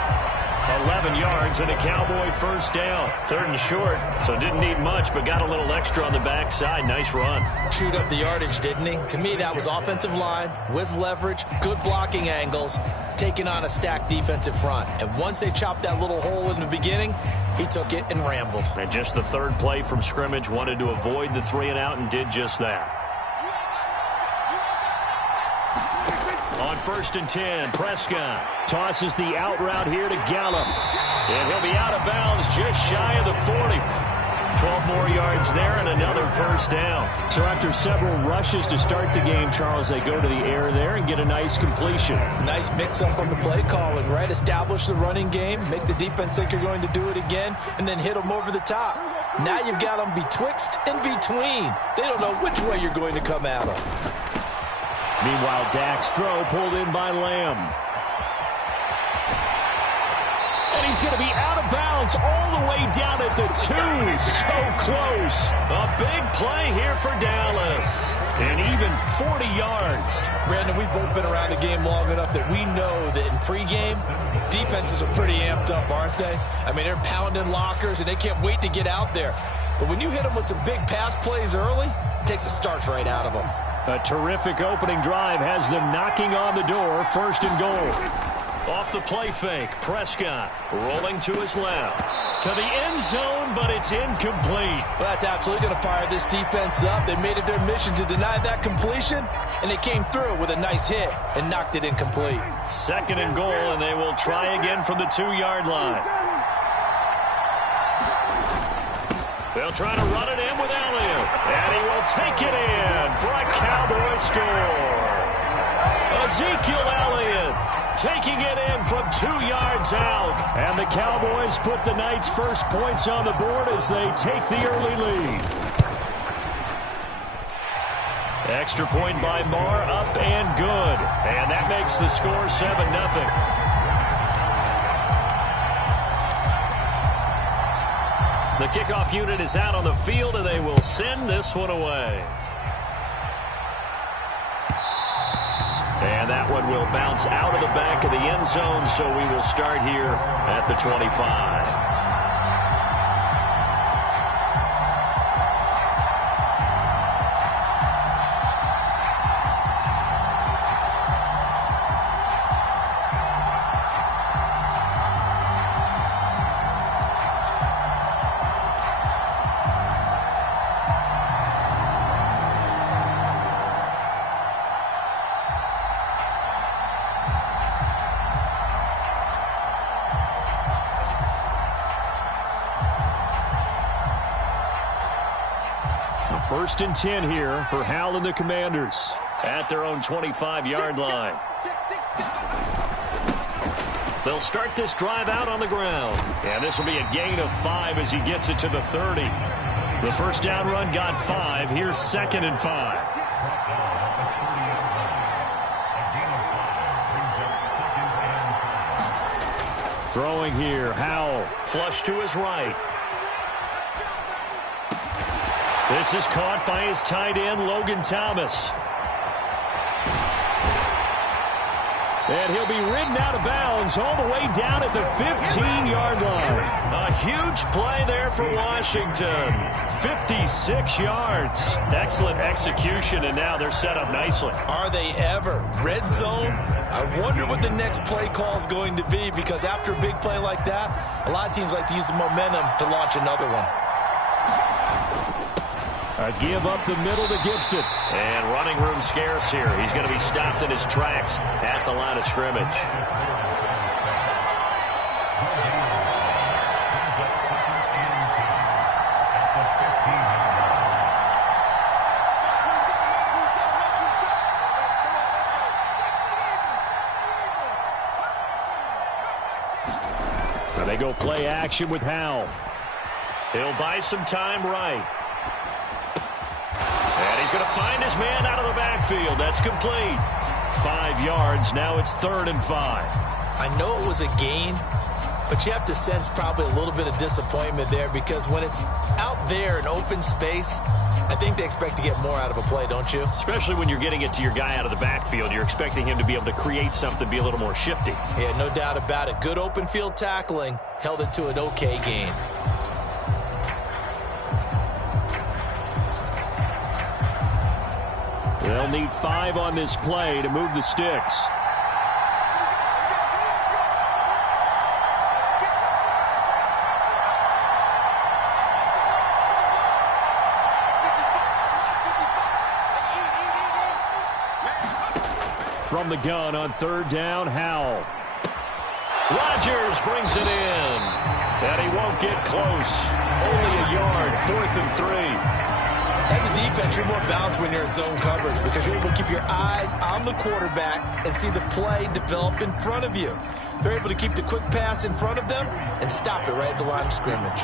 11 yards and a Cowboy first down. 3rd and short, so didn't need much, but got a little extra on the backside. Nice run. Chewed up the yardage, didn't he? To me, that was offensive line with leverage, good blocking angles, taking on a stacked defensive front. And once they chopped that little hole in the beginning, he took it and rambled. And just the 3rd play from scrimmage, wanted to avoid the 3 and out and did just that. On 1st and 10, Prescott tosses the out route here to Gallup. And he'll be out of bounds just shy of the 40. 12 more yards there and another first down. So after several rushes to start the game, Charles, they go to the air there and get a nice completion. Nice mix-up on the play calling, right? Establish the running game, make the defense think you're going to do it again, and then hit them over the top. Now you've got them betwixt and between. They don't know which way you're going to come at them. Meanwhile, Dak's throw pulled in by Lamb. And he's going to be out of bounds all the way down at the 2. So close. A big play here for Dallas. And even 40 yards. Brandon, we've both been around the game long enough that we know that in pregame, defenses are pretty amped up, aren't they? I mean, they're pounding lockers, and they can't wait to get out there. But when you hit them with some big pass plays early, it takes the starch right out of them. A terrific opening drive has them knocking on the door. 1st and goal. Off the play fake, Prescott rolling to his left. To the end zone, but it's incomplete. Well, that's absolutely going to fire this defense up. They made it their mission to deny that completion, and they came through with a nice hit and knocked it incomplete. 2nd and goal, and they will try again from the 2-yard line. They'll try to run it in with Elliott, and he will take it in for a Cowboy score. Ezekiel Elliott taking it in from 2 yards out. And the Cowboys put the night's first points on the board as they take the early lead. Extra point by Marr, up and good. And that makes the score 7-0. The kickoff unit is out on the field, and they will send this one away. And that one will bounce out of the back of the end zone, so we will start here at the 25. 1st and 10 here for Howell and the Commanders at their own 25-yard line. They'll start this drive out on the ground. And this will be a gain of 5 as he gets it to the 30. The first down run got 5. Here's 2nd and 5. Throwing here, Howell. Flush to his right. This is caught by his tight end, Logan Thomas. And he'll be ridden out of bounds all the way down at the 15-yard line. A huge play there for Washington. 56 yards. Excellent execution, and now they're set up nicely. Are they ever? Red zone? I wonder what the next play call is going to be, because after a big play like that, a lot of teams like to use the momentum to launch another one. A give up the middle to Gibson. And running room scarce here. He's going to be stopped in his tracks at the line of scrimmage. Now they go play action with Howell. He'll buy some time right. And he's going to find his man out of the backfield. That's complete. 5 yards. Now it's 3rd and 5. I know it was a gain, but you have to sense probably a little bit of disappointment there, because when it's out there in open space, I think they expect to get more out of a play, don't you? Especially when you're getting it to your guy out of the backfield. You're expecting him to be able to create something, be a little more shifty. Yeah, no doubt about it. Good open field tackling held it to an okay gain. They'll need 5 on this play to move the sticks. From the gun on 3rd down, Howell. Rodgers brings it in. And he won't get close. Only a yard, 4th and 3. As a defense, you're more balanced when you're in zone coverage, because you're able to keep your eyes on the quarterback and see the play develop in front of you. They're able to keep the quick pass in front of them and stop it right at the line of scrimmage.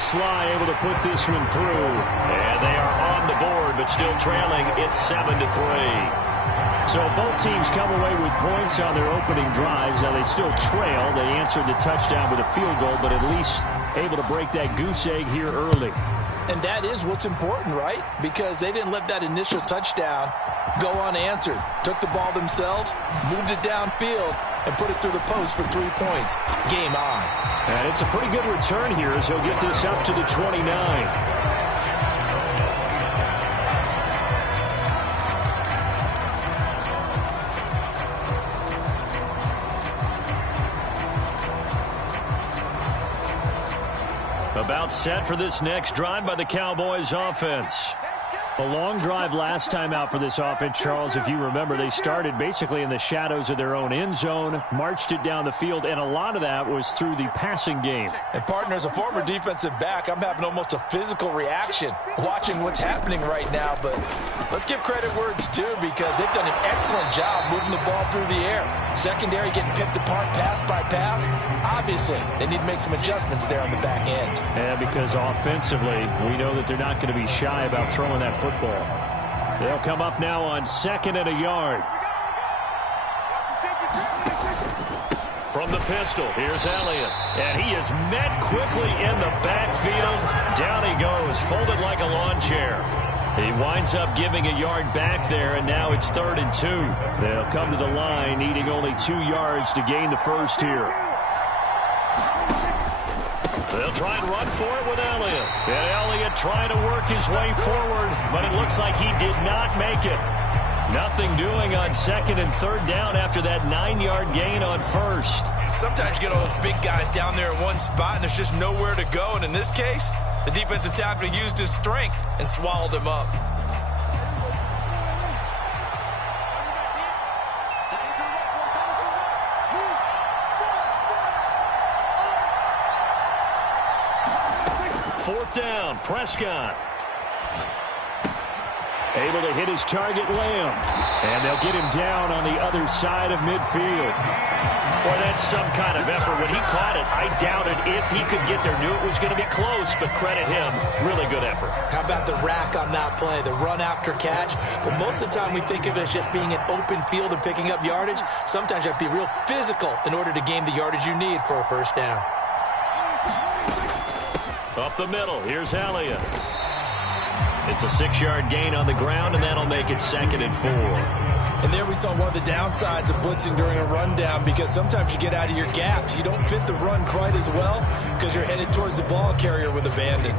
Sly able to put this one through. And they are on the board, but still trailing. It's 7-3. So both teams come away with points on their opening drives. Now they still trail. They answered the touchdown with a field goal, but at least able to break that goose egg here early. And that is what's important, right? Because they didn't let that initial touchdown go unanswered. Took the ball themselves, moved it downfield, and put it through the post for 3 points. Game on. And it's a pretty good return here as he'll get this up to the 29. About set for this next drive by the Cowboys offense. A long drive last time out for this offense, Charles. If you remember, they started basically in the shadows of their own end zone, marched it down the field, and a lot of that was through the passing game. And, partner, as a former defensive back, I'm having almost a physical reaction watching what's happening right now. But let's give credit where it's due, because they've done an excellent job moving the ball through the air. Secondary getting picked apart pass by pass. Obviously, they need to make some adjustments there on the back end. And because offensively, we know that they're not going to be shy about throwing that football. They'll come up now on 2nd and a yard. From the pistol, here's Elliott. And he is met quickly in the backfield. Down he goes, folded like a lawn chair. He winds up giving a yard back there, and now it's 3rd and 2. They'll come to the line, needing only 2 yards to gain the first here. They'll try and run for it with Elliott. And Elliott trying to work his way forward, but it looks like he did not make it. Nothing doing on 2nd and 3rd down after that 9-yard gain on 1st. Sometimes you get all those big guys down there in one spot, and there's just nowhere to go. And in this case, the defensive tackle used his strength and swallowed him up. 4th down, Prescott. Able to hit his target, Lamb. And they'll get him down on the other side of midfield. Boy, that's some kind of effort. When he caught it, I doubted if he could get there. Knew it was going to be close, but credit him. Really good effort. How about the rack on that play, the run after catch? But most of the time we think of it as just being an open field and picking up yardage. Sometimes you have to be real physical in order to gain the yardage you need for a first down. Up the middle, here's Elliott. It's a 6-yard gain on the ground, and that'll make it 2nd and 4. And there we saw one of the downsides of blitzing during a rundown, because sometimes you get out of your gaps. You don't fit the run quite as well because you're headed towards the ball carrier with abandon.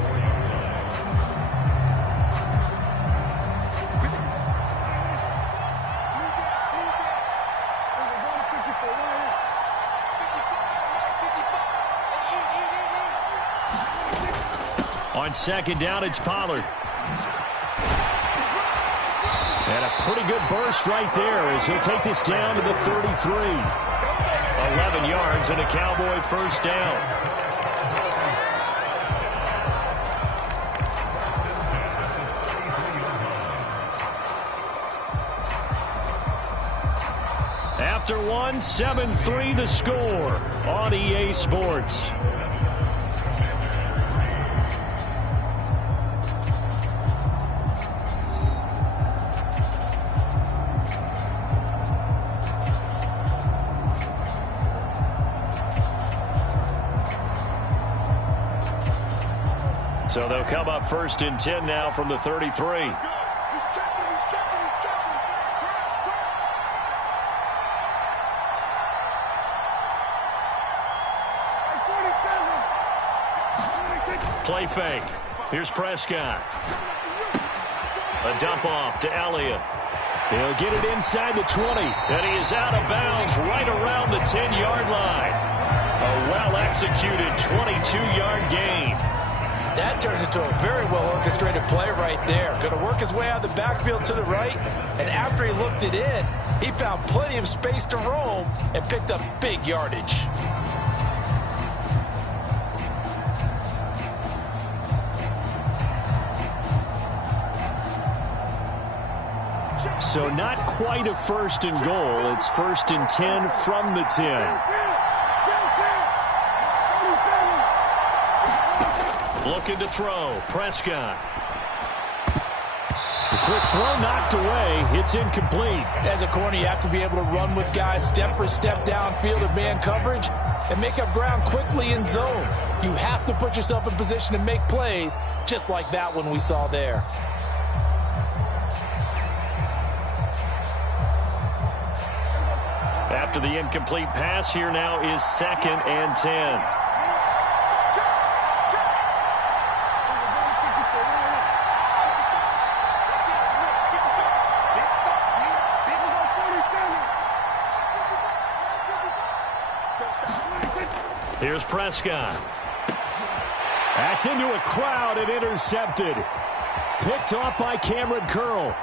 On 2nd down, it's Pollard. And a pretty good burst right there as he'll take this down to the 33. 11 yards and a Cowboy first down. After one, 7-3 the score on EA Sports. So they'll come up 1st and 10 now from the 33. He's checking, he's checking, he's checking. Play fake. Here's Prescott. A dump off to Elliott. He'll get it inside the 20. And he is out of bounds right around the 10-yard line. A well-executed 22-yard gain. That turned into a very well-orchestrated play right there. Going to work his way out of the backfield to the right, and after he looked it in, he found plenty of space to roam and picked up big yardage. So not quite a 1st and goal. It's 1st and 10 from the 10. Looking to throw. Prescott. The quick throw knocked away. It's incomplete. As a corner, you have to be able to run with guys step for step downfield in man coverage and make up ground quickly in zone. You have to put yourself in position to make plays, just like that one we saw there. After the incomplete pass, here now is 2nd and 10. Here's Prescott. That's into a crowd and intercepted. Picked off by Cameron Curl.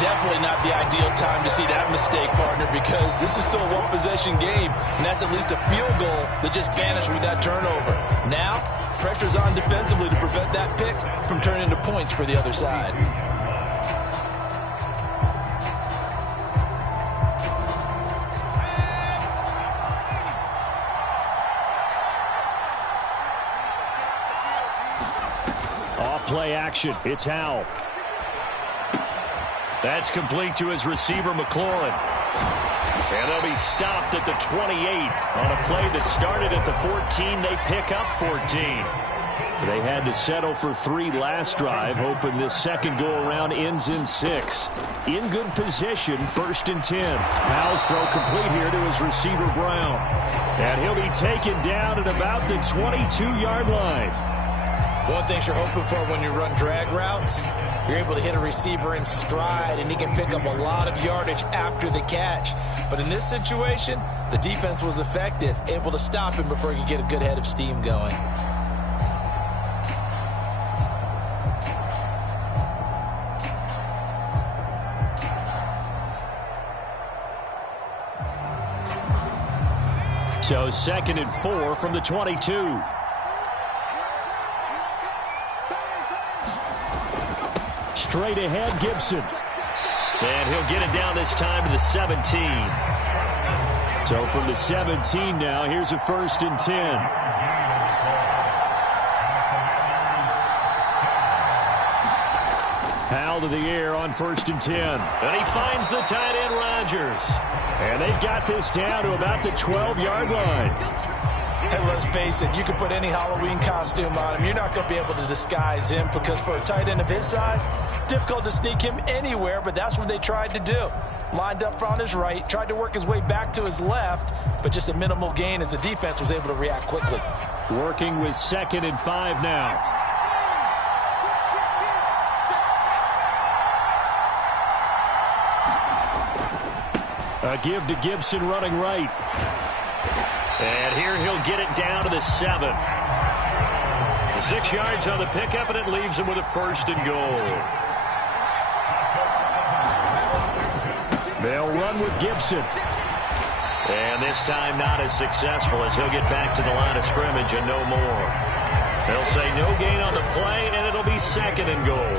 Definitely not the ideal time to see that mistake, partner, because this is still a one-possession game, and that's at least a field goal that just vanished with that turnover. Now, pressure's on defensively to prevent that pick from turning into points for the other side. Off-play action. It's Howell. That's complete to his receiver, McLaurin. And they'll be stopped at the 28. On a play that started at the 14, they pick up 14. They had to settle for 3 last drive, hoping this second go-around ends in 6. In good position, 1st and 10. Howell's throw complete here to his receiver, Brown. And he'll be taken down at about the 22-yard line. One thing you're hoping for when you run drag routes, you're able to hit a receiver in stride, and he can pick up a lot of yardage after the catch. But in this situation, the defense was effective, able to stop him before he could get a good head of steam going. So 2nd and 4 from the 22. Straight ahead, Gibson. And he'll get it down this time to the 17. So from the 17 now, here's a 1st and 10. Powell to the air on 1st and 10. And he finds the tight end, Rodgers. And they've got this down to about the 12-yard line. Hey, let's face it, you can put any Halloween costume on him. You're not going to be able to disguise him because for a tight end of his size, difficult to sneak him anywhere, but that's what they tried to do. Lined up on his right, tried to work his way back to his left, but just a minimal gain as the defense was able to react quickly. Working with 2nd and 5 now. A give to Gibson running right. And here he'll get it down to the 7. 6 yards on the pickup, and it leaves him with a 1st and goal. They'll run with Gibson. And this time not as successful as he'll get back to the line of scrimmage and no more. They'll say no gain on the play, and it'll be 2nd and goal.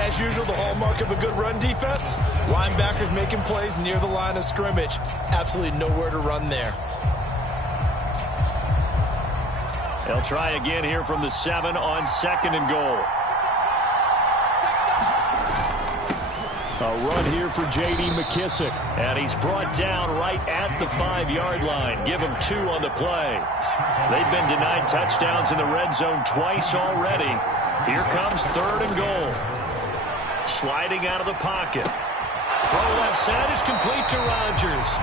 As usual, the hallmark of a good run defense, linebackers making plays near the line of scrimmage. Absolutely nowhere to run there. They'll try again here from the 7 on 2nd and goal. A run here for J.D. McKissick. And he's brought down right at the 5-yard line. Give him 2 on the play. They've been denied touchdowns in the red zone twice already. Here comes 3rd and goal. Sliding out of the pocket. Throw left side is complete to Rodgers.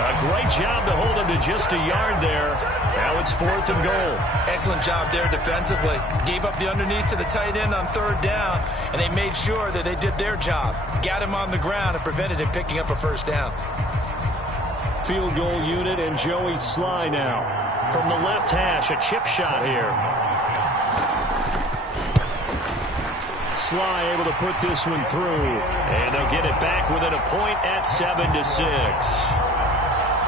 A great job to hold him to just a yard there. Now it's 4th and goal. Excellent job there defensively. Gave up the underneath to the tight end on 3rd down, and they made sure that they did their job. Got him on the ground and prevented him picking up a 1st down. Field goal unit and Joey Sly now. From the left hash, a chip shot here. Sly able to put this one through. And they'll get it back within a point at 7-6.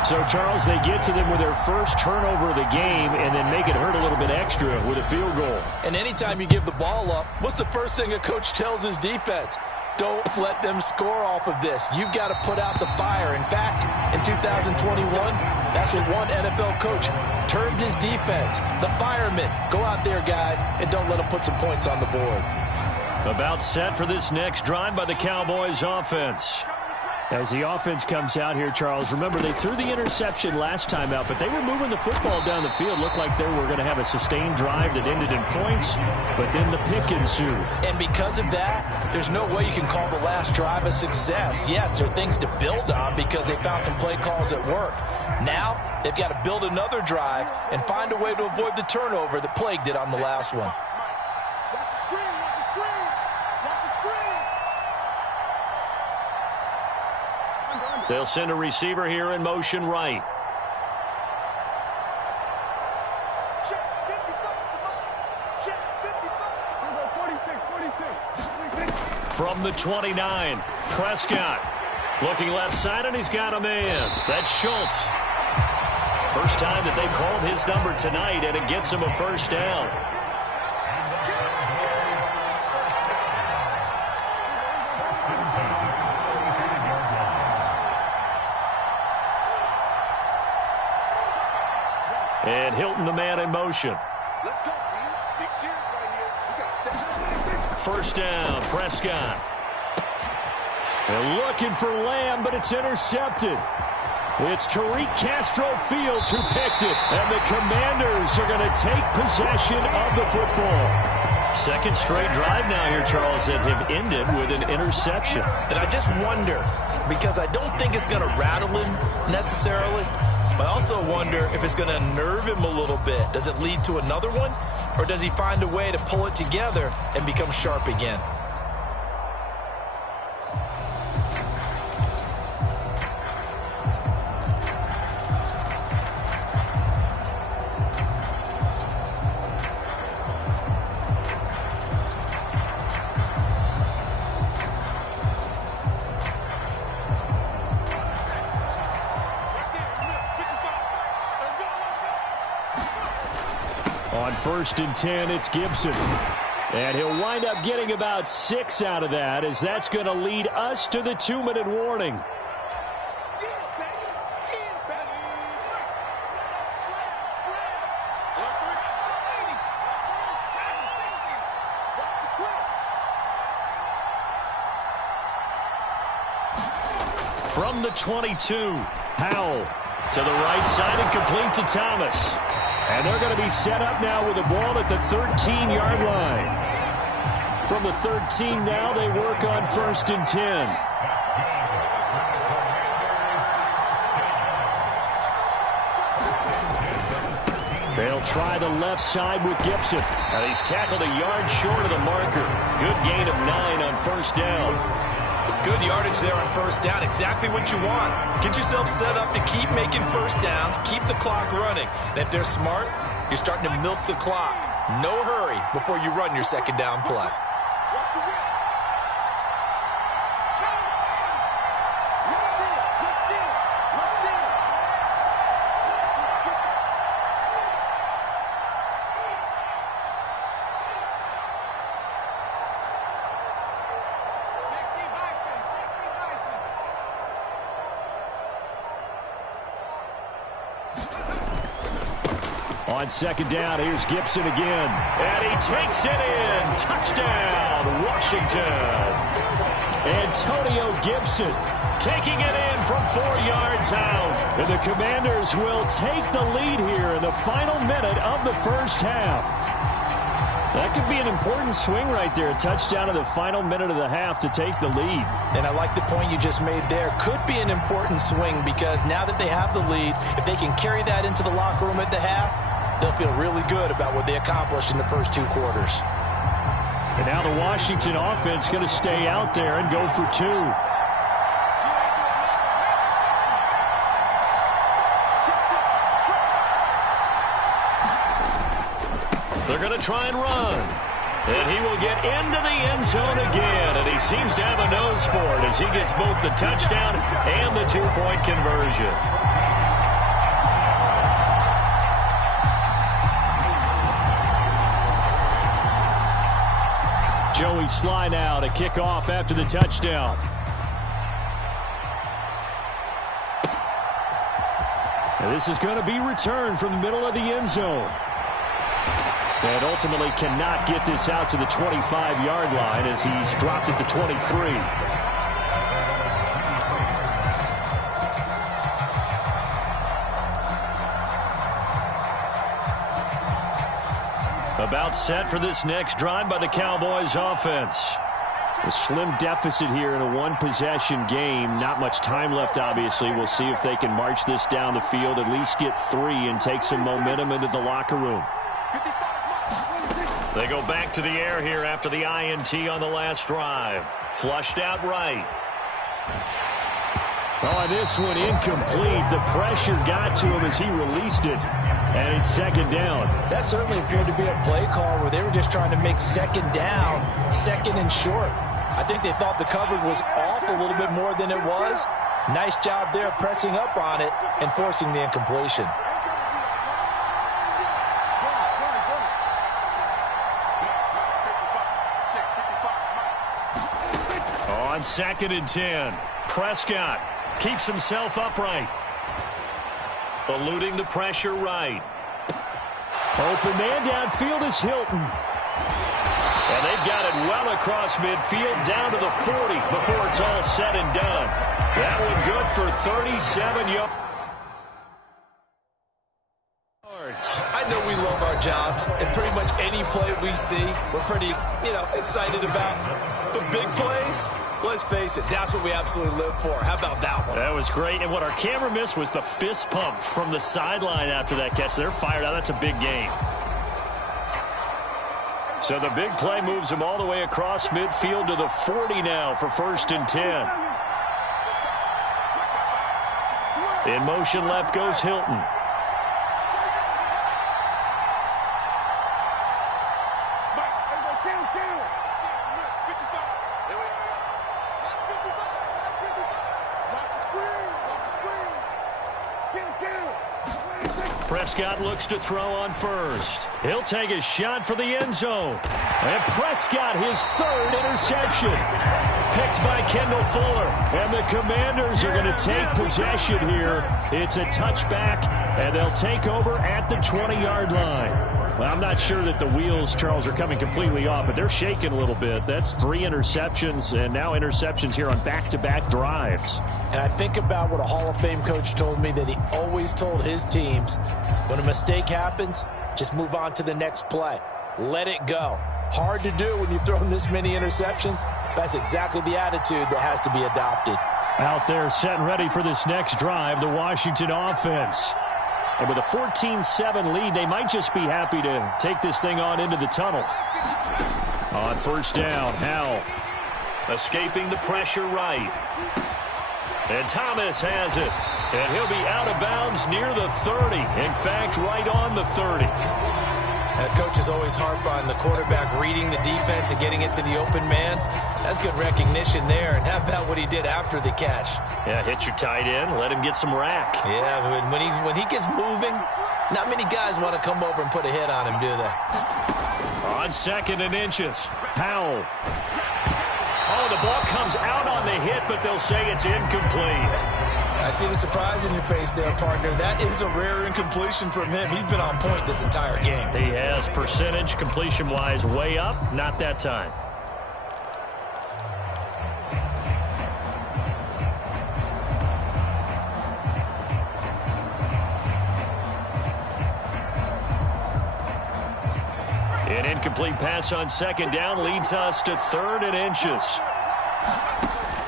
So, Charles, they get to them with their first turnover of the game and then make it hurt a little bit extra with a field goal. And anytime you give the ball up, what's the first thing a coach tells his defense? Don't let them score off of this. You've got to put out the fire. In fact, in 2021, that's what one NFL coach termed his defense. The firemen. Go out there, guys, and don't let them put some points on the board. About set for this next drive by the Cowboys offense. As the offense comes out here, Charles, remember they threw the interception last time out, but they were moving the football down the field. Looked like they were going to have a sustained drive that ended in points, but then the pick ensued. And because of that, there's no way you can call the last drive a success. Yes, there are things to build on because they found some play calls that work. Now, they've got to build another drive and find a way to avoid the turnover that plagued it on the last one. They'll send a receiver here in motion right. Check 55, check 55. From the 29, Prescott. Looking left side, and he's got a man. That's Schultz. First time that they called his number tonight, and it gets him a 1st down. And Hilton, the man in motion. Let's go, team. Big series right here. We got to step. 1st down, Prescott. They're looking for Lamb, but it's intercepted. It's Tariq Castro-Fields who picked it. And the Commanders are going to take possession of the football. 2nd straight drive now here, Charles, that have ended with an interception. And I just wonder, because I don't think it's going to rattle him necessarily, but I also wonder if it's going to nerve him a little bit. Does it lead to another one? Or does he find a way to pull it together and become sharp again? On 1st and 10, it's Gibson. And he'll wind up getting about 6 out of that, as that's going to lead us to the 2-minute warning. From the 22, Howell to the right side and complete to Thomas. And they're going to be set up now with the ball at the 13-yard line. From the 13 now, they work on 1st and 10. They'll try the left side with Gibson. And he's tackled a yard short of the marker. Good gain of 9 on 1st down. Good yardage there on 1st down. Exactly what you want. Get yourself set up to keep making 1st downs. Keep the clock running. And if they're smart, you're starting to milk the clock. No hurry before you run your 2nd down play. On 2nd down, here's Gibson again. And he takes it in. Touchdown, Washington. Antonio Gibson taking it in from 4 yards out. And the Commanders will take the lead here in the final minute of the 1st half. That could be an important swing right there. A touchdown in the final minute of the half to take the lead. And I like the point you just made there. Could be an important swing because now that they have the lead, if they can carry that into the locker room at the half, they'll feel really good about what they accomplished in the first 2 quarters. And now the Washington offense going to stay out there and go for 2. They're going to try and run. And he will get into the end zone again. And he seems to have a nose for it as he gets both the touchdown and the 2-point conversion. Joey Sly now to kick off after the touchdown. And this is going to be returned from the middle of the end zone. And ultimately cannot get this out to the 25-yard line as he's dropped at the 23. About set for this next drive by the Cowboys offense. A slim deficit here in a 1-possession game. Not much time left, obviously. We'll see if they can march this down the field, at least get 3 and take some momentum into the locker room. They go back to the air here after the INT on the last drive. Flushed out right. Oh, this one incomplete. The pressure got to him as he released it. And it's 2nd down. That certainly appeared to be a play call where they were just trying to make 2nd down, 2nd and short. I think they thought the coverage was off a little bit more than it was. Nice job there pressing up on it and forcing the incompletion. On 2nd and 10, Prescott keeps himself upright. Eluding the pressure right. Open man downfield is Hilton. And they've got it well across midfield down to the 40 before it's all said and done. That one good for 37 yards. I know we love our jobs, and pretty much any play we see, we're pretty, excited about. The big plays, let's face it, that's what we absolutely live for. How about that one? That was great. And what our camera missed was the fist pump from the sideline after that catch. They're fired out. That's a big game. So the big play moves him all the way across midfield to the 40 now for 1st and 10. In motion left goes Hilton. Prescott looks to throw on first. He'll take a shot for the end zone. And Prescott, his third interception. Picked by Kendall Fuller. And the Commanders are going to take possession here. It's a touchback, and they'll take over at the 20-yard line. Well, I'm not sure that the wheels, Charles, are coming completely off, but they're shaking a little bit. That's 3 interceptions, and now interceptions here on back-to-back drives. And I think about what a Hall of Fame coach told me, that he always told his teams, when a mistake happens, just move on to the next play. Let it go. Hard to do when you've thrown this many interceptions. That's exactly the attitude that has to be adopted. Out there set and ready for this next drive, the Washington offense. And with a 14-7 lead, they might just be happy to take this thing on into the tunnel. On first down, Howell escaping the pressure right. And Thomas has it. And he'll be out of bounds near the 30. In fact, right on the 30. Coaches always harp on the quarterback reading the defense and getting it to the open man. That's good recognition there. And how about what he did after the catch? Yeah, hit your tight end, let him get some rack. Yeah, when he gets moving, not many guys want to come over and put a hit on him, do they? On 2nd and inches, Howell. Oh, the ball comes out on the hit, but they'll say it's incomplete. I see the surprise in your face there, partner. That is a rare incompletion from him. He's been on point this entire game. He has percentage completion-wise way up, not that time. An incomplete pass on 2nd down leads us to 3rd and inches.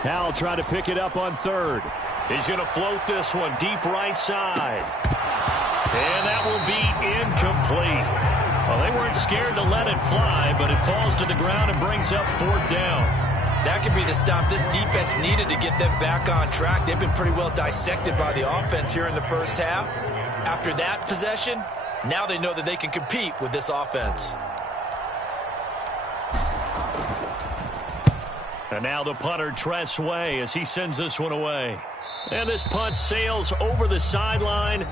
Howell trying to pick it up on 3rd. He's going to float this one deep right side. And that will be incomplete. Well, they weren't scared to let it fly, but it falls to the ground and brings up 4th down. That could be the stop this defense needed to get them back on track. They've been pretty well dissected by the offense here in the first half. After that possession, now they know that they can compete with this offense. And now the punter, Tress Way, as he sends this one away. And this punt sails over the sideline.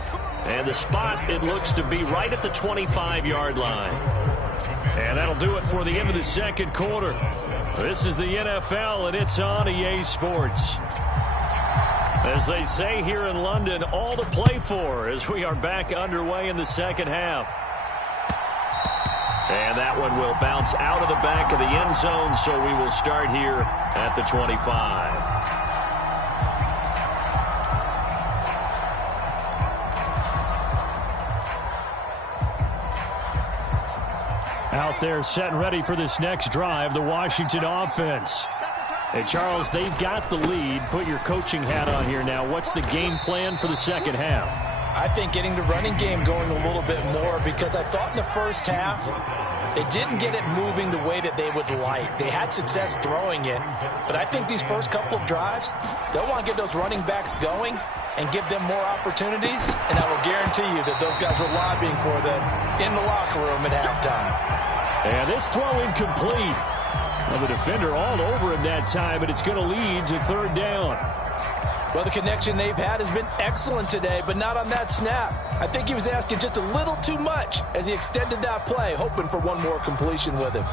And the spot, it looks to be right at the 25-yard line. And that'll do it for the end of the 2nd quarter. This is the NFL, and it's on EA Sports. As they say here in London, all to play for as we are back underway in the 2nd half. And that one will bounce out of the back of the end zone, so we will start here at the 25. Out there set and ready for this next drive, the Washington offense. Hey, Charles, they've got the lead. Put your coaching hat on here now. What's the game plan for the 2nd half? I think getting the running game going a little bit more, because I thought in the first half they didn't get it moving the way that they would like. They had success throwing it, but I think these first couple of drives, they'll want to get those running backs going and give them more opportunities, and I will guarantee you that those guys were lobbying for them in the locker room at halftime. And this throw incomplete. Well, the defender all over him that time, but it's going to lead to 3rd down. Well, the connection they've had has been excellent today, but not on that snap. I think he was asking just a little too much as he extended that play, hoping for one more completion with him.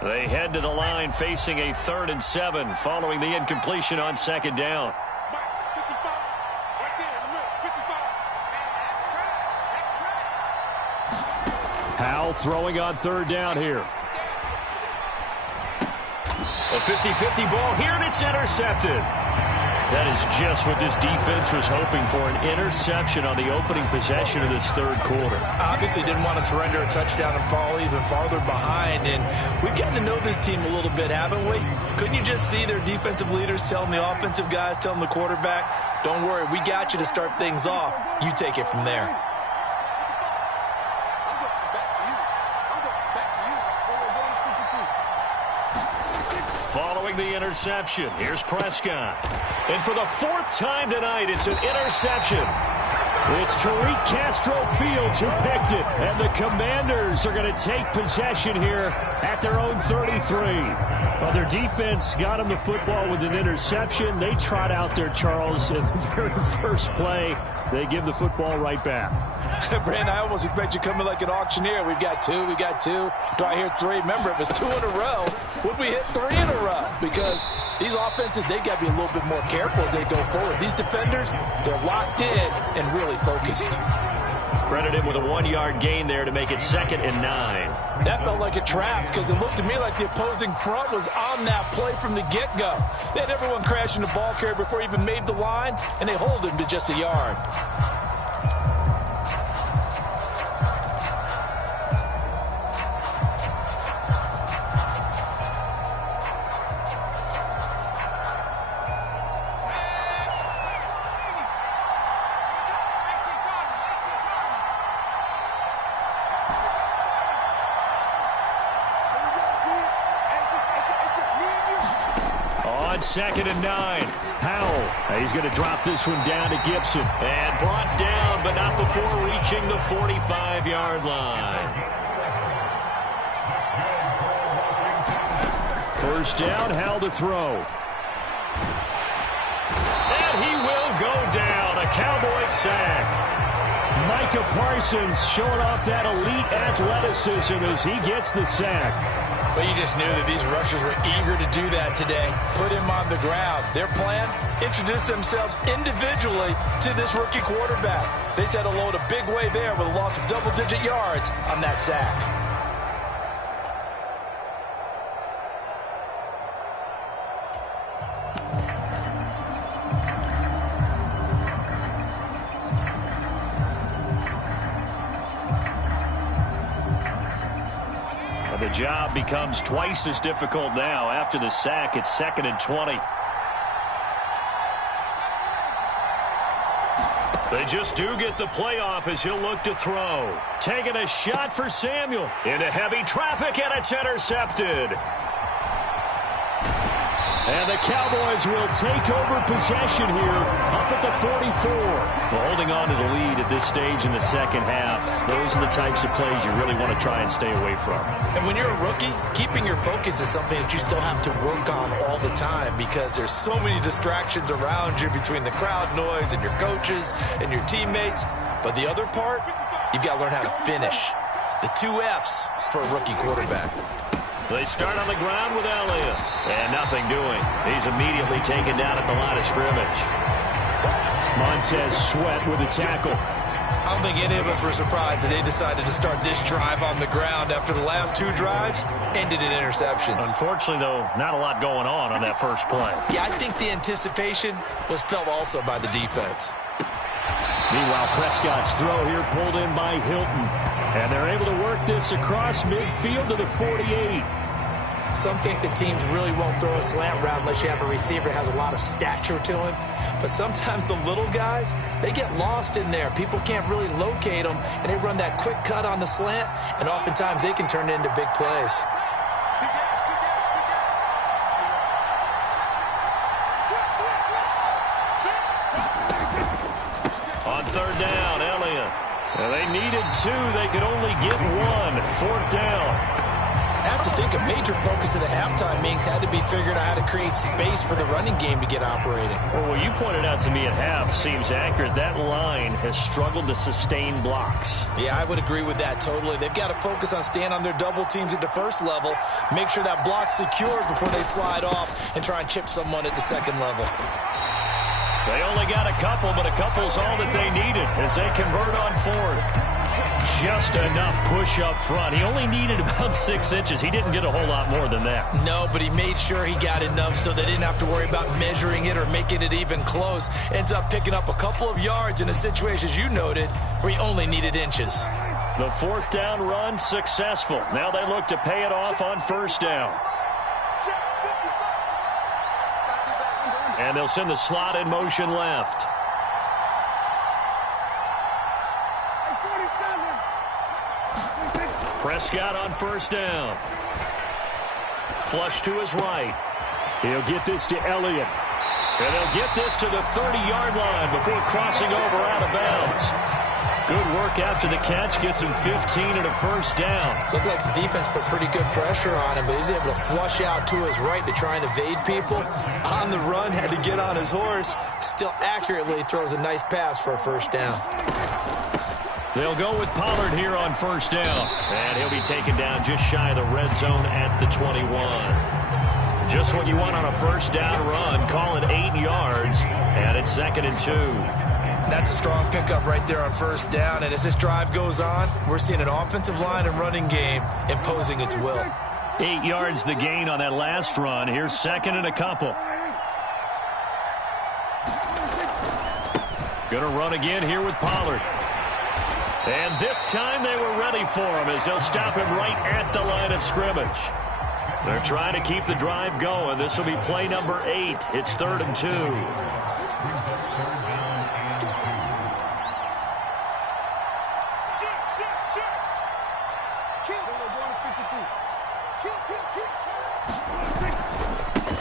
They head to the line facing a 3rd and 7 following the incompletion on 2nd down. Howell throwing on 3rd down here. A 50-50 ball here, and it's intercepted. That is just what this defense was hoping for, an interception on the opening possession of this 3rd quarter. Obviously didn't want to surrender a touchdown and fall even farther behind, and we've gotten to know this team a little bit, haven't we? Couldn't you just see their defensive leaders telling the offensive guys, telling the quarterback, don't worry, we got you to start things off. You take it from there. Following the interception, here's Prescott. And for the 4th time tonight, it's an interception. It's Tariq Castro Fields who picked it, and the Commanders are going to take possession here at their own 33. Well, their defense got them the football with an interception. They trot out there, Charles, in the very first play. They give the football right back. Brandon, I almost expect you coming like an auctioneer. We've got two. Do I hear three? Remember, it was 2 in a row. Would we hit 3 in a row? Because these offenses, they got to be a little bit more careful as they go forward. These defenders, they're locked in and really focused. Credit him with a 1-yard gain there to make it 2nd and 9. That felt like a trap because it looked to me like the opposing front was on that play from the get-go. They had everyone crashing the ball carrier before he even made the line, and they hold him to just a yard. On 2nd and 9, Howell. He's going to drop this one down to Gibson. And brought down, but not before reaching the 45-yard line. First down, Howell to throw. And he will go down. A Cowboy sack. Micah Parsons showing off that elite athleticism as he gets the sack. But you just knew that these rushers were eager to do that today. Put him on the ground. Their plan, introduce themselves individually to this rookie quarterback. They said hello in a big way there with a loss of double-digit yards on that sack. The job becomes twice as difficult now. After the sack, it's 2nd and 20. They just do get the playoff as he'll look to throw. Taking a shot for Samuel. Into heavy traffic, and it's intercepted. And the Cowboys will take over possession here up at the 44. Well, holding on to the lead at this stage in the second half, those are the types of plays you really want to try and stay away from. And when you're a rookie, keeping your focus is something that you still have to work on all the time because there's so many distractions around you between the crowd noise and your coaches and your teammates. But the other part, you've got to learn how to finish. It's the 2 F's for a rookie quarterback. They start on the ground with Elliott. And nothing doing. He's immediately taken down at the line of scrimmage. Montez Sweat with a tackle. I don't think any of us were surprised that they decided to start this drive on the ground after the last 2 drives ended in interceptions. Unfortunately, though, not a lot going on that first play. Yeah, I think the anticipation was felt also by the defense. Meanwhile, Prescott's throw here pulled in by Hilton. And they're able to work this across midfield to the 48. Some think that teams really won't throw a slant route unless you have a receiver that has a lot of stature to him. But sometimes the little guys, they get lost in there. People can't really locate them, and they run that quick cut on the slant, and oftentimes they can turn it into big plays. On 3rd down, Elliott. Well, they needed 2. They could only get 1. 4th down. I have to think a major focus of the halftime meetings had to be figuring out how to create space for the running game to get operating. Well, what you pointed out to me at half seems accurate. That line has struggled to sustain blocks. Yeah, I would agree with that totally. They've got to focus on staying on their double teams at the first level, make sure that block's secured before they slide off and try and chip someone at the second level. They only got a couple, but a couple's all that they needed as they convert on 4th. Just enough push up front. He only needed about 6 inches. He didn't get a whole lot more than that. No, but he made sure he got enough so they didn't have to worry about measuring it or making it even close. Ends up picking up a couple of yards in a situation, as you noted, where he only needed inches. The 4th down run successful. Now they look to pay it off on 1st down. And they'll send the slot in motion left. Prescott on 1st down. Flush to his right. He'll get this to Elliott. And they'll get this to the 30-yard line before crossing over out of bounds. Good work after the catch. Gets him 15 and a first down. Looked like the defense put pretty good pressure on him, but he's able to flush out to his right to try and evade people. On the run, had to get on his horse. Still accurately throws a nice pass for a first down. They'll go with Pollard here on first down. And he'll be taken down just shy of the red zone at the 21. Just what you want on a first down run. Call it 8 yards, and it's 2nd and 2. That's a strong pickup right there on first down. And as this drive goes on, we're seeing an offensive line and running game imposing its will. 8 yards the gain on that last run. Here's 2nd and a couple. Gonna run again here with Pollard. And this time they were ready for him as they'll stop him right at the line of scrimmage. They're trying to keep the drive going. This will be play number 8. It's 3rd and 2.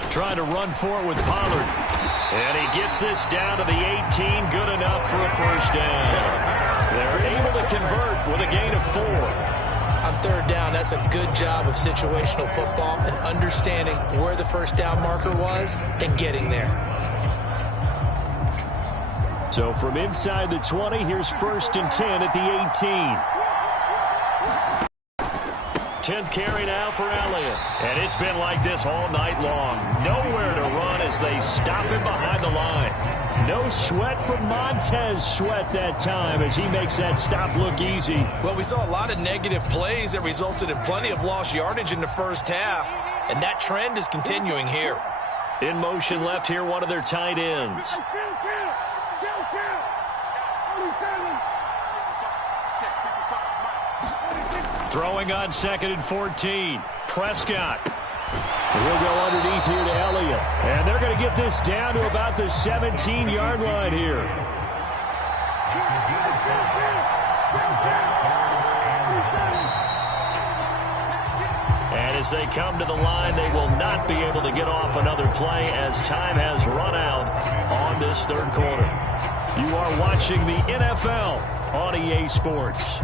Trying to run for it with Pollard. And he gets this down to the 18. Good enough for a first down. They're able to convert with a gain of 4. On third down, that's a good job of situational football and understanding where the first down marker was and getting there. So from inside the 20, here's 1st and 10 at the 18. 10th carry now for Elliott. And it's been like this all night long. Nowhere to run as they stop him behind the line. No sweat from Montez Sweat that time as he makes that stop look easy. Well, we saw a lot of negative plays that resulted in plenty of lost yardage in the first half, and that trend is continuing here. In motion left here, one of their tight ends. Throwing on 2nd and 14. Prescott. We'll go underneath here to Elliott. And they're going to get this down to about the 17-yard line here. And as they come to the line, they will not be able to get off another play as time has run out on this 3rd quarter. You are watching the NFL on EA Sports.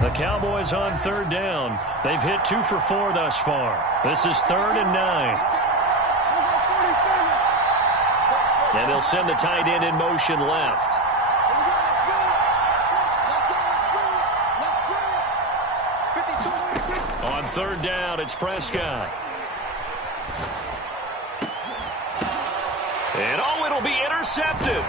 The Cowboys on 3rd down. They've hit 2 for 4 thus far. This is 3rd and 9. And they'll send the tight end in motion left. On 3rd down, it's Prescott. And it'll be intercepted.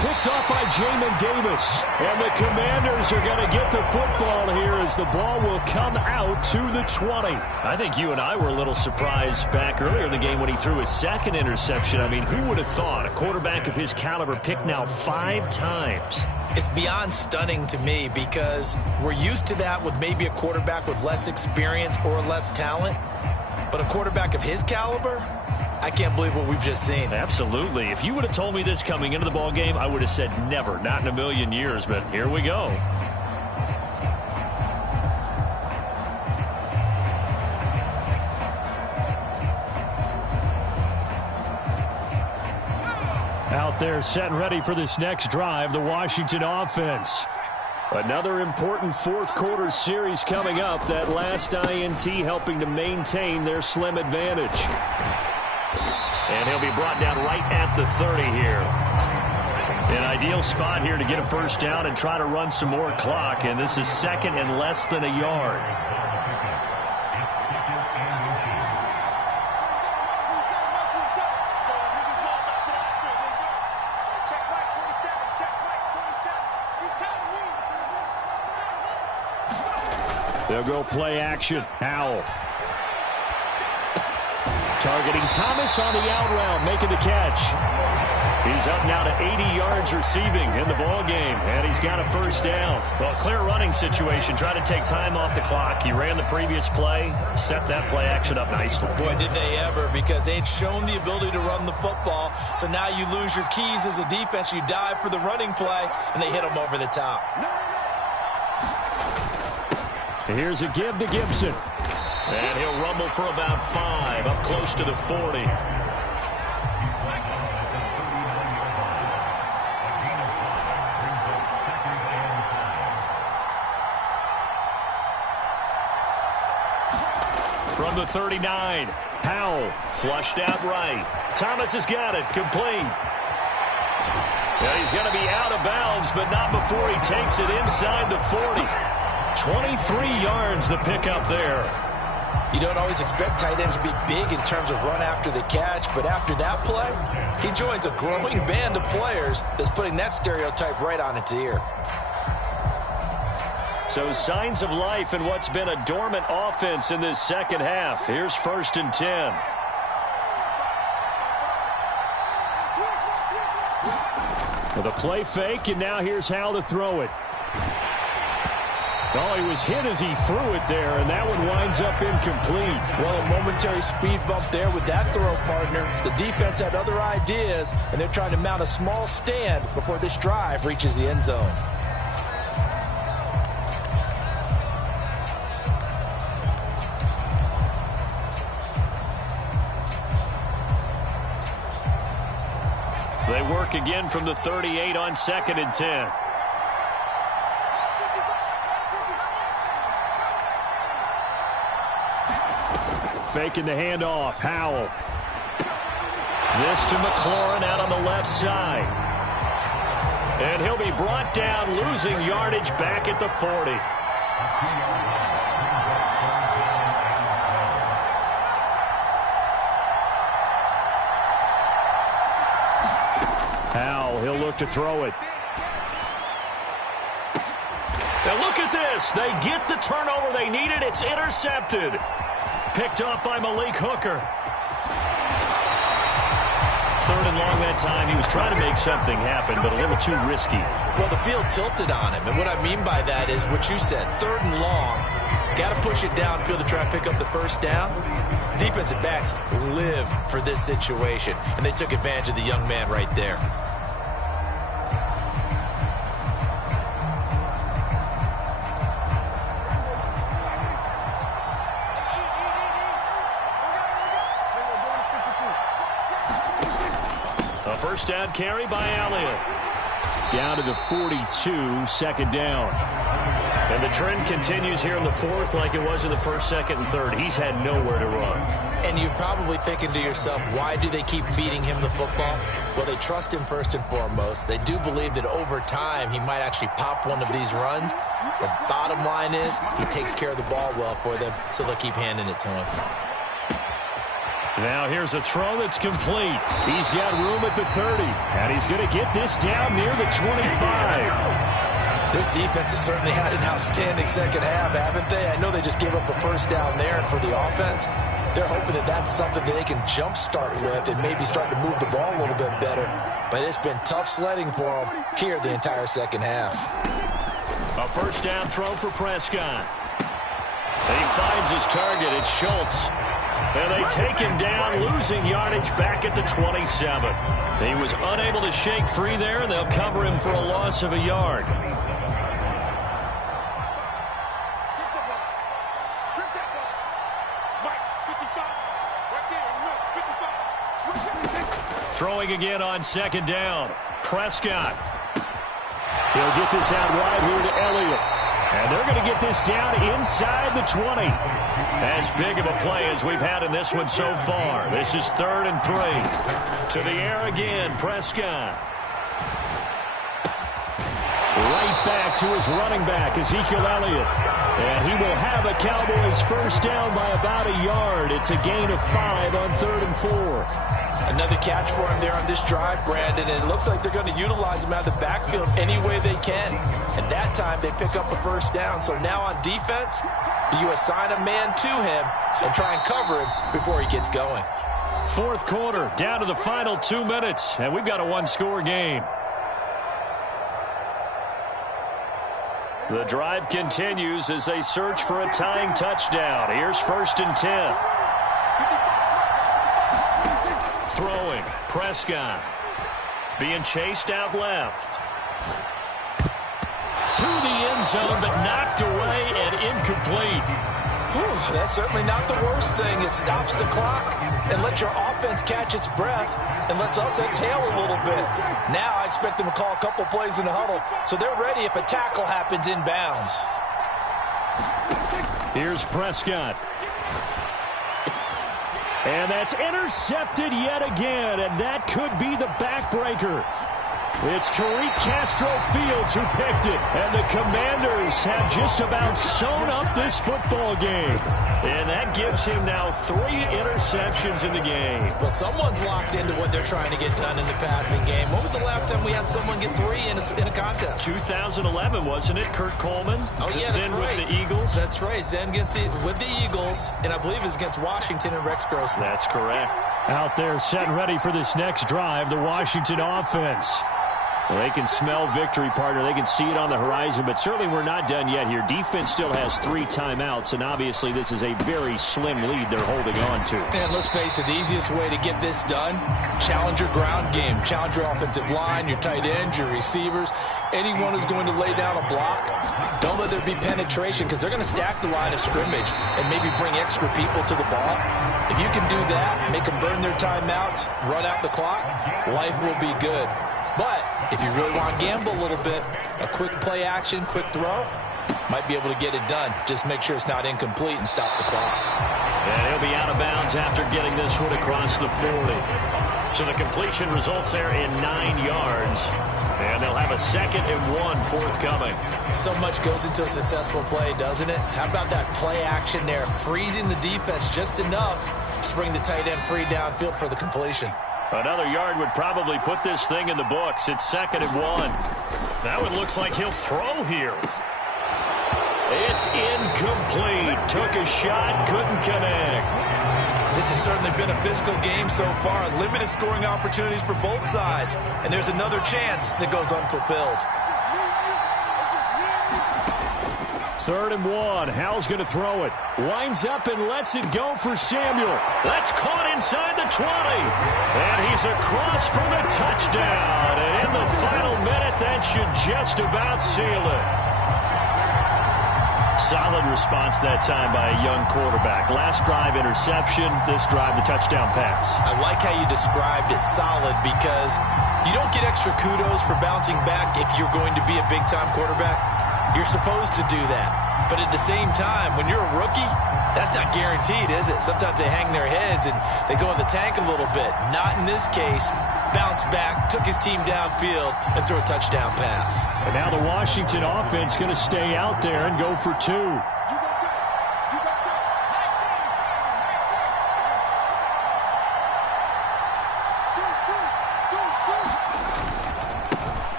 Picked off by Jamin Davis. And the Commanders are going to get the football here as the ball will come out to the 20. I think you and I were a little surprised back earlier in the game when he threw his 2nd interception. I mean, who would have thought a quarterback of his caliber picked now 5 times? It's beyond stunning to me because we're used to that with maybe a quarterback with less experience or less talent. But a quarterback of his caliber, I can't believe what we've just seen. Absolutely. If you would have told me this coming into the ball game, I would have said never, not in a million years. But here we go. Out there set and ready for this next drive, the Washington offense. Another important 4th quarter series coming up. That last INT helping to maintain their slim advantage. And he'll be brought down right at the 30 here. An ideal spot here to get a first down and try to run some more clock. And this is 2nd and less than a yard. They'll go play action. Howell. Targeting Thomas on the out route, making the catch. He's up now to 80 yards receiving in the ball game, and he's got a first down. Well, clear running situation. Try to take time off the clock. He ran the previous play, set that play action up nicely. Boy, did they ever, because they'd shown the ability to run the football. So now you lose your keys as a defense. You dive for the running play, and they hit them over the top. Here's a give to Gibson. And he'll rumble for about 5, up close to the 40. From the 39, Howell flushed out right. Thomas has got it, complete. Yeah, he's going to be out of bounds, but not before he takes it inside the 40. 23 yards the pickup there. You don't always expect tight ends to be big in terms of run after the catch, but after that play, he joins a growing band of players that's putting that stereotype right on its ear. So signs of life in what's been a dormant offense in this second half. Here's 1st and 10. With a play fake, and now here's how to throw it. Oh, he was hit as he threw it there, and that one winds up incomplete. Well, a momentary speed bump there with that throw, partner. The defense had other ideas, and they're trying to mount a small stand before this drive reaches the end zone. They work again from the 38 on 2nd and 10. Faking the handoff. Howell. This to McLaurin out on the left side. And he'll be brought down, losing yardage back at the 40. Howell, he'll look to throw it. Now look at this. They get the turnover they needed. It's intercepted. Picked up by Malik Hooker. 3rd and long that time. He was trying to make something happen, but a little too risky. Well, the field tilted on him, and what I mean by that is what you said, 3rd and long. Got to push it downfield to try and pick up the first down. Defensive backs live for this situation, and they took advantage of the young man right there. A first down carry by Elliott. Down to the 42, 2nd down. And the trend continues here in the 4th like it was in the 1st, 2nd, and 3rd. He's had nowhere to run. And you're probably thinking to yourself, why do they keep feeding him the football? Well, they trust him first and foremost. They do believe that over time he might actually pop one of these runs. The bottom line is he takes care of the ball well for them, so they'll keep handing it to him. Now here's a throw that's complete. He's got room at the 30, and he's going to get this down near the 25. This defense has certainly had an outstanding second half, haven't they? I know they just gave up a first down there, and for the offense, they're hoping that that's something that they can jumpstart with and maybe start to move the ball a little bit better. But it's been tough sledding for them here the entire second half. A first down throw for Prescott. He finds his target. It's Schultz. And they take him down, losing yardage back at the 27. He was unable to shake free there, and they'll cover him for a loss of a yard. Throwing again on 2nd down. Prescott. He'll get this out wide here to Elliott. And they're going to get this down inside the 20. As big of a play as we've had in this one so far. This is 3rd and 3. To the air again, Prescott. Right back to his running back, Ezekiel Elliott. And he will have a Cowboys first down by about a yard. It's a gain of 5 on 3rd and 4. Another catch for him there on this drive, Brandon, and it looks like they're going to utilize him out of the backfield any way they can. And that time they pick up a first down. So now on defense, you assign a man to him and try and cover him before he gets going. 4th quarter, down to the final 2 minutes, and we've got a one-score game. The drive continues as they search for a tying touchdown. Here's 1st and 10. Throwing, Prescott. Being chased out left. To the end zone, but knocked away and incomplete. Whew, that's certainly not the worst thing. It stops the clock and lets your offense catch its breath and lets us exhale a little bit. Now I expect them to call a couple plays in the huddle, so they're ready if a tackle happens inbounds. Here's Prescott. And that's intercepted yet again, and that could be the backbreaker. It's Tariq Castro Fields who picked it, and the Commanders have just about sewn up this football game. And that gives him now 3 interceptions in the game. Well, someone's locked into what they're trying to get done in the passing game. When was the last time we had someone get 3 in a contest? 2011, wasn't it? Kurt Coleman? Oh, yeah, that's then right. With the Eagles? That's right. Then with the Eagles, and I believe it's against Washington and Rex Grossman. That's correct. Out there set ready for this next drive, the Washington offense. Well, they can smell victory, partner. They can see it on the horizon, but certainly we're not done yet here. Defense still has 3 timeouts, and obviously this is a very slim lead they're holding on to. And let's face it, the easiest way to get this done, challenge your ground game. Challenge your offensive line, your tight ends, your receivers, anyone who's going to lay down a block. Don't let there be penetration because they're going to stack the line of scrimmage and maybe bring extra people to the ball. If you can do that, make them burn their timeouts, run out the clock, life will be good. But if you really want to gamble a little bit, a quick play action, quick throw, might be able to get it done. Just make sure it's not incomplete and stop the clock. And he'll be out of bounds after getting this one across the 40. So the completion results there in 9 yards. And they'll have a 2nd and 1 forthcoming. So much goes into a successful play, doesn't it? How about that play action there, freezing the defense just enough to bring the tight end free downfield for the completion. Another yard would probably put this thing in the books. It's 2nd and 1. Now it looks like he'll throw here. It's incomplete. Took a shot, couldn't connect. This has certainly been a physical game so far. Limited scoring opportunities for both sides. And there's another chance that goes unfulfilled. 3rd and 1. Hal's going to throw it. Winds up and lets it go for Samuel. That's caught inside the 20. And he's across for the touchdown. And in the final minute, that should just about seal it. Solid response that time by a young quarterback. Last drive, interception. This drive, the touchdown pass. I like how you described it, solid, because you don't get extra kudos for bouncing back if you're going to be a big-time quarterback. You're supposed to do that. But at the same time, when you're a rookie, that's not guaranteed, is it? Sometimes they hang their heads and they go in the tank a little bit. Not in this case. Bounced back, took his team downfield, and threw a touchdown pass. And now the Washington offense going to stay out there and go for 2.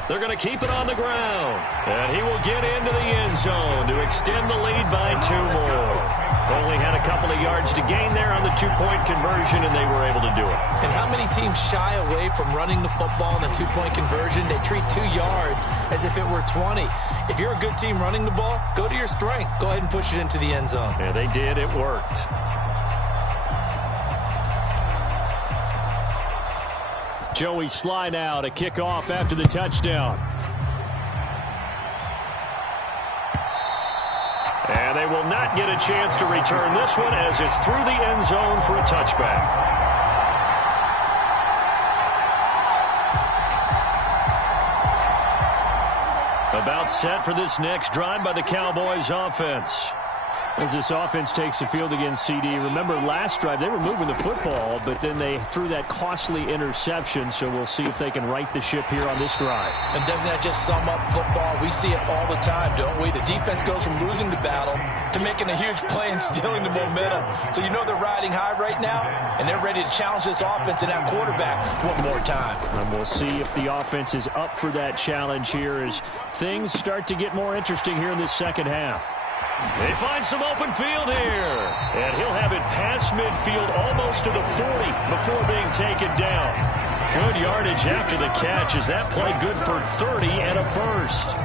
They're going to keep it on the ground. And he will get into the end zone to extend the lead by 2 more. Only had a couple of yards to gain there on the 2-point conversion, and they were able to do it. And how many teams shy away from running the football in a 2-point conversion? They treat 2 yards as if it were 20. If you're a good team running the ball, go to your strength. Go ahead and push it into the end zone. Yeah, they did. It worked. Joey Sly now to kick off after the touchdown. And they will not get a chance to return this one as it's through the end zone for a touchback. About set for this next drive by the Cowboys offense. As this offense takes the field against CD, remember last drive they were moving the football, but then they threw that costly interception, so we'll see if they can right the ship here on this drive. And doesn't that just sum up football? We see it all the time, don't we? The defense goes from losing the battle to making a huge play and stealing the momentum. So you know they're riding high right now, and they're ready to challenge this offense and that quarterback one more time. And we'll see if the offense is up for that challenge here as things start to get more interesting here in this second half. They find some open field here. And he'll have it past midfield almost to the 40 before being taken down. Good yardage after the catch as that play good for 30 and a first.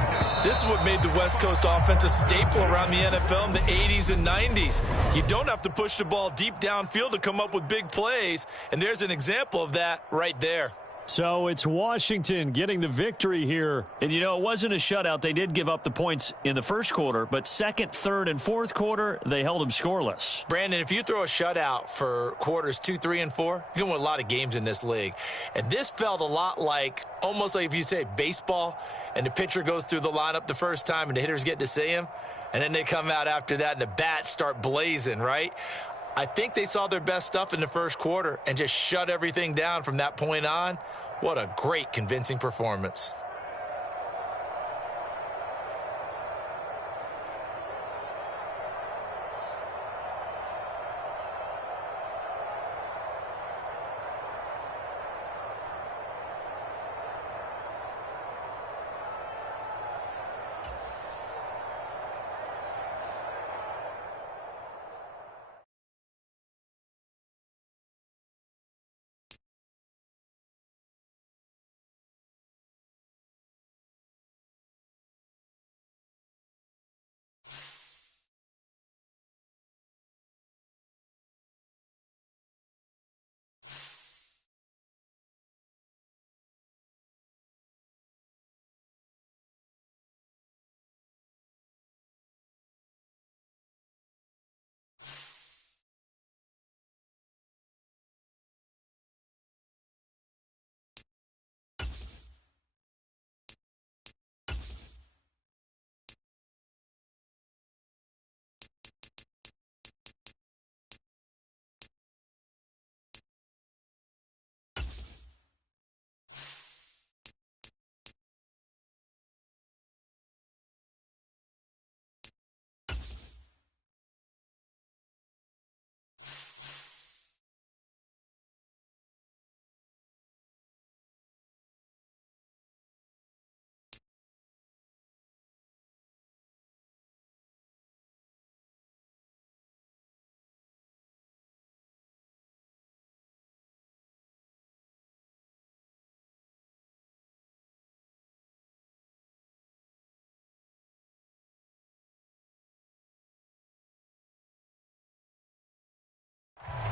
This is what made the West Coast offense a staple around the NFL in the 80s and 90s. You don't have to push the ball deep downfield to come up with big plays, and there's an example of that right there. So it's Washington getting the victory here. And, you know, it wasn't a shutout. They did give up the points in the first quarter, but second, third, and fourth quarter, they held them scoreless. Brandon, if you throw a shutout for quarters 2, 3, and 4, you're going to win a lot of games in this league. And this felt a lot like, almost like if you say baseball, and the pitcher goes through the lineup the first time and the hitters get to see him, and then they come out after that and the bats start blazing, right? I think they saw their best stuff in the first quarter and just shut everything down from that point on. What a great, convincing performance.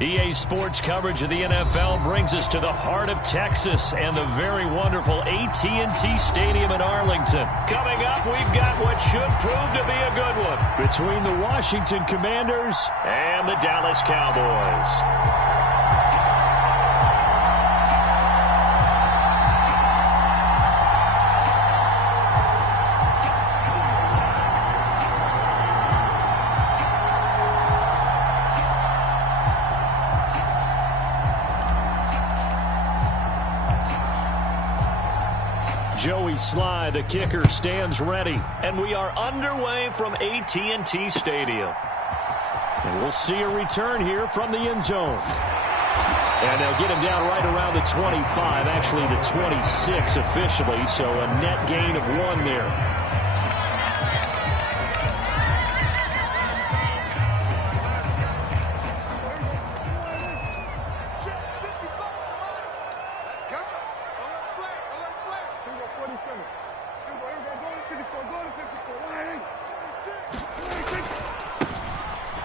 EA Sports coverage of the NFL brings us to the heart of Texas and the very wonderful AT&T Stadium in Arlington. Coming up, we've got what should prove to be a good one between the Washington Commanders and the Dallas Cowboys. Joey Sly, the kicker, stands ready. And we are underway from AT&T Stadium. And we'll see a return here from the end zone. And they'll get him down right around the 25, actually the 26 officially, so a net gain of 1 there.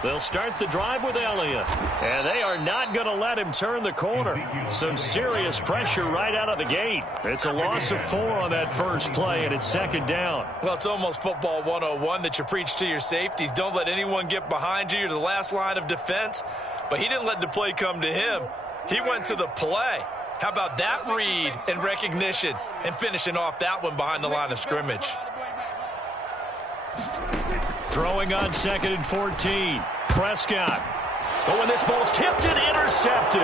They'll start the drive with Elliott. And they are not going to let him turn the corner. Some serious pressure right out of the gate. It's a loss of 4 on that first play, and it's second down. Well, it's almost football 101 that you preach to your safeties. Don't let anyone get behind you. You're the last line of defense. But he didn't let the play come to him. He went to the play. How about that read and recognition and finishing off that one behind the line of scrimmage? Throwing on 2nd and 14. Prescott. Oh, and this ball's tipped and intercepted.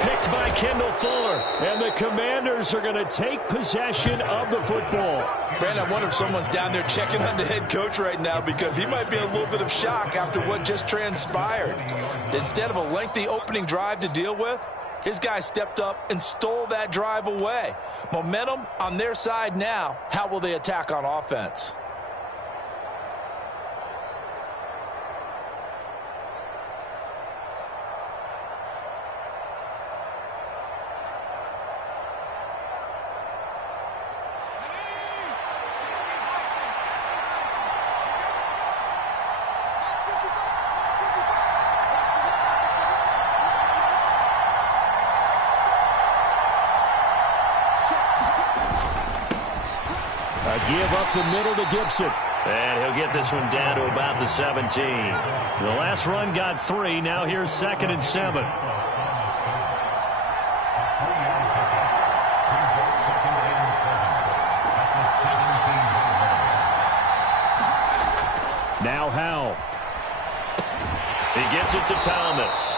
Picked by Kendall Fuller. And the Commanders are going to take possession of the football. Brandon, I wonder if someone's down there checking on the head coach right now because he might be in a little bit of shock after what just transpired. Instead of a lengthy opening drive to deal with, his guy stepped up and stole that drive away. Momentum on their side now. How will they attack on offense? Give up the middle to Gibson. And he'll get this one down to about the 17. The last run got 3. Now here's 2nd and 7. Now Howell. He gets it to Thomas.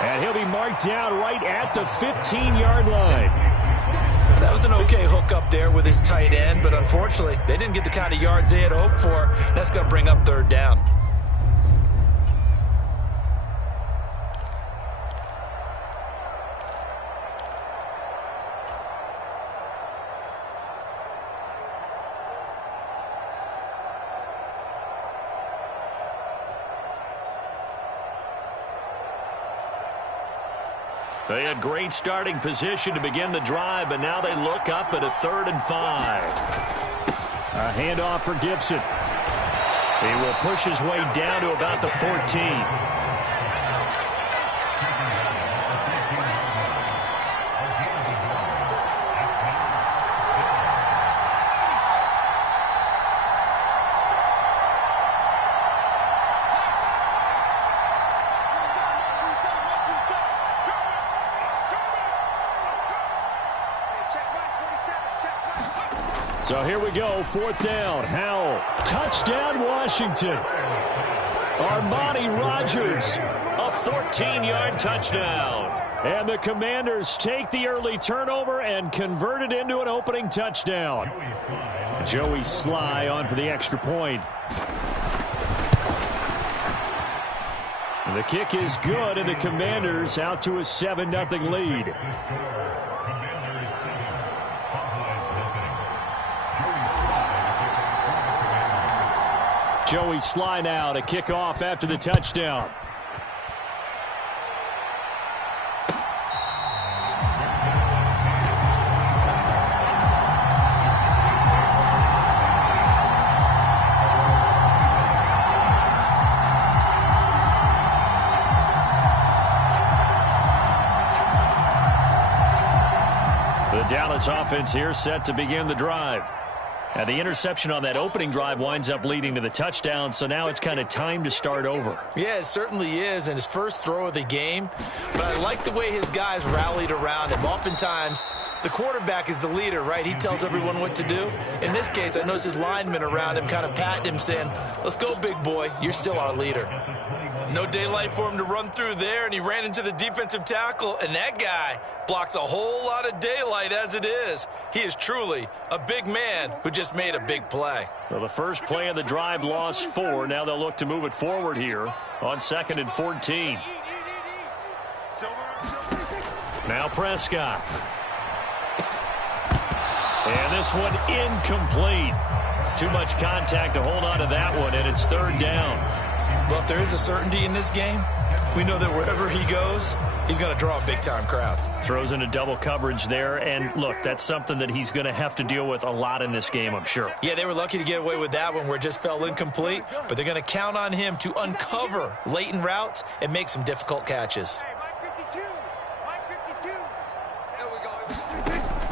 And he'll be marked down right at the 15-yard line. That was an okay hook up there with his tight end, but unfortunately, they didn't get the kind of yards they had hoped for. That's going to bring up third down. They had great starting position to begin the drive, but now they look up at a 3rd and 5. A handoff for Gibson. He will push his way down to about the 14. So here we go, 4th down. Howell, touchdown Washington. Armani Rogers, a 14-yard touchdown. And the Commanders take the early turnover and convert it into an opening touchdown. Joey Sly on for the extra point. And the kick is good, and the Commanders out to a 7-0 lead. Joey Sly now to kick off after the touchdown. The Dallas offense here set to begin the drive. And the interception on that opening drive winds up leading to the touchdown, so now it's kind of time to start over. Yeah, it certainly is, and his first throw of the game. But I like the way his guys rallied around him. Oftentimes, the quarterback is the leader, right? He tells everyone what to do. In this case, I noticed his linemen around him kind of patting him, saying, "Let's go, big boy. You're still our leader." No daylight for him to run through there, and he ran into the defensive tackle, and that guy blocks a whole lot of daylight as it is. He is truly a big man who just made a big play. So the first play of the drive lost 4. Now they'll look to move it forward here on 2nd and 14. Now Prescott. And this one incomplete. Too much contact to hold on to that one, and it's 3rd down. Well, if there is a certainty in this game, we know that wherever he goes, he's going to draw a big-time crowd. Throws into double coverage there, and look, that's something that he's going to have to deal with a lot in this game, I'm sure. Yeah, they were lucky to get away with that one where it just fell incomplete, but they're going to count on him to uncover latent routes and make some difficult catches.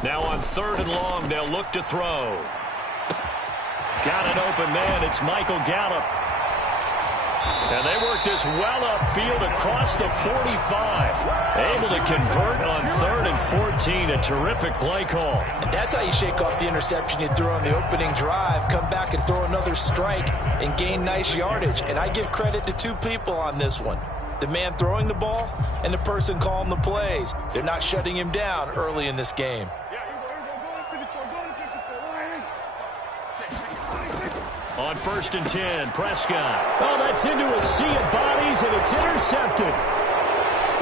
Now on 3rd and long, they'll look to throw. Got an open man. It's Michael Gallup. And they work this well upfield across the 45. Able to convert on 3rd and 14. A terrific play call. And that's how you shake off the interception you threw on the opening drive. Come back and throw another strike and gain nice yardage. And I give credit to 2 people on this one. The man throwing the ball and the person calling the plays. They're not shutting him down early in this game. On 1st and 10, Prescott. Oh, that's into a sea of bodies, and it's intercepted.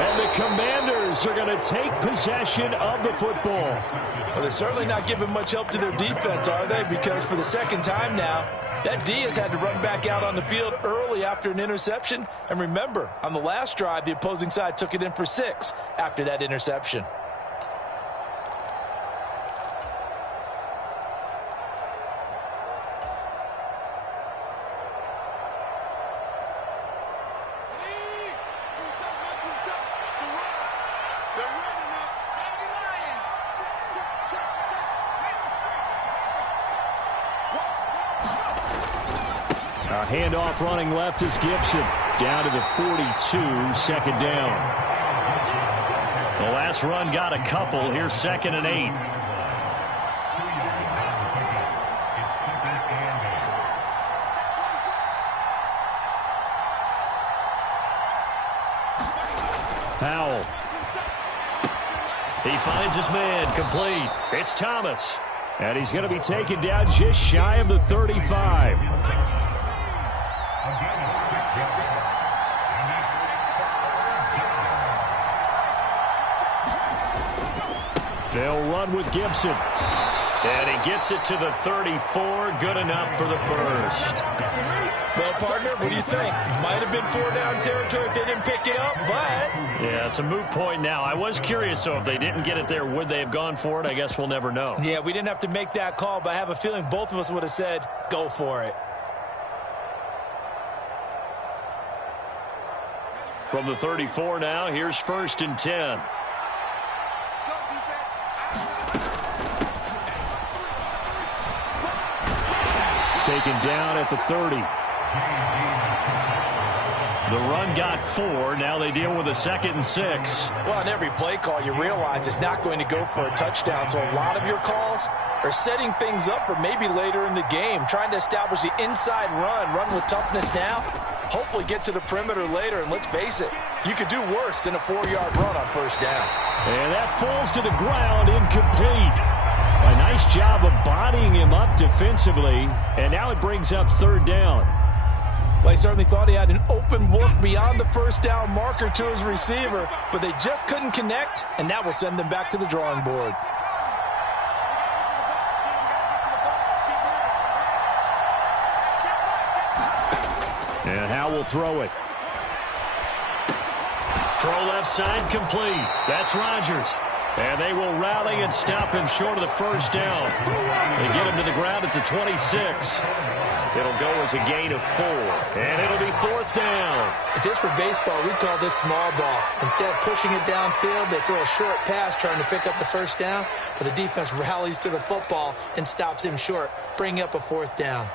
And the Commanders are going to take possession of the football. Well, they're certainly not giving much help to their defense, are they? Because for the 2nd time now, that D has had to run back out on the field early after an interception. And remember, on the last drive, the opposing side took it in for 6 after that interception. A handoff running left is Gibson. Down to the 42, 2nd down. The last run got a couple. Here's 2nd and 8. Powell. He finds his man, complete. It's Thomas. And he's going to be taken down just shy of the 35. They'll run with Gibson. And he gets it to the 34. Good enough for the first. Well, partner, what do you think? Might have been 4-down territory if they didn't pick it up, but... Yeah, it's a moot point now. I was curious, so if they didn't get it there, would they have gone for it? I guess we'll never know. Yeah, we didn't have to make that call, but I have a feeling both of us would have said, go for it. From the 34 now, here's 1st and 10. Taken down at the 30. The run got 4. Now they deal with a 2nd and 6. Well, on every play call, you realize it's not going to go for a touchdown. So a lot of your calls are setting things up for maybe later in the game, trying to establish the inside run with toughness now, hopefully get to the perimeter later. And let's face it, you could do worse than a 4-yard run on 1st down. And that falls to the ground, incomplete. A nice job of bodying him up defensively, and now it brings up 3rd down. Well, he certainly thought he had an open look beyond the 1st down marker to his receiver, but they just couldn't connect, and that will send them back to the drawing board. And Howe will throw it. Throw left side, complete. That's Rodgers. And they will rally and stop him short of the 1st down. They get him to the ground at the 26. It'll go as a gain of 4. And it'll be 4th down. If this were baseball, we'd call this small ball. Instead of pushing it downfield, they throw a short pass trying to pick up the 1st down. But the defense rallies to the football and stops him short, bringing up a 4th down.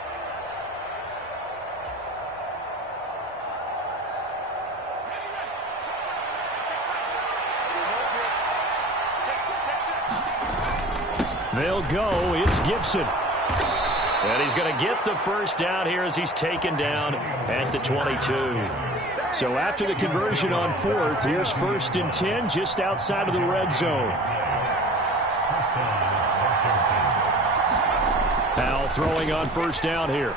They'll go. It's Gibson. And he's going to get the 1st down here as he's taken down at the 22. So after the conversion on 4th, here's 1st and 10 just outside of the red zone. Powell throwing on 1st down here.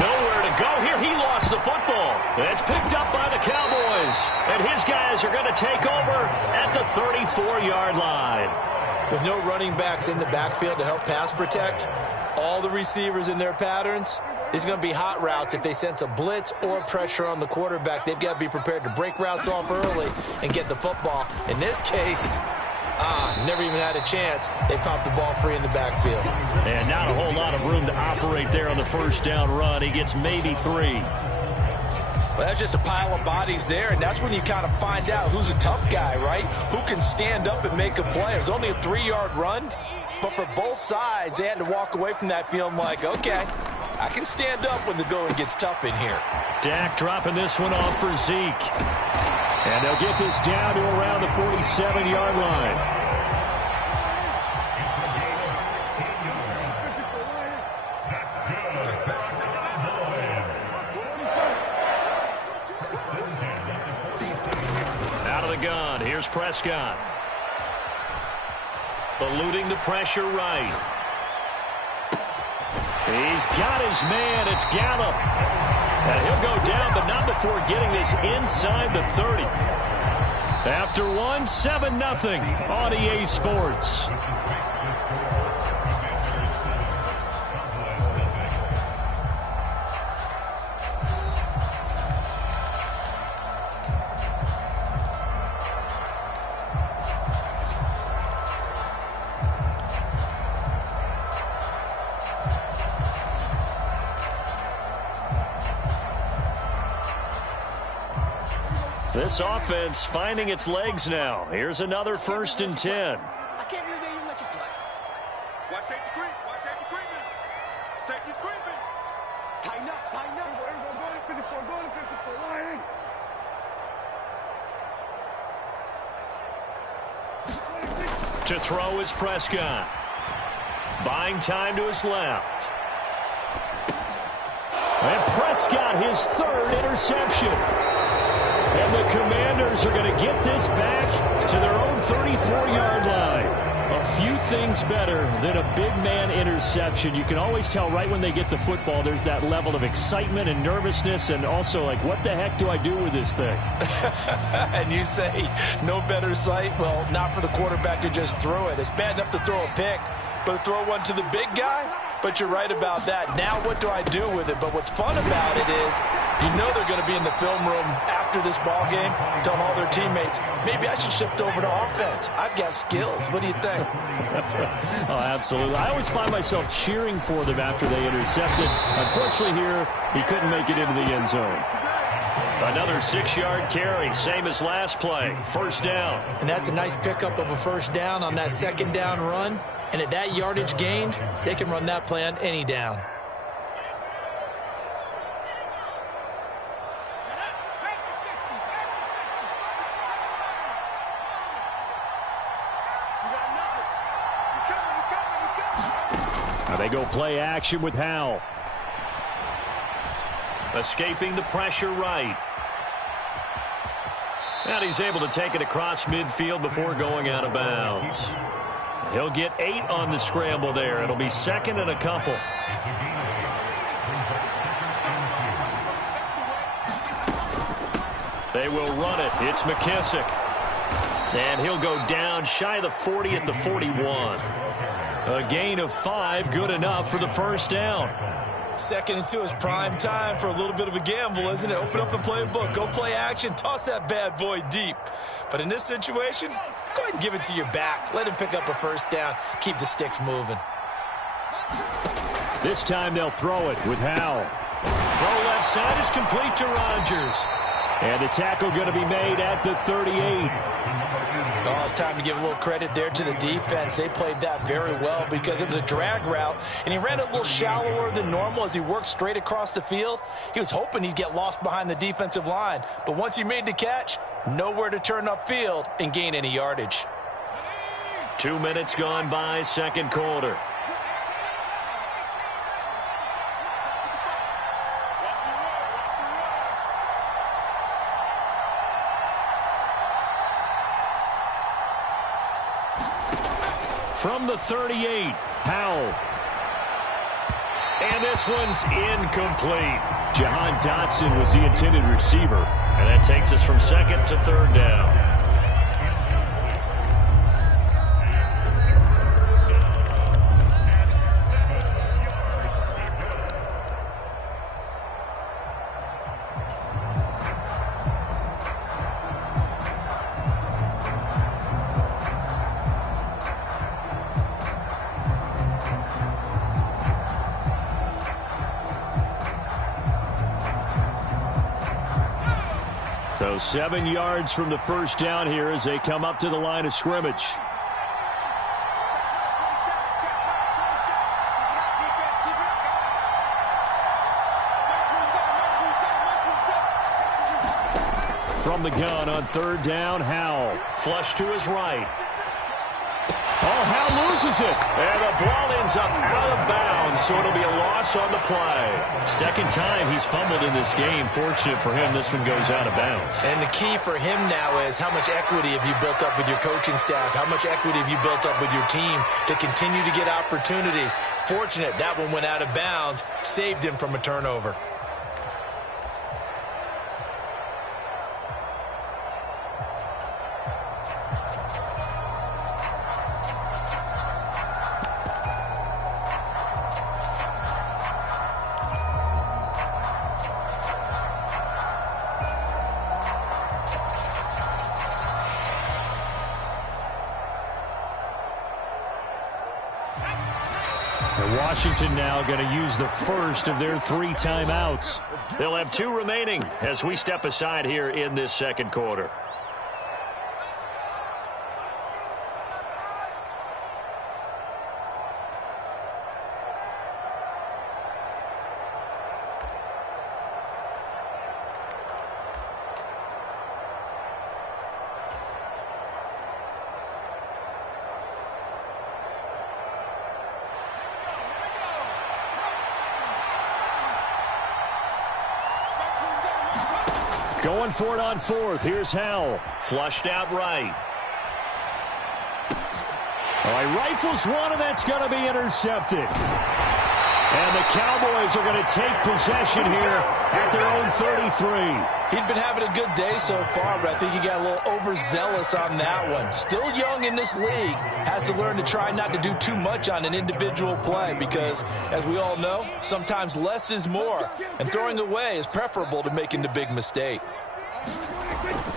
Nowhere to go here. He lost the football. That's picked up by the Cowboys. And his guys are going to take over at the 34-yard line. With no running backs in the backfield to help pass protect, all the receivers in their patterns, these are going to be hot routes. If they sense a blitz or pressure on the quarterback, they've got to be prepared to break routes off early and get the football. In this case, never even had a chance. They popped the ball free in the backfield. And not a whole lot of room to operate there on the 1st down run. He gets maybe 3. Well, that's just a pile of bodies there, and that's when you kind of find out who's a tough guy, right? Who can stand up and make a play. It was only a 3-yard run, but for both sides, they had to walk away from that feeling like, okay, I can stand up when the going gets tough in here. Dak dropping this one off for Zeke. And they'll get this down to around the 47-yard line. Gun. Here's Prescott. Eluding the pressure right. He's got his man. It's Gallup. And he'll go down, but not before getting this inside the 30. After one, 7-0 on EA Sports. This offense finding its legs now. Here's another 1st and 10. I can't believe they even let you play. Watch safety creep. Watch safety creeping. Safety's creeping. Tighten up. Tighten up. Go to 54. Go to 54. Line. To throw is Prescott. Buying time to his left. And Prescott, his 3rd interception. And the Commanders are going to get this back to their own 34-yard line. A few things better than a big man interception. You can always tell right when they get the football, there's that level of excitement and nervousness, and also like, what the heck do I do with this thing? And you say no better sight? Well, not for the quarterback who just threw it. It's bad enough to throw a pick, but to throw one to the big guy? But you're right about that. Now what do I do with it? But what's fun about it is you know they're going to be in the film room after this ball game, telling all their teammates, maybe I should shift over to offense. I've got skills. What do you think? Oh, absolutely. I always find myself cheering for them after they intercepted. Unfortunately here, he couldn't make it into the end zone. Another 6-yard carry, same as last play. First down. And that's a nice pickup of a first down on that second down run. And at that yardage gained, they can run that play on any down. Now they go play action with Howell. Escaping the pressure right. And he's able to take it across midfield before going out of bounds. He'll get 8 on the scramble there. It'll be second and a couple. They will run it. It's McKissick. And he'll go down shy of the 40 at the 41. A gain of 5, good enough for the first down. Second and 2 is prime time for a little bit of a gamble, isn't it? Open up the playbook, go play action, toss that bad boy deep. But in this situation, go ahead and give it to your back. Let him pick up a first down. Keep the sticks moving. This time they'll throw it with Howell. Throw left side is complete to Rodgers. And the tackle going to be made at the 38. Oh, it's time to give a little credit there to the defense. They played that very well because it was a drag route, and he ran it a little shallower than normal as he worked straight across the field. He was hoping he'd get lost behind the defensive line, but once he made the catch, nowhere to turn upfield and gain any yardage. 2 minutes gone by, second quarter. From the 38, Howell. And this one's incomplete. Jahan Dotson was the intended receiver. And that takes us from second to third down. So 7 yards from the first down here as they come up to the line of scrimmage. From the gun on third down, Howell. Flush to his right. Oh, Howell loses it. And the ball ends up out of bounds, so it'll be a loss on the play. Second time he's fumbled in this game. Fortunate for him, this one goes out of bounds. And the key for him now is how much equity have you built up with your coaching staff? How much equity have you built up with your team to continue to get opportunities? Fortunate that one went out of bounds, saved him from a turnover. Washington now going to use the first of their 3 timeouts. They'll have 2 remaining as we step aside here in this second quarter. Going for it on fourth. Here's Howell. Flushed out right. All right, rifles one, and that's going to be intercepted. And the Cowboys are going to take possession here at their own 33. He'd been having a good day so far, but I think he got a little overzealous on that one. Still young in this league. Has to learn to try not to do too much on an individual play because, as we all know, sometimes less is more. And throwing away is preferable to making the big mistake.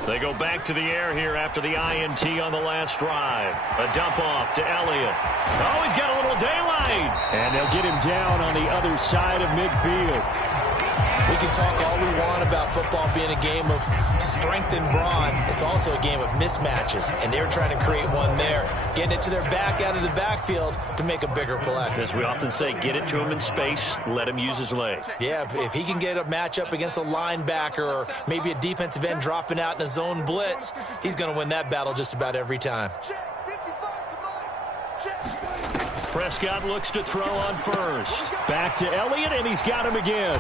They go back to the air here after the INT on the last drive. A dump off to Elliott. Oh, he's got a little daylight. And they'll get him down on the other side of midfield. We can talk all we want about football being a game of strength and brawn. It's also a game of mismatches, and they're trying to create one there, getting it to their back out of the backfield to make a bigger play. As we often say, get it to him in space, let him use his leg. Yeah, if he can get a matchup against a linebacker or maybe a defensive end dropping out in a zone blitz, he's going to win that battle just about every time. Prescott looks to throw on first. Back to Elliott, and he's got him again.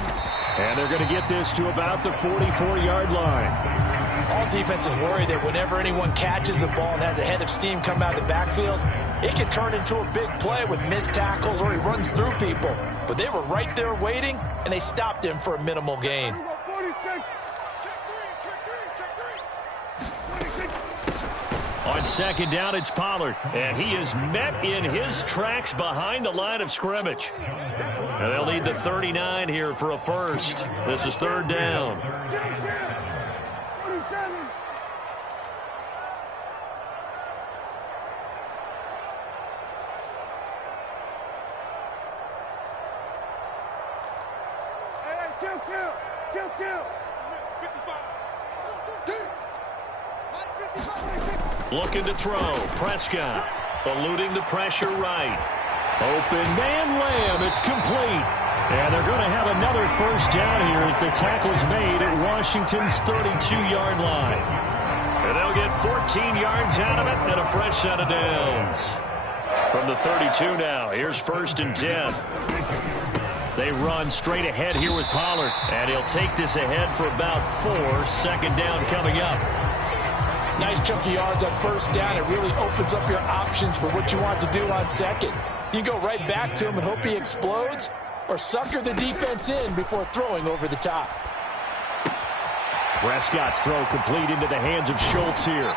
And they're going to get this to about the 44-yard line. All defenses worry that whenever anyone catches the ball and has a head of steam come out of the backfield, it can turn into a big play with missed tackles or he runs through people. But they were right there waiting, and they stopped him for a minimal gain. On second down, it's Pollard, and he is met in his tracks behind the line of scrimmage. And they'll need the 39 here for a first. This is third down. Looking to throw. Prescott eluding the pressure right. Open man Lamb. It's complete. And they're going to have another first down here as the tackle's made at Washington's 32-yard line. And they'll get 14 yards out of it and a fresh set of downs. From the 32 now, here's first and 10. They run straight ahead here with Pollard. And he'll take this ahead for about 4. Second down coming up. Nice chunk of yards on first down. It really opens up your options for what you want to do on second. You go right back to him and hope he explodes, or sucker the defense in before throwing over the top. Prescott's throw complete into the hands of Schultz here.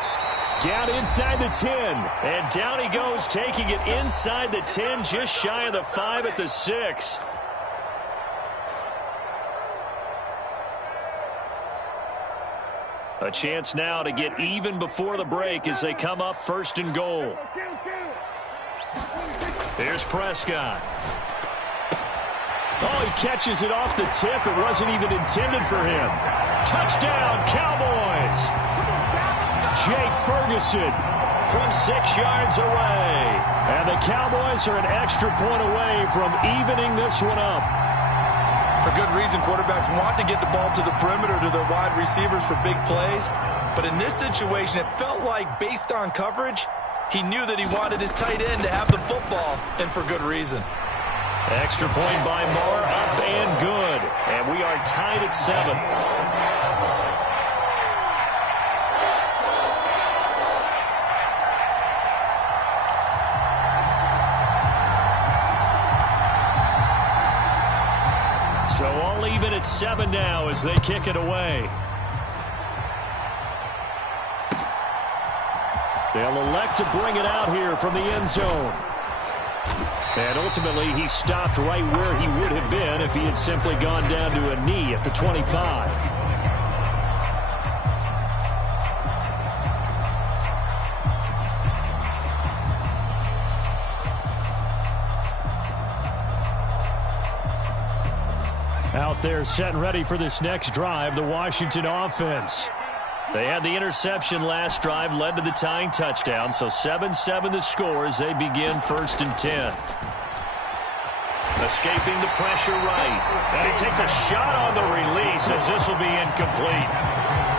Down inside the 10. And down he goes, taking it inside the 10, just shy of the 5 at the 6. A chance now to get even before the break as they come up first and goal. Here's Prescott. Oh, he catches it off the tip. It wasn't even intended for him. Touchdown, Cowboys. Jake Ferguson from 6 yards away. And the Cowboys are an extra point away from evening this one up. For good reason, quarterbacks want to get the ball to the perimeter to their wide receivers for big plays. But in this situation, it felt like, based on coverage, he knew that he wanted his tight end to have the football, and for good reason. Extra point by Moore, up and good. And we are tied at 7. So all even at 7 now as they kick it away. They'll elect to bring it out here from the end zone. And ultimately, he stopped right where he would have been if he had simply gone down to a knee at the 25. Out there set and ready for this next drive, the Washington offense. They had the interception last drive, led to the tying touchdown, so 7-7 the score as they begin first and 10. Escaping the pressure right. And he takes a shot on the release as this will be incomplete.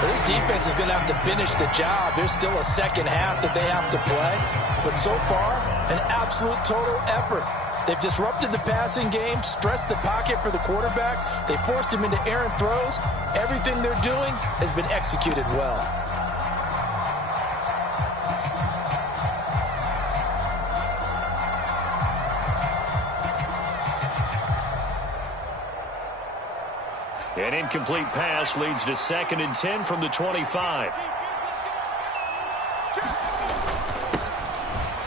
This defense is going to have to finish the job. There's still a second half that they have to play. But so far, an absolute total effort. They've disrupted the passing game, stressed the pocket for the quarterback. They forced him into errant throws. Everything they're doing has been executed well. An incomplete pass leads to 2nd and 10 from the 25.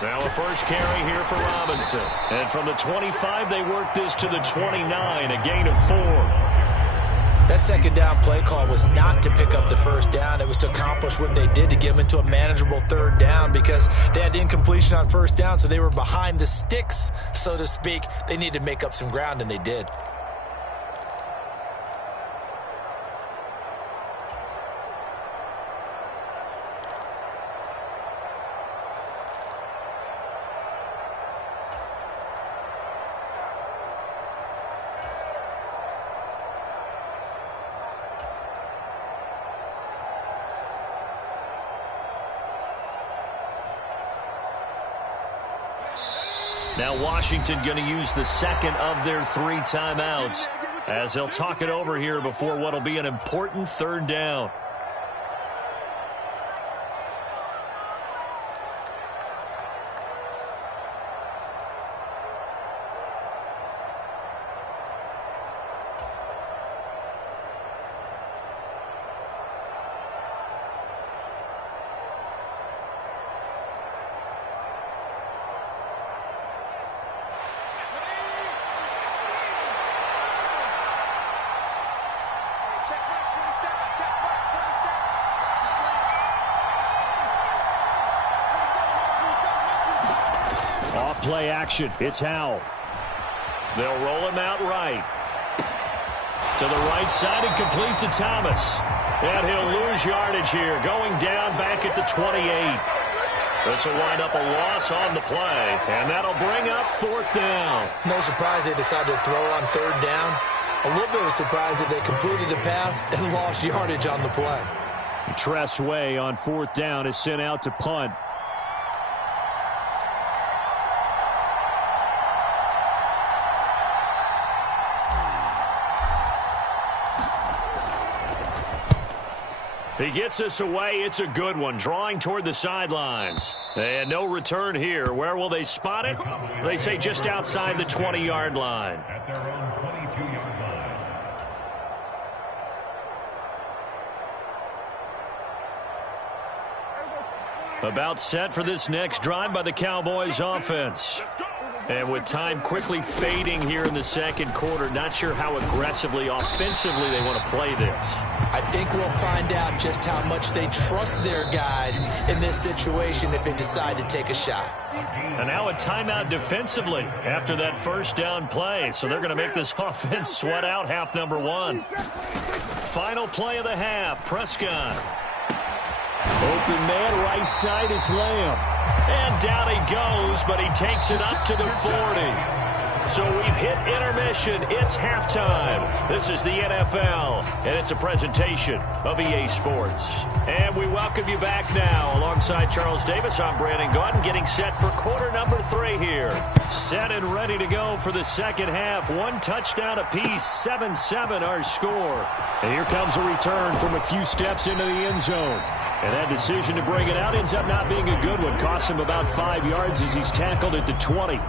Now a first carry here for Robinson. And from the 25, they work this to the 29, a gain of 4. That second down play call was not to pick up the first down. It was to accomplish what they did to get them into a manageable 3rd down because they had incompletion on 1st down, so they were behind the sticks, so to speak. They needed to make up some ground, and they did. Now Washington going to use the 2nd of their 3 timeouts as they'll talk it over here before what will be an important 3rd down. Play action. It's Howell. They'll roll him out right. To the right side and complete to Thomas. And he'll lose yardage here. Going down back at the 28. This will wind up a loss on the play. And that'll bring up 4th down. No surprise they decided to throw on 3rd down. A little bit of a surprise that they completed the pass and lost yardage on the play. Tress Way on 4th down is sent out to punt. He gets us away. It's a good one. Drawing toward the sidelines. And no return here. Where will they spot it? They say just outside the 20-yard line. At their own 22-yard line. About set for this next drive by the Cowboys offense. And with time quickly fading here in the 2nd quarter, not sure how aggressively, offensively they want to play this. I think we'll find out just how much they trust their guys in this situation if they decide to take a shot. And now a timeout defensively after that 1st down play. So they're going to make this offense sweat out half number 1. Final play of the half, Prescott. Open man, right side, it's Lamb. And down he goes, but he takes it up to the 40. So we've hit intermission. It's halftime. This is the NFL, and it's a presentation of EA Sports. And we welcome you back now. Alongside Charles Davis, I'm Brandon Gaudin, getting set for quarter number 3 here. Set and ready to go for the 2nd half. 1 touchdown apiece, 7-7 our score. And here comes a return from a few steps into the end zone. And that decision to bring it out ends up not being a good one. Costs him about 5 yards as he's tackled at the 20.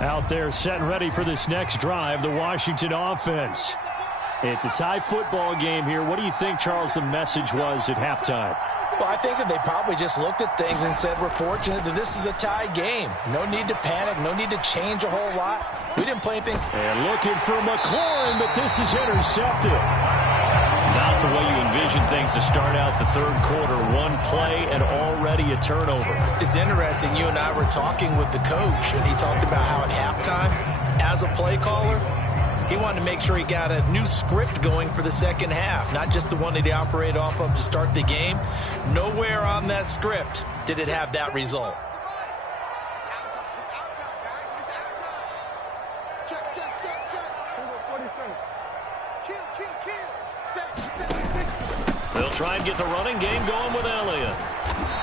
Out there set and ready for this next drive, the Washington offense. It's a tie football game here. What do you think, Charles, the message was at halftime? Well, I think that they probably just looked at things and said, we're fortunate that this is a tie game. No need to panic. No need to change a whole lot. We didn't play anything. And looking for McLaurin, but this is intercepted. Not the way you envision things to start out the 3rd quarter. 1 play and already a turnover. It's interesting. You and I were talking with the coach, and he talked about how at halftime, as a play caller, he wanted to make sure he got a new script going for the 2nd half, not just the one that he operated off of to start the game. Nowhere on that script did it have that result. They'll try and get the running game going with Elliott.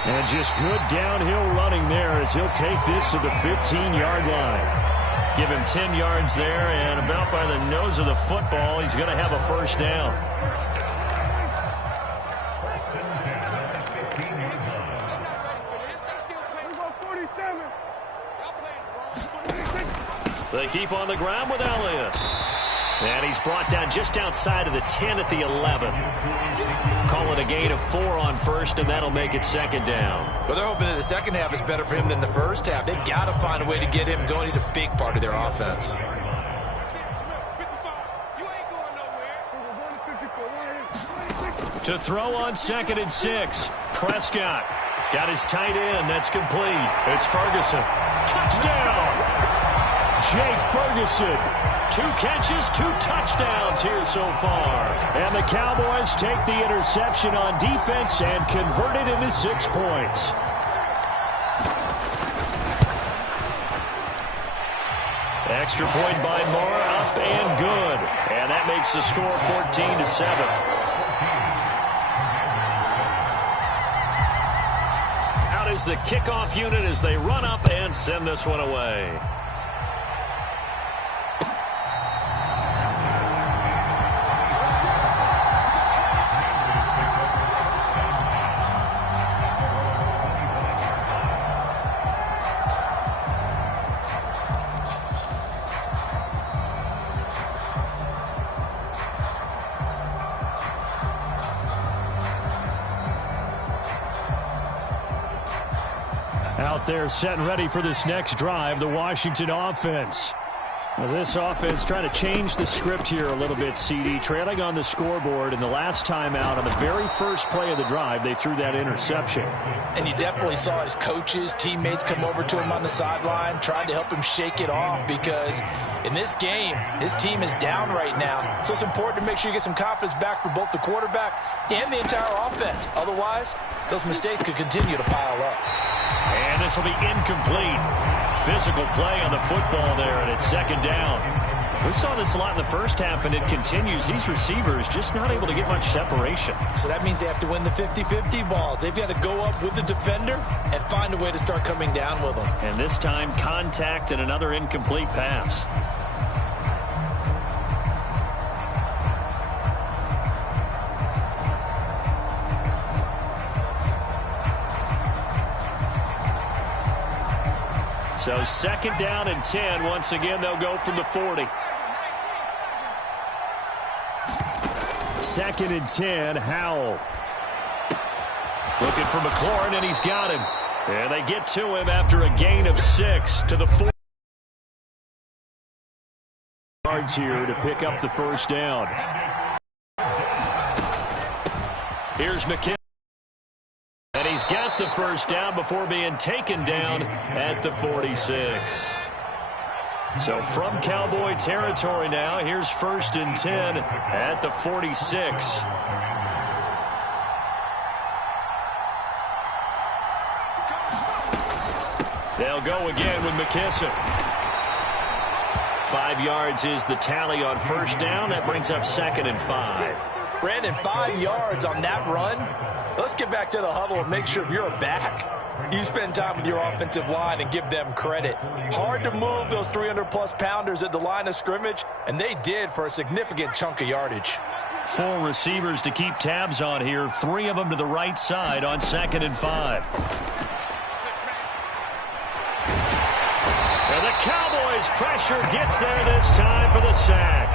And just good downhill running there as he'll take this to the 15-yard line. Give him 10 yards there, and about by the nose of the football, he's going to have a first down. They keep on the ground with Elliott. And he's brought down just outside of the 10 at the 11. Call it a gain of 4 on first, and that'll make it second down. Well, they're hoping that the second half is better for him than the first half. They've got to find a way to get him going. He's a big part of their offense. To throw on 2nd and 6. Prescott got his tight end. That's complete. It's Ferguson. Touchdown! Jake Ferguson. 2 catches, 2 touchdowns here so far. And the Cowboys take the interception on defense and convert it into 6 points. Extra point by Moore, up and good. And that makes the score 14-7. Out is the kickoff unit as they run up and send this one away. Out there set and ready for this next drive, the Washington offense. Well, this offense trying to change the script here a little bit, CD. Trailing on the scoreboard, and the last time out on the very first play of the drive, they threw that interception. And you definitely saw his coaches, teammates come over to him on the sideline, trying to help him shake it off, because in this game, his team is down right now. So it's important to make sure you get some confidence back for both the quarterback and the entire offense. Otherwise, those mistakes could continue to pile up. And this will be incomplete. Physical play on the football there, and it's second down. We saw this a lot in the first half, and it continues. These receivers just not able to get much separation. So that means they have to win the 50-50 balls. They've got to go up with the defender and find a way to start coming down with them. And this time, contact and another incomplete pass. So second down and 10. Once again, they'll go from the 40. Second and 10, Howell. Looking for McLaurin, and he's got him. And they get to him after a gain of 6 to the 4 yards here to pick up the first down. Here's McKinnon. And he's got the first down before being taken down at the 46. So from Cowboy territory now, here's 1st and 10 at the 46. They'll go again with McKissick. 5 yards is the tally on first down. That brings up 2nd and 5. Brandon, 5 yards on that run. Let's get back to the huddle and make sure if you're a back, you spend time with your offensive line and give them credit. Hard to move those 300-plus pounders at the line of scrimmage, and they did for a significant chunk of yardage. 4 receivers to keep tabs on here. 3 of them to the right side on 2nd and 5. And the Cowboys' pressure gets there this time for the sack.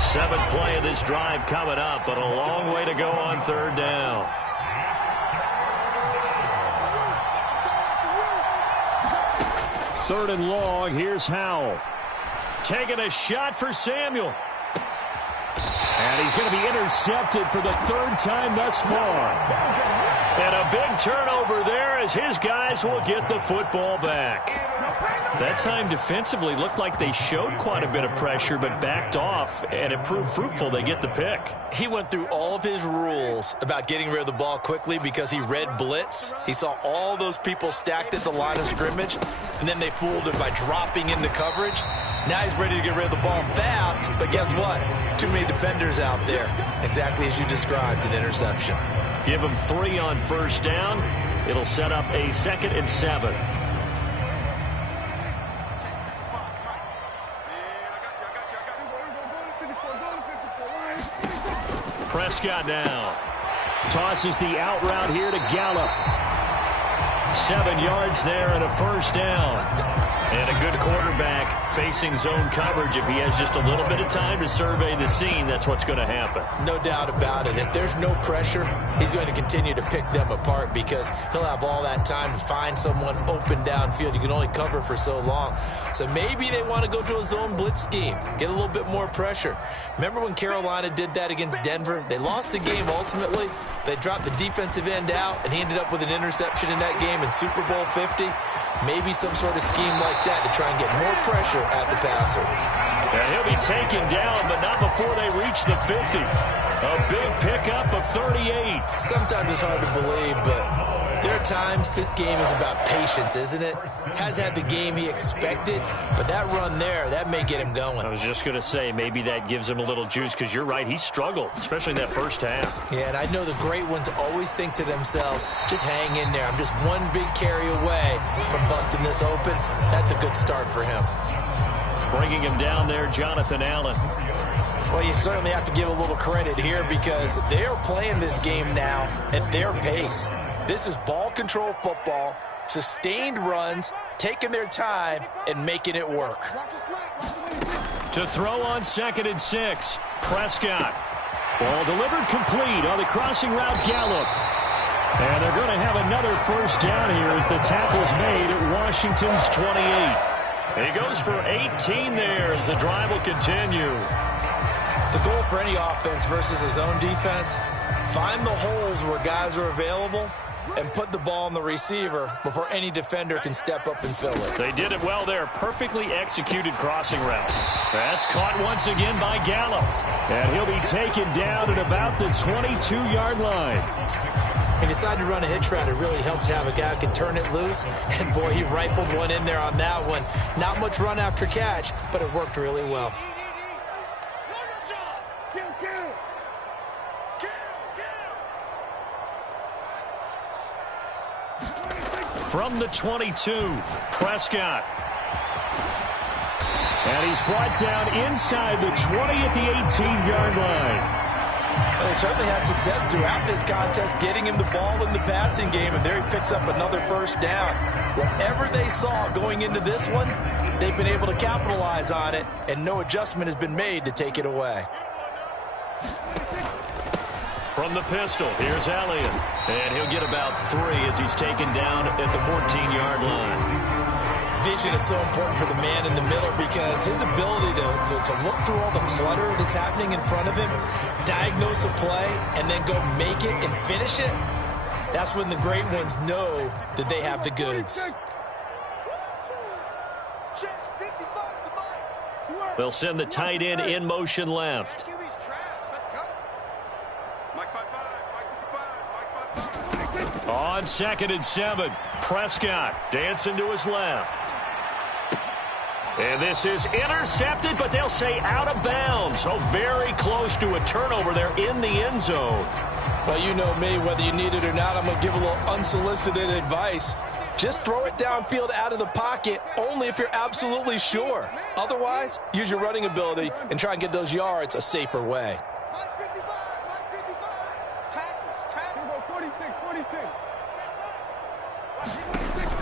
7th play of this drive coming up, but a long way to go on 3rd down. Third and long, here's Howell. Taking a shot for Samuel. And he's going to be intercepted for the 3rd time thus far. And a big turnover there as his guys will get the football back. That time defensively looked like they showed quite a bit of pressure but backed off, and it proved fruitful. They get the pick. He went through all of his rules about getting rid of the ball quickly because he read blitz. He saw all those people stacked at the line of scrimmage, and then they fooled him by dropping into coverage. Now he's ready to get rid of the ball fast, but guess what? Too many defenders out there. Exactly as you described, an interception. Give him 3 on first down. It'll set up a 2nd and 7. Prescott now. Tosses the out route here to Gallup. 7 yards there and a first down. And a good quarterback facing zone coverage. If he has just a little bit of time to survey the scene, that's what's going to happen. No doubt about it. If there's no pressure, he's going to continue to pick them apart because he'll have all that time to find someone open downfield. You can only cover for so long. So maybe they want to go to a zone blitz scheme, get a little bit more pressure. Remember when Carolina did that against Denver? They lost the game ultimately. They dropped the defensive end out, and he ended up with an interception in that game in Super Bowl 50. Maybe some sort of scheme like that to try and get more pressure at the passer. And he'll be taken down, but not before they reach the 50. A big pickup of 38. Sometimes it's hard to believe, but there are times this game is about patience, isn't it? Has had the game he expected, but that run there, that may get him going. I was just going to say, maybe that gives him a little juice, because you're right, he struggled, especially in that first half. Yeah, and I know the great ones always think to themselves, just hang in there. I'm just one big carry away from busting this open. That's a good start for him. Bringing him down there, Jonathan Allen. Well, you certainly have to give a little credit here because they're playing this game now at their pace. This is ball control football, sustained runs, taking their time, and making it work. To throw on 2nd and 6, Prescott. Ball delivered complete on the crossing route, Gallup. And they're going to have another first down here as the tackle's made at Washington's 28. He goes for 18 there as the drive will continue. The goal for any offense versus his own defense, find the holes where guys are available and put the ball on the receiver before any defender can step up and fill it. They did it well there. Perfectly executed crossing route. That's caught once again by Gallup. And he'll be taken down at about the 22-yard line. He decided to run a hitch route. It really helped to have a guy who can turn it loose. And, boy, he rifled one in there on that one. Not much run after catch, but it worked really well. From the 22, Prescott. And he's brought down inside the 20 at the 18-yard line. Well, they certainly had success throughout this contest, getting him the ball in the passing game, and there he picks up another first down. Whatever they saw going into this one, they've been able to capitalize on it, and no adjustment has been made to take it away. From the pistol, here's Elliott. And he'll get about 3 as he's taken down at the 14-yard line. Vision is so important for the man in the middle because his ability to look through all the clutter that's happening in front of him, diagnose a play, and then go make it and finish it, that's when the great ones know that they have the goods. They'll send the tight end in motion left. On 2nd and 7, Prescott dancing to his left. And this is intercepted, but they'll say out of bounds. So very close to a turnover there in the end zone. Well, you know me, whether you need it or not, I'm going to give a little unsolicited advice. Just throw it downfield out of the pocket only if you're absolutely sure. Otherwise, use your running ability and try and get those yards a safer way.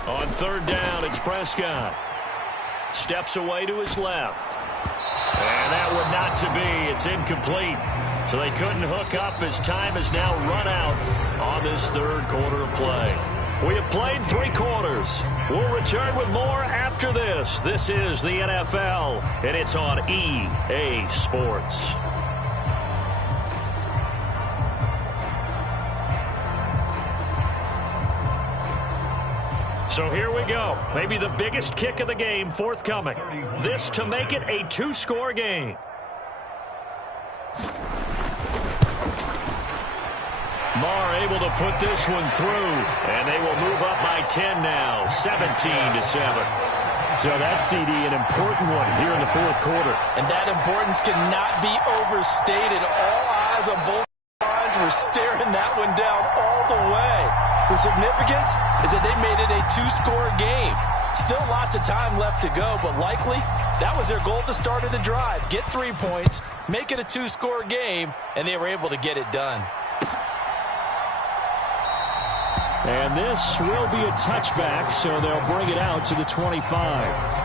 On 3rd down, it's Prescott. Steps away to his left. And that would not to be. It's incomplete. So they couldn't hook up as time has now run out on this 3rd quarter of play. We have played 3 quarters. We'll return with more after this. This is the NFL, and it's on EA Sports. So here we go. Maybe the biggest kick of the game forthcoming. This to make it a 2-score game. Marr able to put this one through, and they will move up by 10 now, 17-7. So that CD, an important one here in the fourth quarter. And that importance cannot be overstated. All eyes on both sides were staring that one down all the way. The significance is that they made it a two-score game. Still lots of time left to go, but likely that was their goal at the start of the drive. Get 3 points, make it a two-score game, and they were able to get it done. And this will be a touchback, so they'll bring it out to the 25.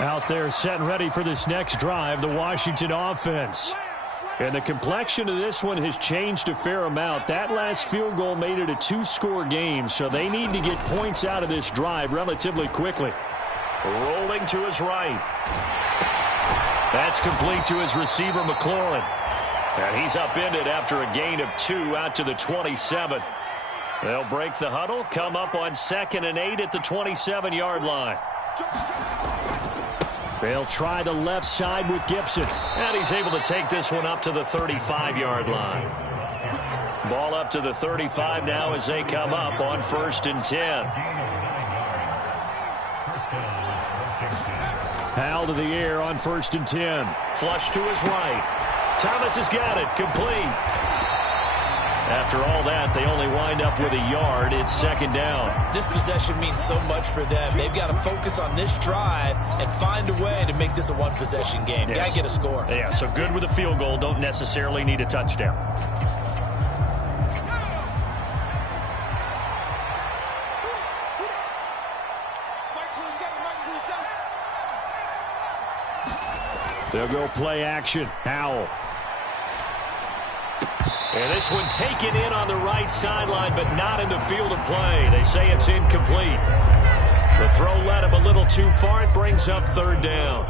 Out there set and ready for this next drive, the Washington offense. And the complexion of this one has changed a fair amount. That last field goal made it a two-score game, so they need to get points out of this drive relatively quickly. Rolling to his right. That's complete to his receiver, McLaurin. And he's upended after a gain of 2 out to the 27. They'll break the huddle, come up on 2nd and 8 at the 27-yard line. They'll try the left side with Gibson. And he's able to take this one up to the 35-yard line. Ball up to the 35 now as they come up on 1st and 10. Howell to the air on 1st and 10. Flush to his right. Thomas has got it. Complete. After all that, they only wind up with a yard. It's 2nd down. This possession means so much for them. They've got to focus on this drive and find a way to make this a one-possession game. Yes. Got to get a score. Yeah, so good with a field goal. Don't necessarily need a touchdown. They'll go play action. Howell. And this one taken in on the right sideline, but not in the field of play. They say it's incomplete. The throw led him a little too far. It brings up 3rd down.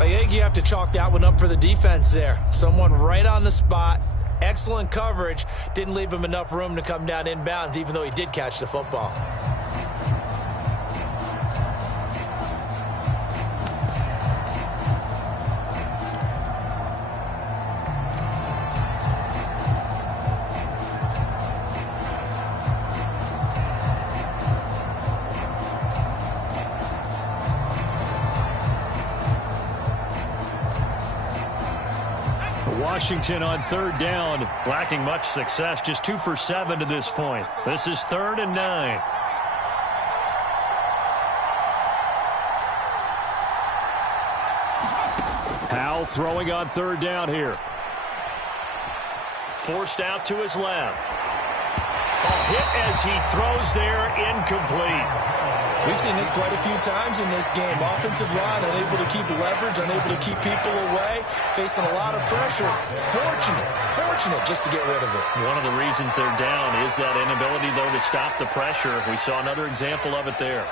I think you have to chalk that one up for the defense there. Someone right on the spot. Excellent coverage. Didn't leave him enough room to come down inbounds, even though he did catch the football. Washington on 3rd down, lacking much success, just 2 for 7 to this point. This is 3rd and 9. Howell throwing on 3rd down here. Forced out to his left. A hit as he throws there, incomplete. We've seen this quite a few times in this game. Offensive line unable to keep leverage, unable to keep people away, facing a lot of pressure. Fortunate just to get rid of it. One of the reasons they're down is that inability, though, to stop the pressure. We saw another example of it there.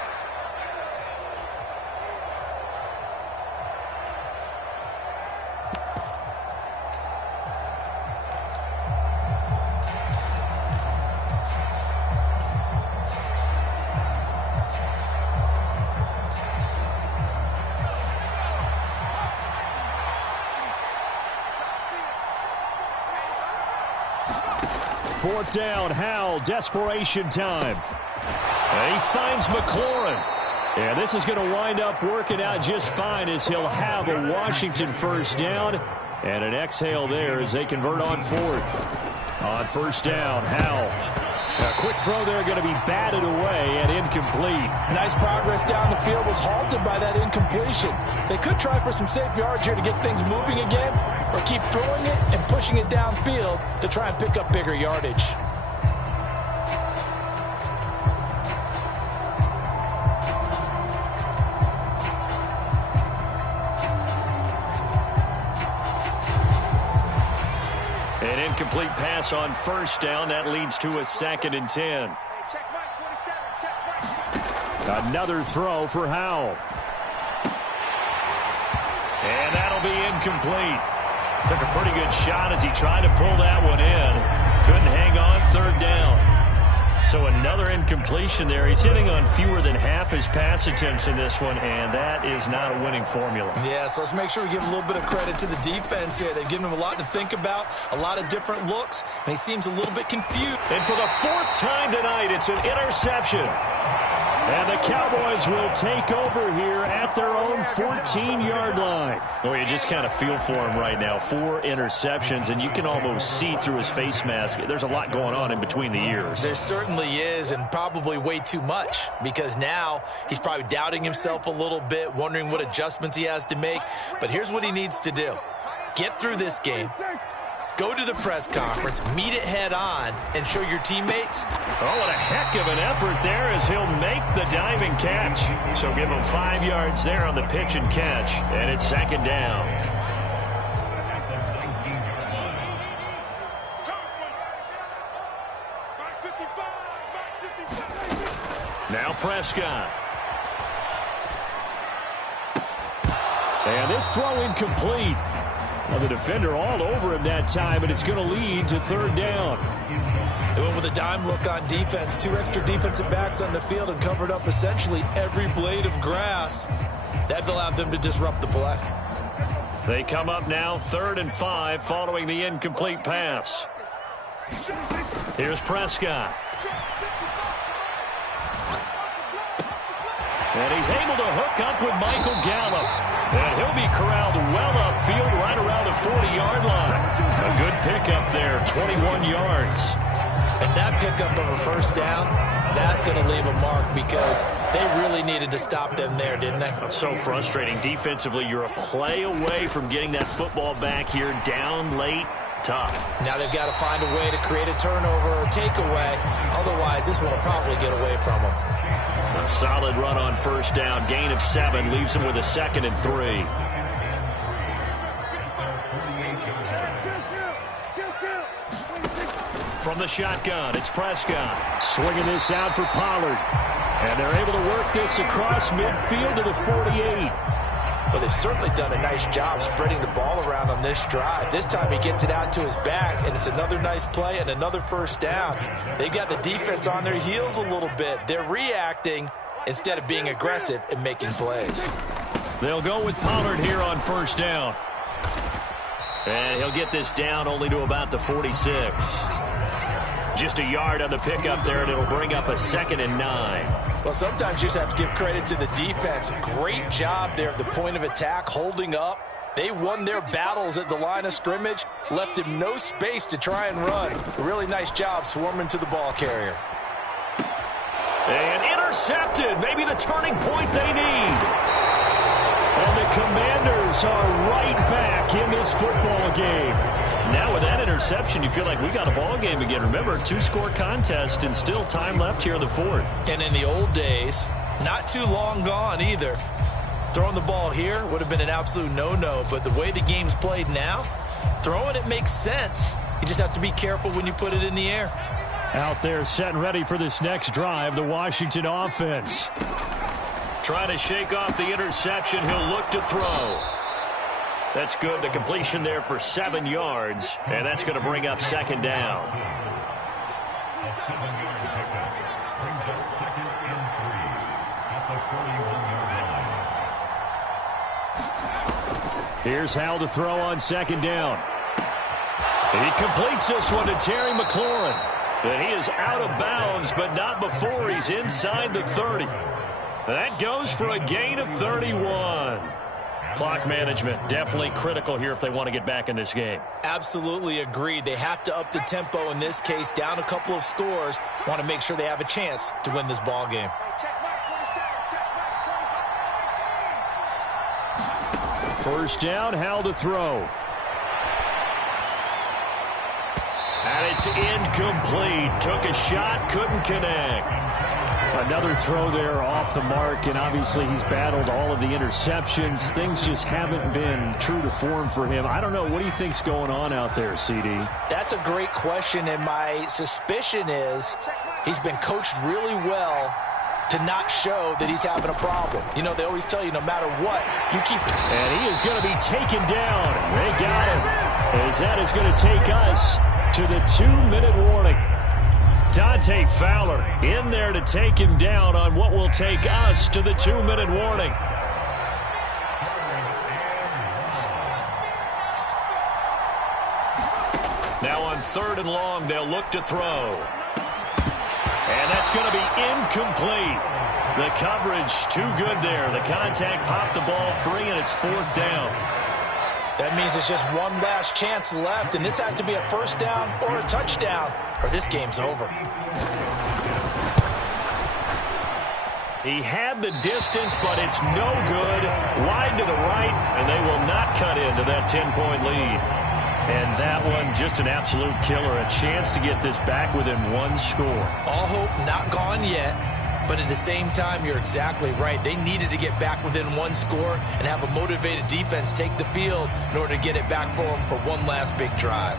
Fourth down, Howell, desperation time. And he finds McLaurin. And this is going to wind up working out just fine as he'll have a Washington first down. And an exhale there as they convert on 4th. On 1st down, Howell. A quick throw there going to be batted away and incomplete. Nice progress down the field was halted by that incompletion. They could try for some safe yards here to get things moving again, or keep throwing it and pushing it downfield to try and pick up bigger yardage. An incomplete pass on 1st down. That leads to a 2nd and 10. Another throw for Howell. And that'll be incomplete. Took a pretty good shot as he tried to pull that one in. Couldn't hang on, third down. So another incompletion there. He's hitting on fewer than half his pass attempts in this one, and that is not a winning formula. Yeah, so let's make sure we give a little bit of credit to the defense here. They've given him a lot to think about, a lot of different looks, and he seems a little bit confused. And for the fourth time tonight, it's an interception. And the Cowboys will take over here at their own 14-yard line. Well, you just kind of feel for him right now. 4 interceptions, and you can almost see through his face mask. There's a lot going on in between the ears. There certainly is, and probably way too much, because now he's probably doubting himself a little bit, wondering what adjustments he has to make. But here's what he needs to do. Get through this game. Go to the press conference, meet it head on, and show your teammates. Oh, what a heck of an effort there as he'll make the diving catch. So give him 5 yards there on the pitch and catch, and it's second down. Now Prescott. And this throw incomplete. Well, the defender all over him that time, and it's going to lead to third down. They went with a dime look on defense. 2 extra defensive backs on the field and covered up essentially every blade of grass. That allowed them to disrupt the play. They come up now 3rd and 5 following the incomplete pass. Here's Prescott. And he's able to hook up with Michael Gallup. And he'll be corralled well upfield right around the 40-yard line. A good pickup there, 21 yards. And that pickup of a first down, that's going to leave a mark because they really needed to stop them there, didn't they? So frustrating. Defensively, you're a play away from getting that football back here down late. Tough. Now they've got to find a way to create a turnover or takeaway. Otherwise, this one will probably get away from them. A solid run on first down. Gain of 7 leaves him with a 2nd and 3. From the shotgun, it's Prescott. Swinging this out for Pollard. And they're able to work this across midfield to the 48. Well, they've certainly done a nice job spreading the ball around on this drive. This time he gets it out to his back, and it's another nice play and another first down. They've got the defense on their heels a little bit. They're reacting instead of being aggressive and making plays. They'll go with Pollard here on first down. And he'll get this down only to about the 46. Just a yard on the pickup there, and it'll bring up a 2nd and 9. Well, sometimes you just have to give credit to the defense. Great job there at the point of attack, holding up. They won their battles at the line of scrimmage, left him no space to try and run. A really nice job swarming to the ball carrier. And intercepted, maybe the turning point they need. And the Commanders are right back in this football game. Now with that interception, you feel like we got a ball game again. Remember, 2-score contest and still time left here in the 4th. And in the old days, not too long gone either. Throwing the ball here would have been an absolute no-no, but the way the game's played now, throwing it makes sense. You just have to be careful when you put it in the air. Out there set and ready for this next drive, the Washington offense. Trying to shake off the interception, he'll look to throw. That's good. The completion there for 7 yards, and that's going to bring up 2nd down. A 7-yard pickup brings up 2nd and 3 at the 41-yard line. Here's Hal to throw on 2nd down. He completes this one to Terry McLaurin. And he is out of bounds, but not before he's inside the 30. That goes for a gain of 31. Clock management definitely critical here if they want to get back in this game. Absolutely agreed. They have to up the tempo in this case, down a couple of scores. Want to make sure they have a chance to win this ball game. First down, Hal to throw. And it's incomplete. Took a shot, couldn't connect. Another throw there off the mark, and obviously he's battled all of the interceptions. Things just haven't been true to form for him. I don't know. What do you think's going on out there, CD? That's a great question, and my suspicion is he's been coached really well to not show that he's having a problem. You know, they always tell you no matter what, you keep... And he is going to be taken down. They got him. As that is going to take us to the 2-minute warning. Dante Fowler in there to take him down on what will take us to the 2-minute warning. Now on 3rd and long, they'll look to throw. And that's going to be incomplete. The coverage too good there. The contact popped the ball free, and it's 4th down. That means it's just one last chance left, and this has to be a first down or a touchdown, or this game's over. He had the distance, but it's no good. Wide to the right, and they will not cut into that 10-point lead. And that one, just an absolute killer. A chance to get this back within 1 score. All hope not gone yet, but at the same time, you're exactly right. They needed to get back within 1 score and have a motivated defense take the field in order to get it back for them for one last big drive.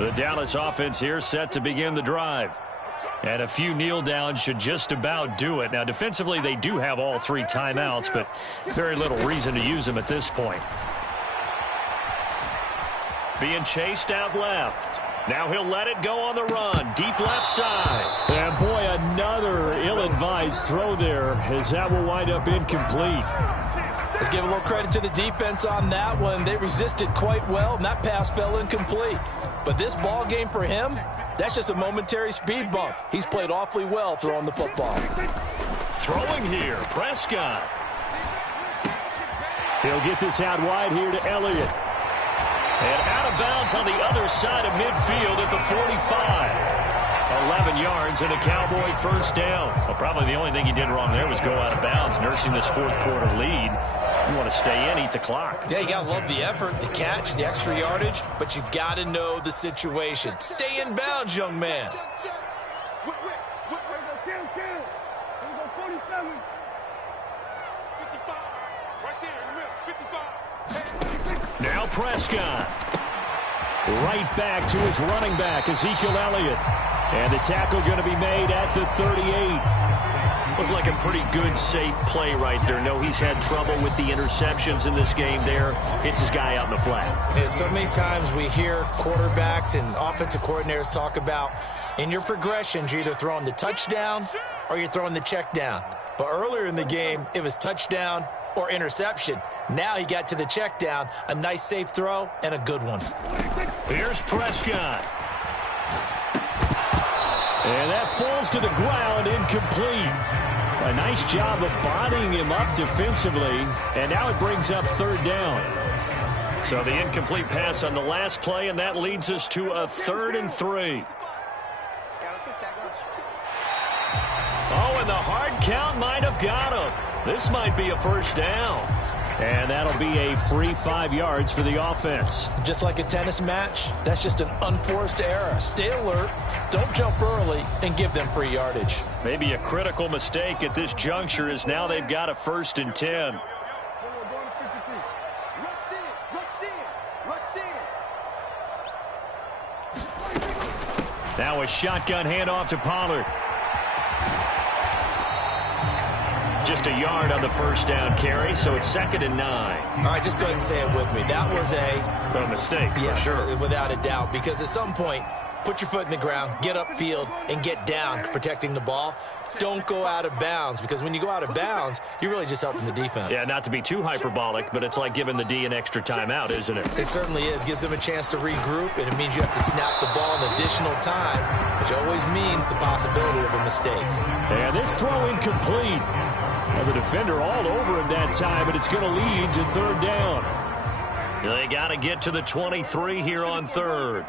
The Dallas offense here set to begin the drive. And a few kneel downs should just about do it. Now, defensively, they do have all 3 timeouts, but very little reason to use them at this point. Being chased out left. Now he'll let it go on the run. Deep left side. And boy, another ill-advised throw there, as that will wind up incomplete. Let's give a little credit to the defense on that one. They resisted quite well, and that pass fell incomplete. But this ball game for him, that's just a momentary speed bump. He's played awfully well throwing the football. Throwing here, Prescott. He'll get this out wide here to Elliott. And out of bounds on the other side of midfield at the 45. 11 yards and a Cowboy first down. Well, probably the only thing he did wrong there was go out of bounds, nursing this 4th quarter lead. You want to stay in, eat the clock. Yeah, you got to love the effort, the catch, the extra yardage, but you got to know the situation. Stay in bounds, young man. Now Prescott. Right back to his running back, Ezekiel Elliott. And the tackle going to be made at the 38. Looked like a pretty good, safe play right there. No, he's had trouble with the interceptions in this game there. Hits his guy out in the flat. Yeah, so many times we hear quarterbacks and offensive coordinators talk about in your progressions, you're either throwing the touchdown or you're throwing the check down. But earlier in the game, it was touchdown or interception. Now he got to the check down, a nice safe throw, and a good one. Here's Prescott. And that falls to the ground, incomplete. A nice job of bodying him up defensively, and now it brings up 3rd down. So the incomplete pass on the last play, and that leads us to a 3rd and 3. Oh, and the hard count might have got him. This might be a first down. And that'll be a free 5 yards for the offense. Just like a tennis match, that's just an unforced error. Stay alert, don't jump early, and give them free yardage. Maybe a critical mistake at this juncture is now they've got a 1st and 10. Now a shotgun handoff to Pollard. Just a yard on the first down carry, so it's 2nd and 9. All right, just go ahead and say it with me. That was a mistake, yeah, for sure. Without a doubt, because at some point, put your foot in the ground, get upfield, and get down protecting the ball. Don't go out of bounds, because when you go out of bounds, you're really just helping the defense. Yeah, not to be too hyperbolic, but it's like giving the D an extra timeout, isn't it? It certainly is. Gives them a chance to regroup, and it means you have to snap the ball an additional time, which always means the possibility of a mistake. And this throw incomplete. And the defender all over him that time, but it's going to lead to 3rd down. They got to get to the 23 here on 3rd.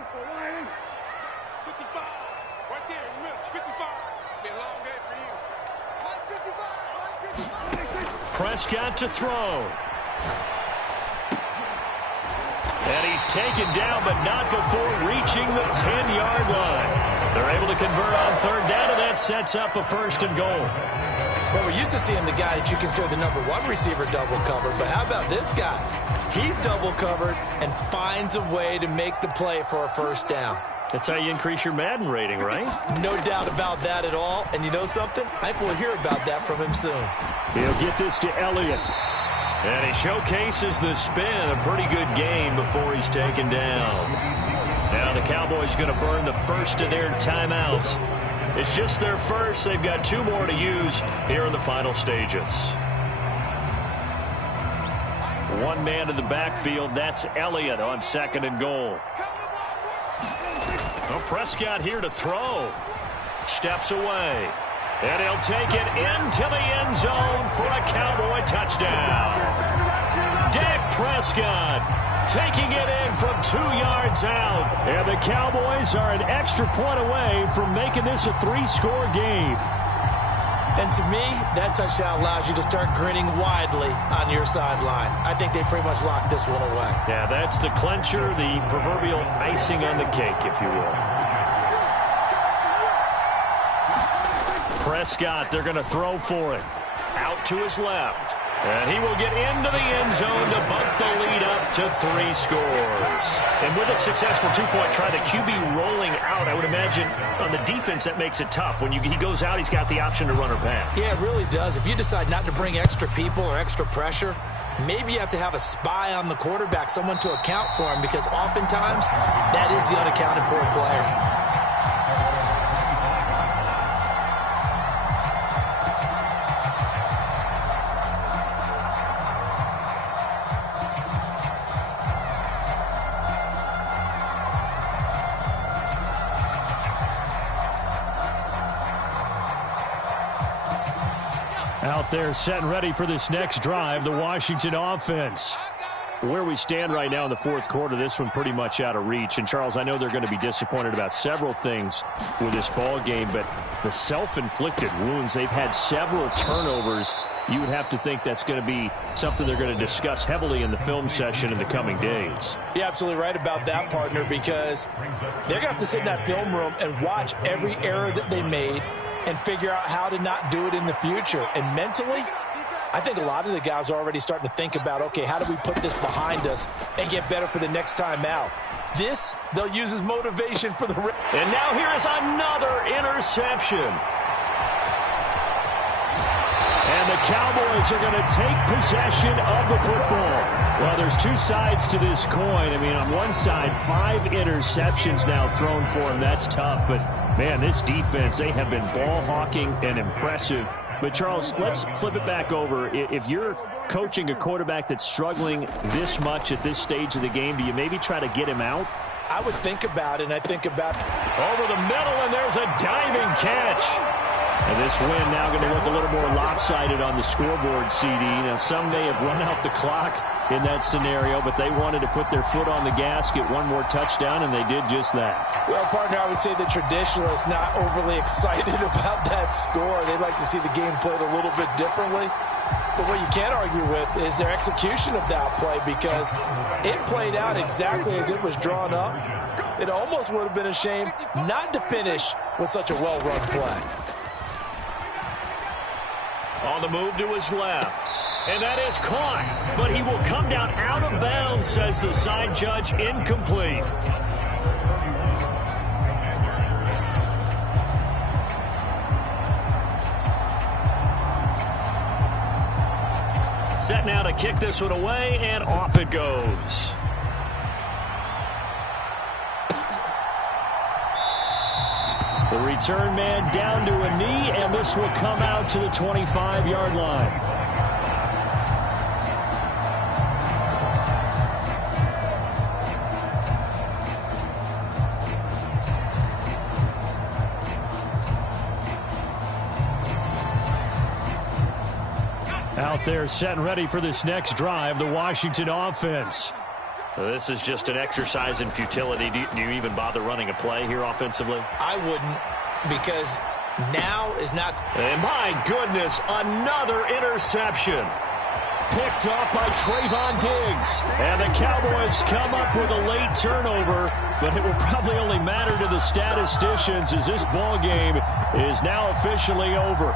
Prescott to throw. And he's taken down, but not before reaching the 10-yard line. They're able to convert on 3rd down, and that sets up a 1st and goal. Well, we're used to seeing the guy that you consider the #1 receiver double covered, but how about this guy? He's double covered and finds a way to make the play for a 1st down. That's how you increase your Madden rating, right? No doubt about that at all. And you know something? I think we'll hear about that from him soon. He'll get this to Elliott. And he showcases the spin. A pretty good game before he's taken down. Now the Cowboys going to burn the first of their timeouts. It's just their first. They've got 2 more to use here in the final stages. 1 man in the backfield. That's Elliott on 2nd and goal. Well, Prescott here to throw. Steps away. And he'll take it into the end zone for a Cowboy touchdown. Dak Prescott taking it in from 2 yards out. And the Cowboys are an extra point away from making this a 3-score game. And to me, that touchdown allows you to start grinning widely on your sideline. I think they pretty much locked this one away. Yeah, that's the clincher, the proverbial icing on the cake, if you will. Prescott, they're going to throw for it. Out to his left. And he will get into the end zone to bump the lead up to 3 scores. And with a successful 2-point try, the QB rolling out, I would imagine on the defense that makes it tough. When he goes out, he's got the option to run or pass. Yeah, it really does. If you decide not to bring extra people or extra pressure, maybe you have to have a spy on the quarterback, someone to account for him, because oftentimes that is the unaccounted for player. Out there set and ready for this next drive, the Washington offense. Where we stand right now in the 4th quarter, this one pretty much out of reach. And, Charles, I know they're going to be disappointed about several things with this ball game, but the self-inflicted wounds, they've had several turnovers. You would have to think that's going to be something they're going to discuss heavily in the film session in the coming days. You're absolutely right about that, partner, because they're going to have to sit in that film room and watch every error that they made and figure out how to not do it in the future. And mentally, I think a lot of the guys are already starting to think about, okay, how do we put this behind us and get better for the next time out? This, they'll use as motivation for the... And now here is another interception. And the Cowboys are going to take possession of the football. Well, there's 2 sides to this coin. I mean, on one side, 5 interceptions now thrown for him. That's tough. But, man, this defense, they have been ball hawking and impressive. But, Charles, let's flip it back over. If you're coaching a quarterback that's struggling this much at this stage of the game, do you maybe try to get him out? I would think about it, and I think about... Over the middle, and there's a diving catch. And this win now going to look a little more lopsided on the scoreboard, CD. Now, some may have run out the clock in that scenario, but they wanted to put their foot on the gas, get 1 more touchdown, and they did just that. Well, partner, I would say the traditionalists not overly excited about that score. They'd like to see the game played a little bit differently. But what you can't argue with is their execution of that play, because it played out exactly as it was drawn up. It almost would have been a shame not to finish with such a well-run play. On the move to his left. And that is caught. But he will come down out of bounds, says the side judge. Incomplete. Set now to kick this one away, and off it goes. The return man down to a knee, and this will come out to the 25-yard line. Out there set and ready for this next drive, the Washington offense. This is just an exercise in futility. Do you even bother running a play here offensively? I wouldn't, because now is not... And my goodness, another interception. Picked off by Trayvon Diggs. And the Cowboys come up with a late turnover, but it will probably only matter to the statisticians as this ball game is now officially over.